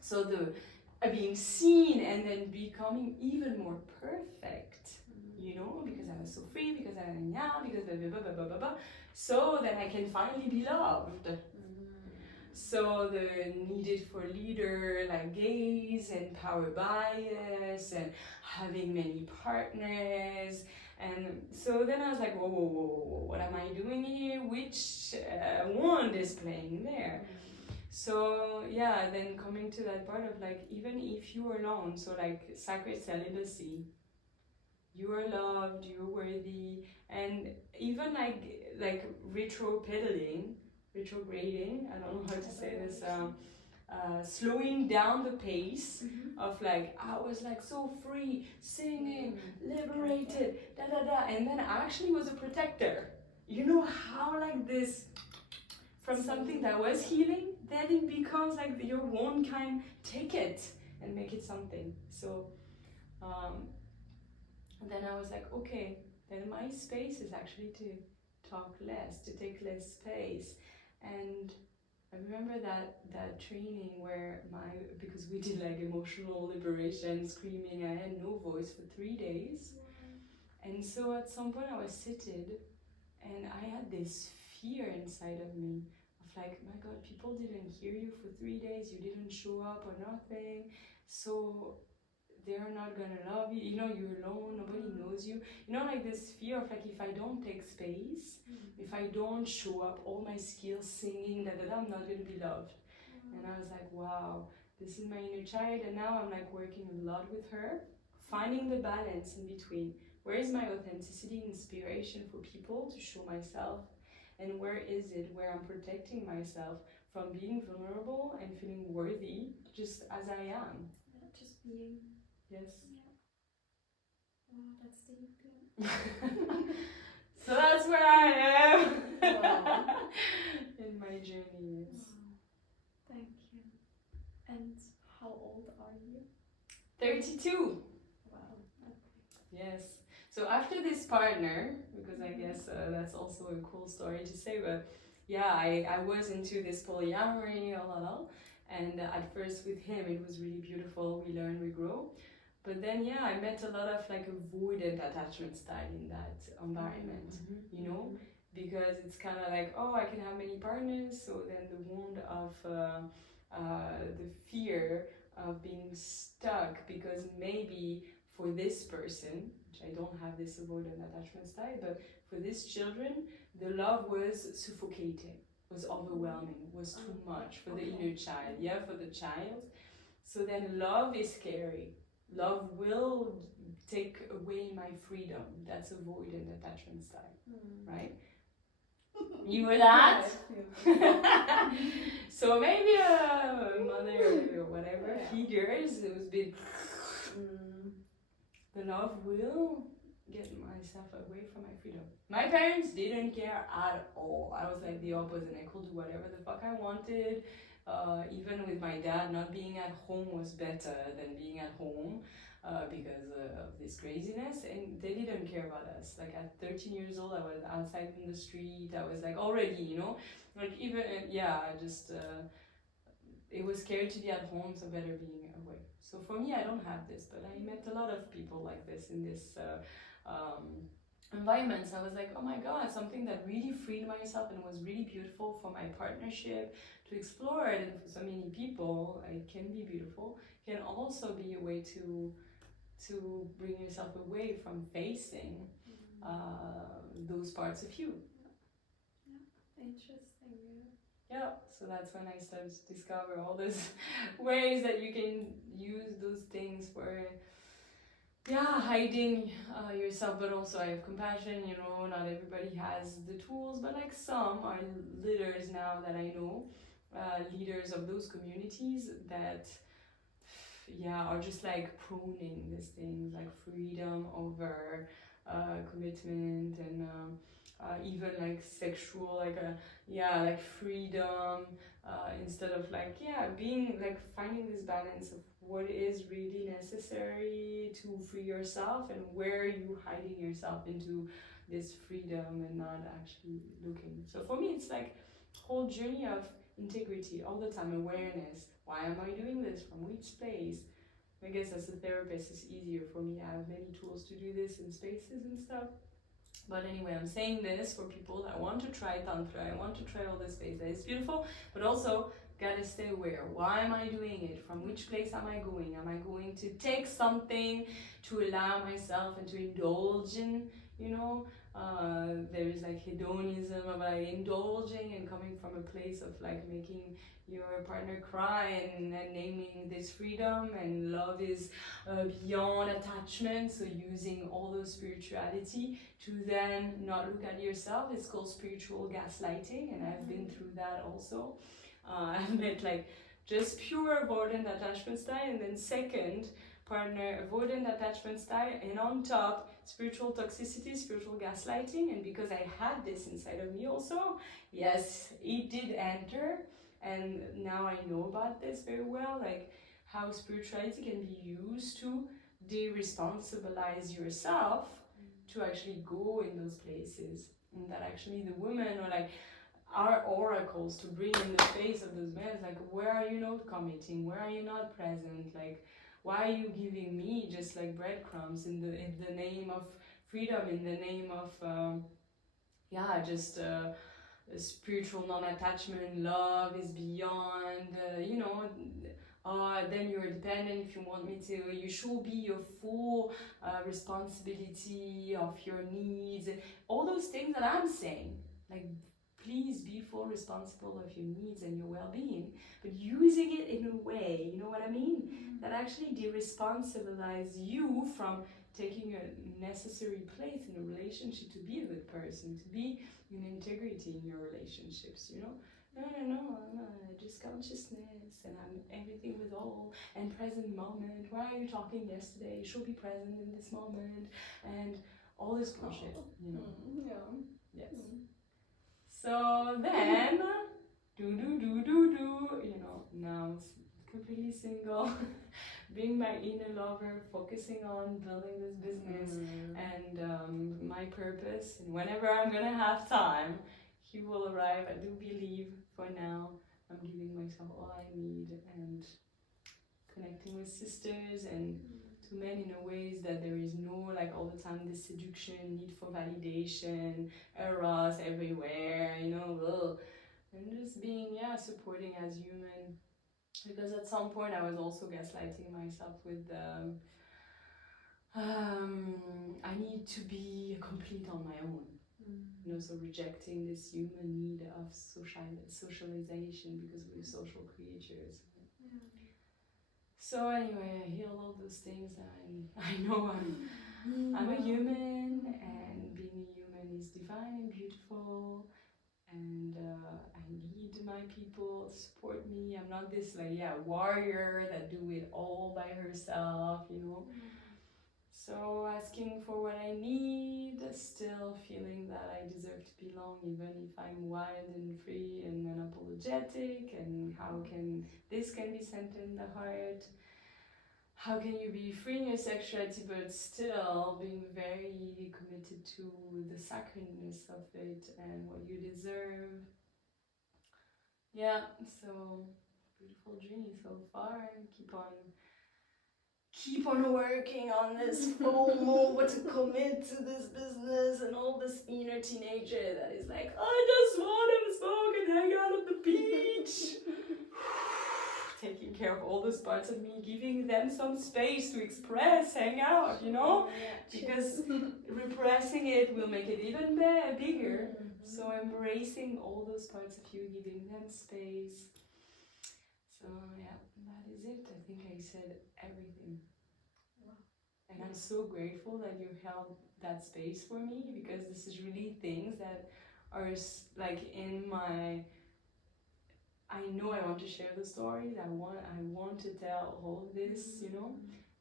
So the being seen and then becoming even more perfect, you know, because I was so free, because because blah, blah, blah, so that I can finally be loved. So the needed for leader, like gaze and power bias, and having many partners, And so then I was like, whoa, what am I doing here? Which wand is playing there? So yeah, then coming to that part of like, even if you are alone, so like sacred celibacy, you are loved, you're worthy, and even like retrograding, I don't know how to say this, slowing down the pace of like, I was like so free, singing, liberated, da da da, and then I actually was a protector. You know how like this, from something that was healing, then it becomes like your own kind, take it and make it something. So then I was like, okay, then my space is actually to talk less, to take less space. And I remember that training where because we did like emotional liberation, screaming, I had no voice for 3 days. And so at some point I was seated and I had this fear inside of me of like, my God, people didn't hear you for 3 days, you didn't show up or nothing. So they're not gonna love you, you know, you're alone, nobody knows you, you know, like this fear of like, if I don't take space, if I don't show up all my skills singing, I'm not gonna be loved. And I was like, wow, this is my inner child. And now I'm like working a lot with her, finding the balance in between, where is my authenticity and inspiration for people to show myself, and where is it where I'm protecting myself from being vulnerable and feeling worthy just as I am. Just being. Yes. Yeah. Wow, that's deep. Yeah. So that's where I am. Wow. In my journey. Yes. Wow. Thank you. And how old are you? 32. Wow. Okay. Yes. So after this partner, because I guess that's also a cool story to say, but yeah, I was into this polyamory, and at first with him it was really beautiful. We learn, we grow. But then, yeah, I met a lot of like avoidant attachment style in that environment, you know, because it's kind of like, oh, I can have many partners. So then the wound of the fear of being stuck, because maybe for this person, which I don't have this avoidant attachment style, but for these children, the love was suffocating, was overwhelming, was too much for the inner child, yeah, for the child. So then love is scary. Love will take away my freedom. That's avoidant attachment style, right? You were that? So maybe a mother or whatever figures, it was a bit. The love will get myself away from my freedom. My parents didn't care at all. I was like the opposite. I could do whatever the fuck I wanted. Even with my dad, not being at home was better than being at home because of this craziness, and they didn't care about us. Like at 13 years old, I was outside in the street. I was like already, you know, like even it was scary to be at home, so better being away. So for me, I don't have this, but I met a lot of people like this in this environments. I was like, oh my God, something that really freed myself and was really beautiful for my partnership to explore it. And for so many people, it can be beautiful. It can also be a way to bring yourself away from facing those parts of you. Yeah, interesting. Yeah, so that's when I started to discover all those ways that you can use those things for hiding yourself, but also I have compassion, you know, not everybody has the tools, but like some are leaders now that I know, leaders of those communities that are just like pruning these things like freedom over commitment, and even like sexual, like freedom, instead of being like finding this balance of what is really necessary to free yourself and where you hiding yourself into this freedom and not actually looking. So for me, it's like whole journey of integrity all the time, awareness. Why am I doing this? From which place? I guess as a therapist, it's easier for me. I have many tools to do this in spaces and stuff. But anyway, I'm saying this for people that want to try Tantra, I want to try all this space. It's beautiful, but also gotta stay aware. Why am I doing it? From which place am I going? Am I going to take something to allow myself and to indulge in you know. There's like hedonism of like indulging and coming from a place of like making your partner cry and naming this freedom, and love is beyond attachment, so using all those spirituality to then not look at yourself. It's called spiritual gaslighting, and I've been through that also. I've met like just pure avoidant attachment style, and then second partner avoidant attachment style, and on top spiritual toxicity, spiritual gaslighting. And because I had this inside of me also, yes, it did enter, and now I know about this very well, like how spirituality can be used to de-responsibilize yourself, to actually go in those places, and that actually the women are like our oracles to bring in the face of those men, like, where are you not committing, where are you not present, like, why are you giving me just like breadcrumbs in the name of freedom, in the name of just spiritual non-attachment, love is beyond, then you're dependent if you want me to, you should be your full responsibility of your needs, all those things that I'm saying, like, please be full responsible of your needs and your well-being, but using it in a way, you know what I mean, that actually de-responsibilize you from taking a necessary place in a relationship, to be a good person, to be in integrity in your relationships, you know. No, I'm just consciousness, and I'm everything with all, and present moment. Why are you talking yesterday? You should be present in this moment, and all this bullshit, you know. Yes. So then, you know, now completely single, being my inner lover, focusing on building this business and my purpose. And whenever I'm gonna have time, he will arrive. I do believe for now I'm giving myself all I need and connecting with sisters and to men in a ways that there is no, like, all the time this seduction, need for validation, eros everywhere, you know, and just being, supporting as human. Because at some point I was also gaslighting myself with I need to be complete on my own. You know, so rejecting this human need of socialization, because we're social creatures. So anyway, I heal all those things, and I know I'm a human, and being a human is divine and beautiful, and I need my people to support me. I'm not this warrior that do it all by herself, you know. So asking for what I need, still feeling that I deserve to belong, even if I'm wild and free and unapologetic. And how can this can be centered in the heart? How can you be free in your sexuality but still being very committed to the sacredness of it and what you deserve? Yeah, so beautiful journey so far. Keep on working on this FOMO, to commit to this business, and all this inner teenager that is like, I just want to smoke and hang out at the beach. Taking care of all those parts of me, giving them some space to express, hang out, you know? Because repressing it will make it even bigger. So embracing all those parts of you, giving them space. So yeah, that is it. I think I said everything. And I'm so grateful that you held that space for me, because this is really things that are like in my... I know I want to share the stories. I want to tell all of this, you know.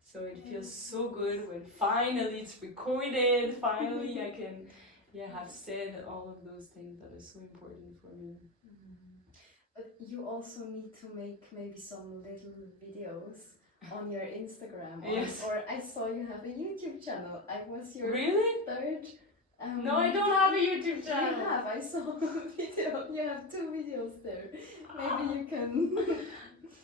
So it feels so good when finally it's recorded. Finally, I can, have said all of those things that are so important for me. But you also need to make maybe some little videos on your Instagram. Yes. Or I saw you have a YouTube channel. I was your third. No, I don't have a YouTube channel. You have. I saw a video. You have 2 videos there. Maybe you can.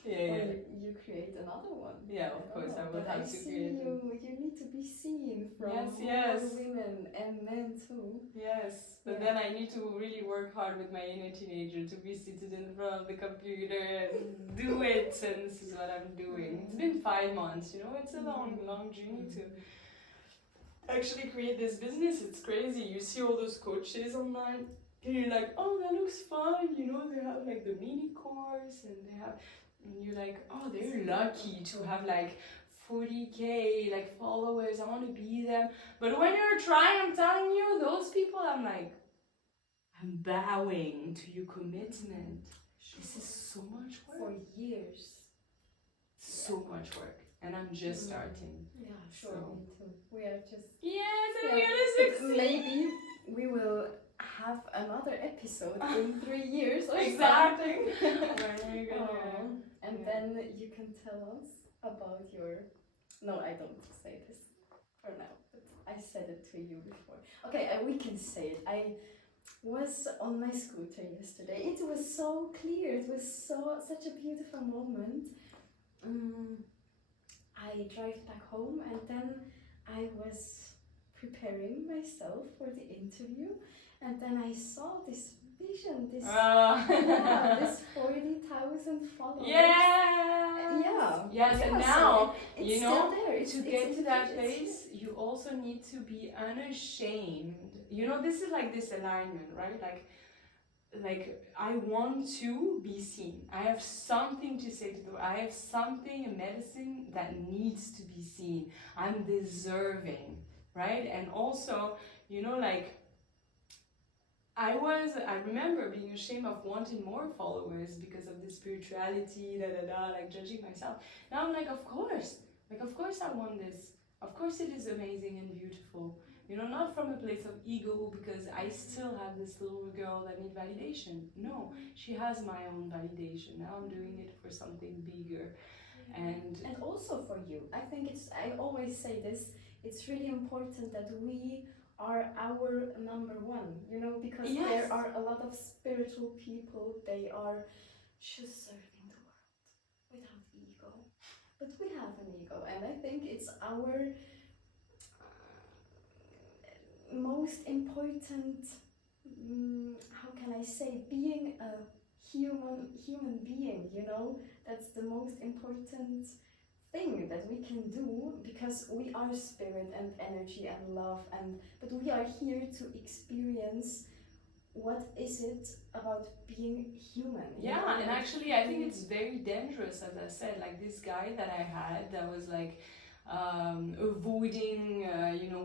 You create another one. Yeah, of course, I will have to create it. You need to be seen from yes. women and men too. Yes, but then I need to really work hard with my inner teenager to be seated in front of the computer and do it, and this is what I'm doing. It's been 5 months, you know, it's a long journey to actually create this business. It's crazy. You see all those coaches online, and you're like, oh, that looks fun. You know, they have like the mini course, and they have, and you're like, oh, they're lucky to have like 40K like followers. I want to be them. But when you're trying, I'm telling you, those people, I'm like, I'm bowing to your commitment. This is so much work. For years. So much work. And I'm just starting. Yeah, sure, So. me too. We are just... Yes, and Yeah. we're gonna succeed. Maybe we will have another episode in 3 years or Exactly. something. When are you gonna... And Yeah. then you can tell us about your... No, I don't say this for now, but I said it to you before. Okay, we can say it. I was on my scooter yesterday. It was so clear. It was such a beautiful moment. I drive back home, and then I was preparing myself for the interview, and then I saw this vision, this this 40,000 followers. Yeah. Yes, and now so it's you still know there. to get to that place, you also need to be unashamed. You know, this is like this alignment, right? Like I want to be seen. I have something to say to the world. I have something, a medicine that needs to be seen. I'm deserving, right? And also, you know, like I remember being ashamed of wanting more followers because of the spirituality, like judging myself. Now I'm like, of course I want this. Of course it is amazing and beautiful. You know, not from a place of ego because I still have this little girl that needs validation. No, she has my own validation. Now I'm doing it for something bigger. And also for you. I think I always say this, it's really important that we are our number one, you know, because yes. There are a lot of spiritual people, they are just serving the world without ego. But we have an ego, and I think it's our most important, how can I say, being a human being, you know, that's the most important thing that we can do, because we are spirit and energy and love, but we are here to experience what is it about being human. Yeah, know? And actually I think it's very dangerous, as I said, like this guy that I had that was like avoiding,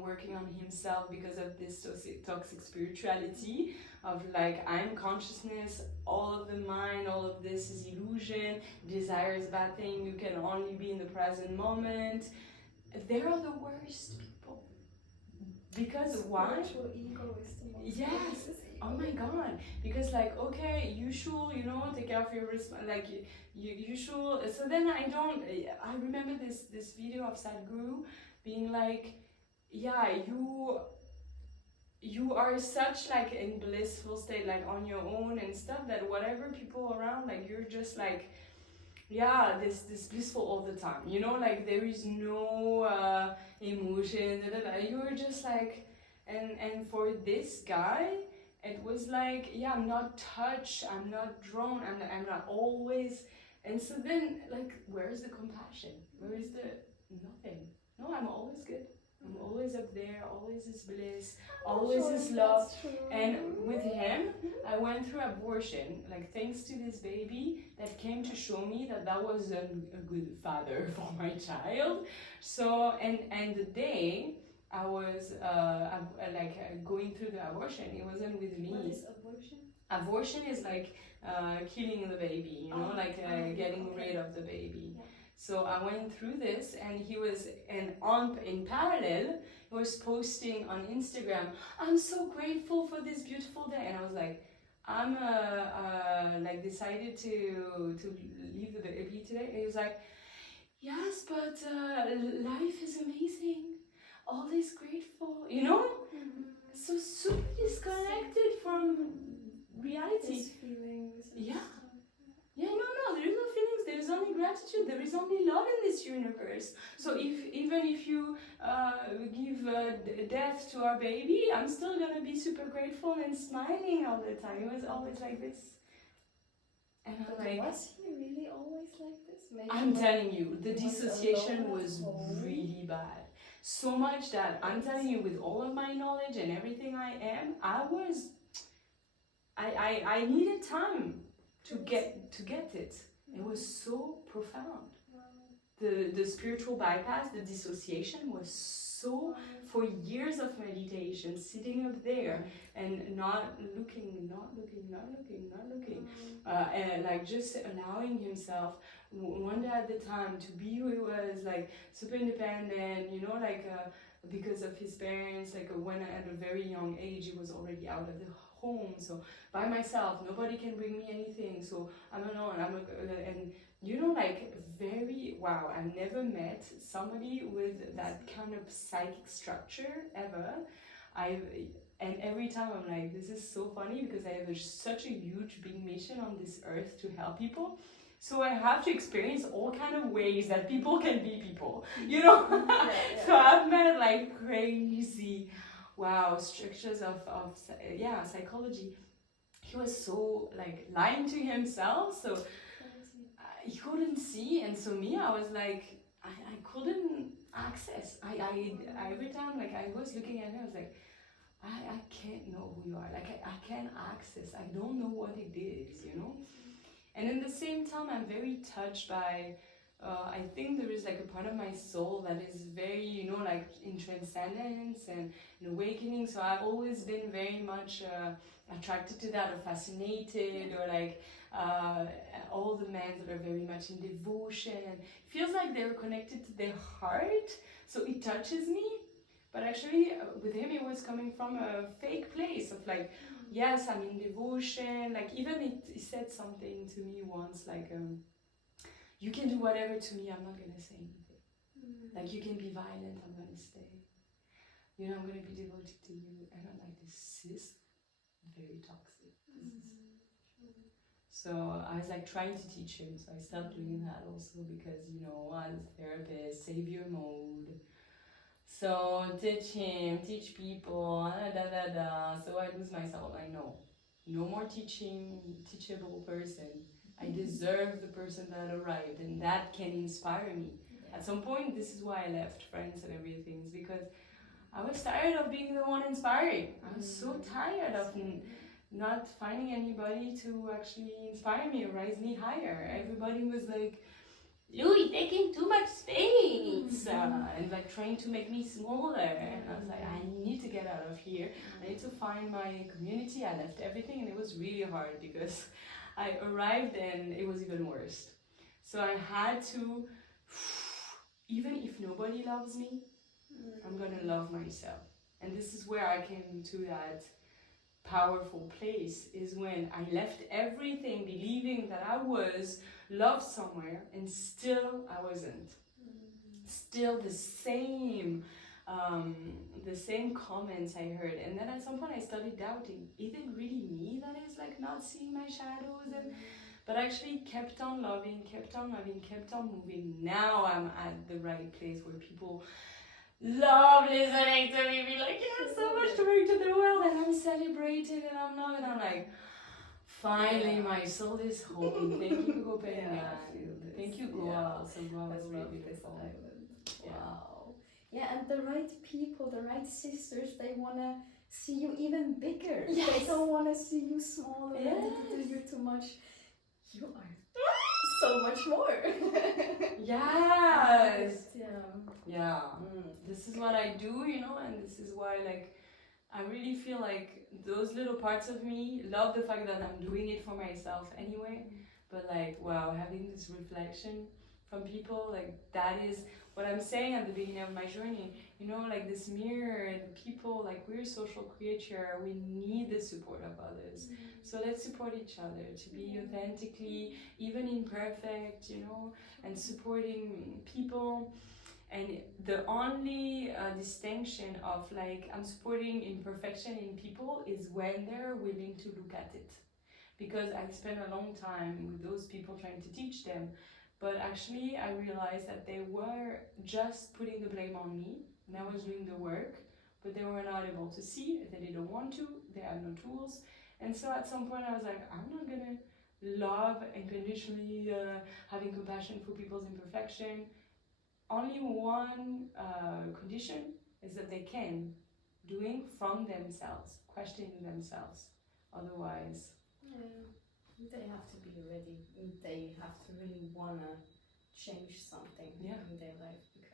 working on himself because of this toxic spirituality of like, I'm consciousness, all of the mind, all of this is illusion, desire is a bad thing, you can only be in the present moment. They are the worst people. Because why? Spiritual ego is the most yes. Oh my god. Because like, okay, you should, take care of your like you should. So then I remember this video of Sadhguru being like, yeah, you are such like in blissful state, like on your own and stuff, that whatever people around, like you're just like, yeah, this blissful all the time, like there is no emotion, you're just like, and for this guy it was like, yeah, I'm not touched, I'm not drawn, I'm not always, and so then like, where's the compassion, where is the nothing? No, I'm always good, I'm always up there, always is bliss, always is love. And with him, I went through abortion, like thanks to this baby that came to show me that was a good father for my child. So, and the day I was going through the abortion, it wasn't with me. What is abortion? Abortion is like killing the baby, getting rid of the baby. Yeah. So I went through this, and he was, in parallel, he was posting on Instagram, I'm so grateful for this beautiful day. And I was like, I'm decided to leave the baby today. And he was like, yes, but life is amazing. Always grateful, so super disconnected from reality. These feelings. Yeah. Yeah, no, there is no feelings, there is only gratitude, there is only love in this universe. So even if you give death to our baby, I'm still gonna be super grateful and smiling all the time. It was always like this. And I'm like, was he really always like this? Maybe I'm telling you, the dissociation was really bad. So much that I'm telling you, with all of my knowledge and everything I am, I needed time to get it. It was so profound. The spiritual bypass, the dissociation was so, for years of meditation, sitting up there and not looking, and like just allowing himself one day at the time to be who he was, like super independent, you know, like because of his parents, like when at a very young age he was already out of the home, so by myself, nobody can bring me anything, so I'm alone, and you know, like very, wow, I've never met somebody with that kind of psychic structure ever. And every time I'm like, this is so funny because I have such a huge big mission on this earth to help people. So I have to experience all kind of ways that people can be people, you know? So I've met like crazy, wow, structures of psychology. He was so like lying to himself, so he couldn't see, and so me, I was like, I couldn't access. I every time like I was looking at him, I was like, I can't know who you are. Like I can't access. I don't know what it is, you know. And in the same time, I'm very touched by. I think there is like a part of my soul that is very, you know, like in transcendence and in awakening. So I've always been very much attracted to that, or fascinated, or like all the men that are very much in devotion. It feels like they're connected to their heart, so it touches me. But actually, with him, it was coming from a fake place of like, yes, I'm in devotion. Like even he said something to me once, like, you can do whatever to me, I'm not gonna say anything. Like you can be violent, I'm gonna stay. You know, I'm gonna be devoted to you. And I'm like, this is very toxic. So I was like trying to teach him, so I stopped doing that also because, you know, as a therapist, savior mode. So teach him, teach people, So I lose myself. Like, no more teachable person. I deserve the person that arrived, and that can inspire me. At some point, this is why I left friends and everything, is because I was tired of being the one inspiring. I was so tired of not finding anybody to actually inspire me or rise me higher. Everybody was like, Lou, you're taking too much space, and like trying to make me smaller. And I was like, I need to get out of here. I need to find my community. I left everything, and it was really hard because I arrived and it was even worse. So I had to, even if nobody loves me, I'm gonna love myself. And this is where I came to that powerful place, is when I left everything believing that I was loved somewhere, and still I wasn't. Still the same comments I heard, and then at some point I started doubting, is it really me that is like not seeing my shadows? And but actually kept on loving, kept on moving. Now I'm at the right place where people love listening to me, be like, you have so much to bring to the world, and I'm celebrated, and I'm loving. I'm like, finally, my soul is home. Thank you, Gopenga. Thank you, Goa. So Goa was really beautiful. Wow. Yeah, and the right people, the right sisters, they wanna see you even bigger. Yes. They don't wanna see you smaller. Yes. You're too much. You are so much more. Yes. Yeah. This is what I do, you know, and this is why, like, I really feel like those little parts of me love the fact that I'm doing it for myself anyway. But like, wow, having this reflection from people, like that is what I'm saying at the beginning of my journey. You know, like this mirror and people, like we're a social creature. We need the support of others. So let's support each other to be authentically, even imperfect, you know, and supporting people. And the only distinction of like I'm supporting imperfection in people is when they're willing to look at it. Because I spent a long time with those people trying to teach them, but actually I realized that they were just putting the blame on me, and I was doing the work, but they were not able to see it. They didn't want to, they had no tools. And so at some point I was like, I'm not gonna love unconditionally, having compassion for people's imperfection. Only one condition condition is that they can doing from themselves, questioning themselves. Otherwise, they have to be ready. They have to really wanna change something in their life because.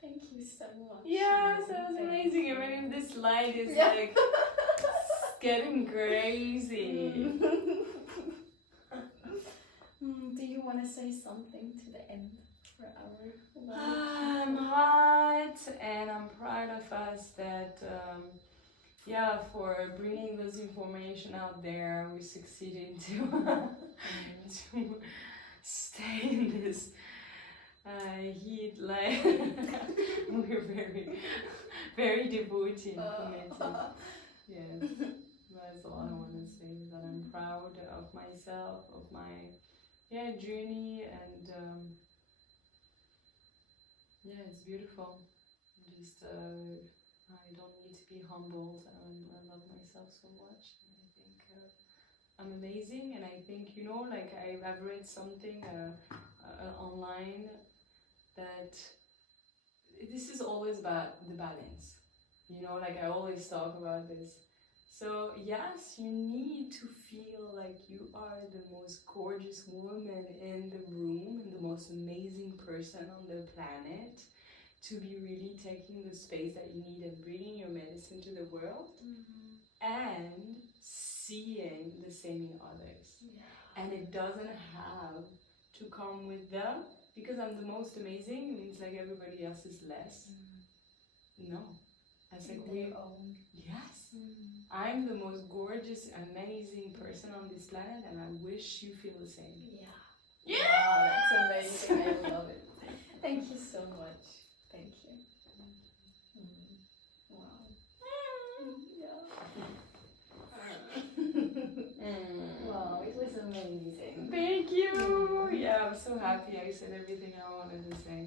Thank you so much. Yeah, that was amazing. I mean, this light is like getting crazy. Do you want to say something to the end for our? I'm hot and I'm proud of us that, for bringing this information out there. We succeeded to stay in this heat. Like we're very, very devoted and committed. Yes, that's all I want to say. That I'm proud of myself, of my journey, and it's beautiful. Just I don't need to be humbled. I love myself so much. And I think I'm amazing. And I think, like I've read something online that this is always about the balance. Like I always talk about this. So yes, you need to feel like you are the most gorgeous woman in the room and the most amazing person on the planet to be really taking the space that you need and bringing your medicine to the world and seeing the same in others. Yeah. And it doesn't have to come with them because I'm the most amazing means like everybody else is less. No. It's like we own. Yes. I'm the most gorgeous, amazing person on this planet and I wish you feel the same. Yeah. Wow, that's amazing. I love it. Thank you so much. Thank you. Wow. Wow, it was amazing. Thank you. Yeah, I'm so happy I said everything I wanted to say.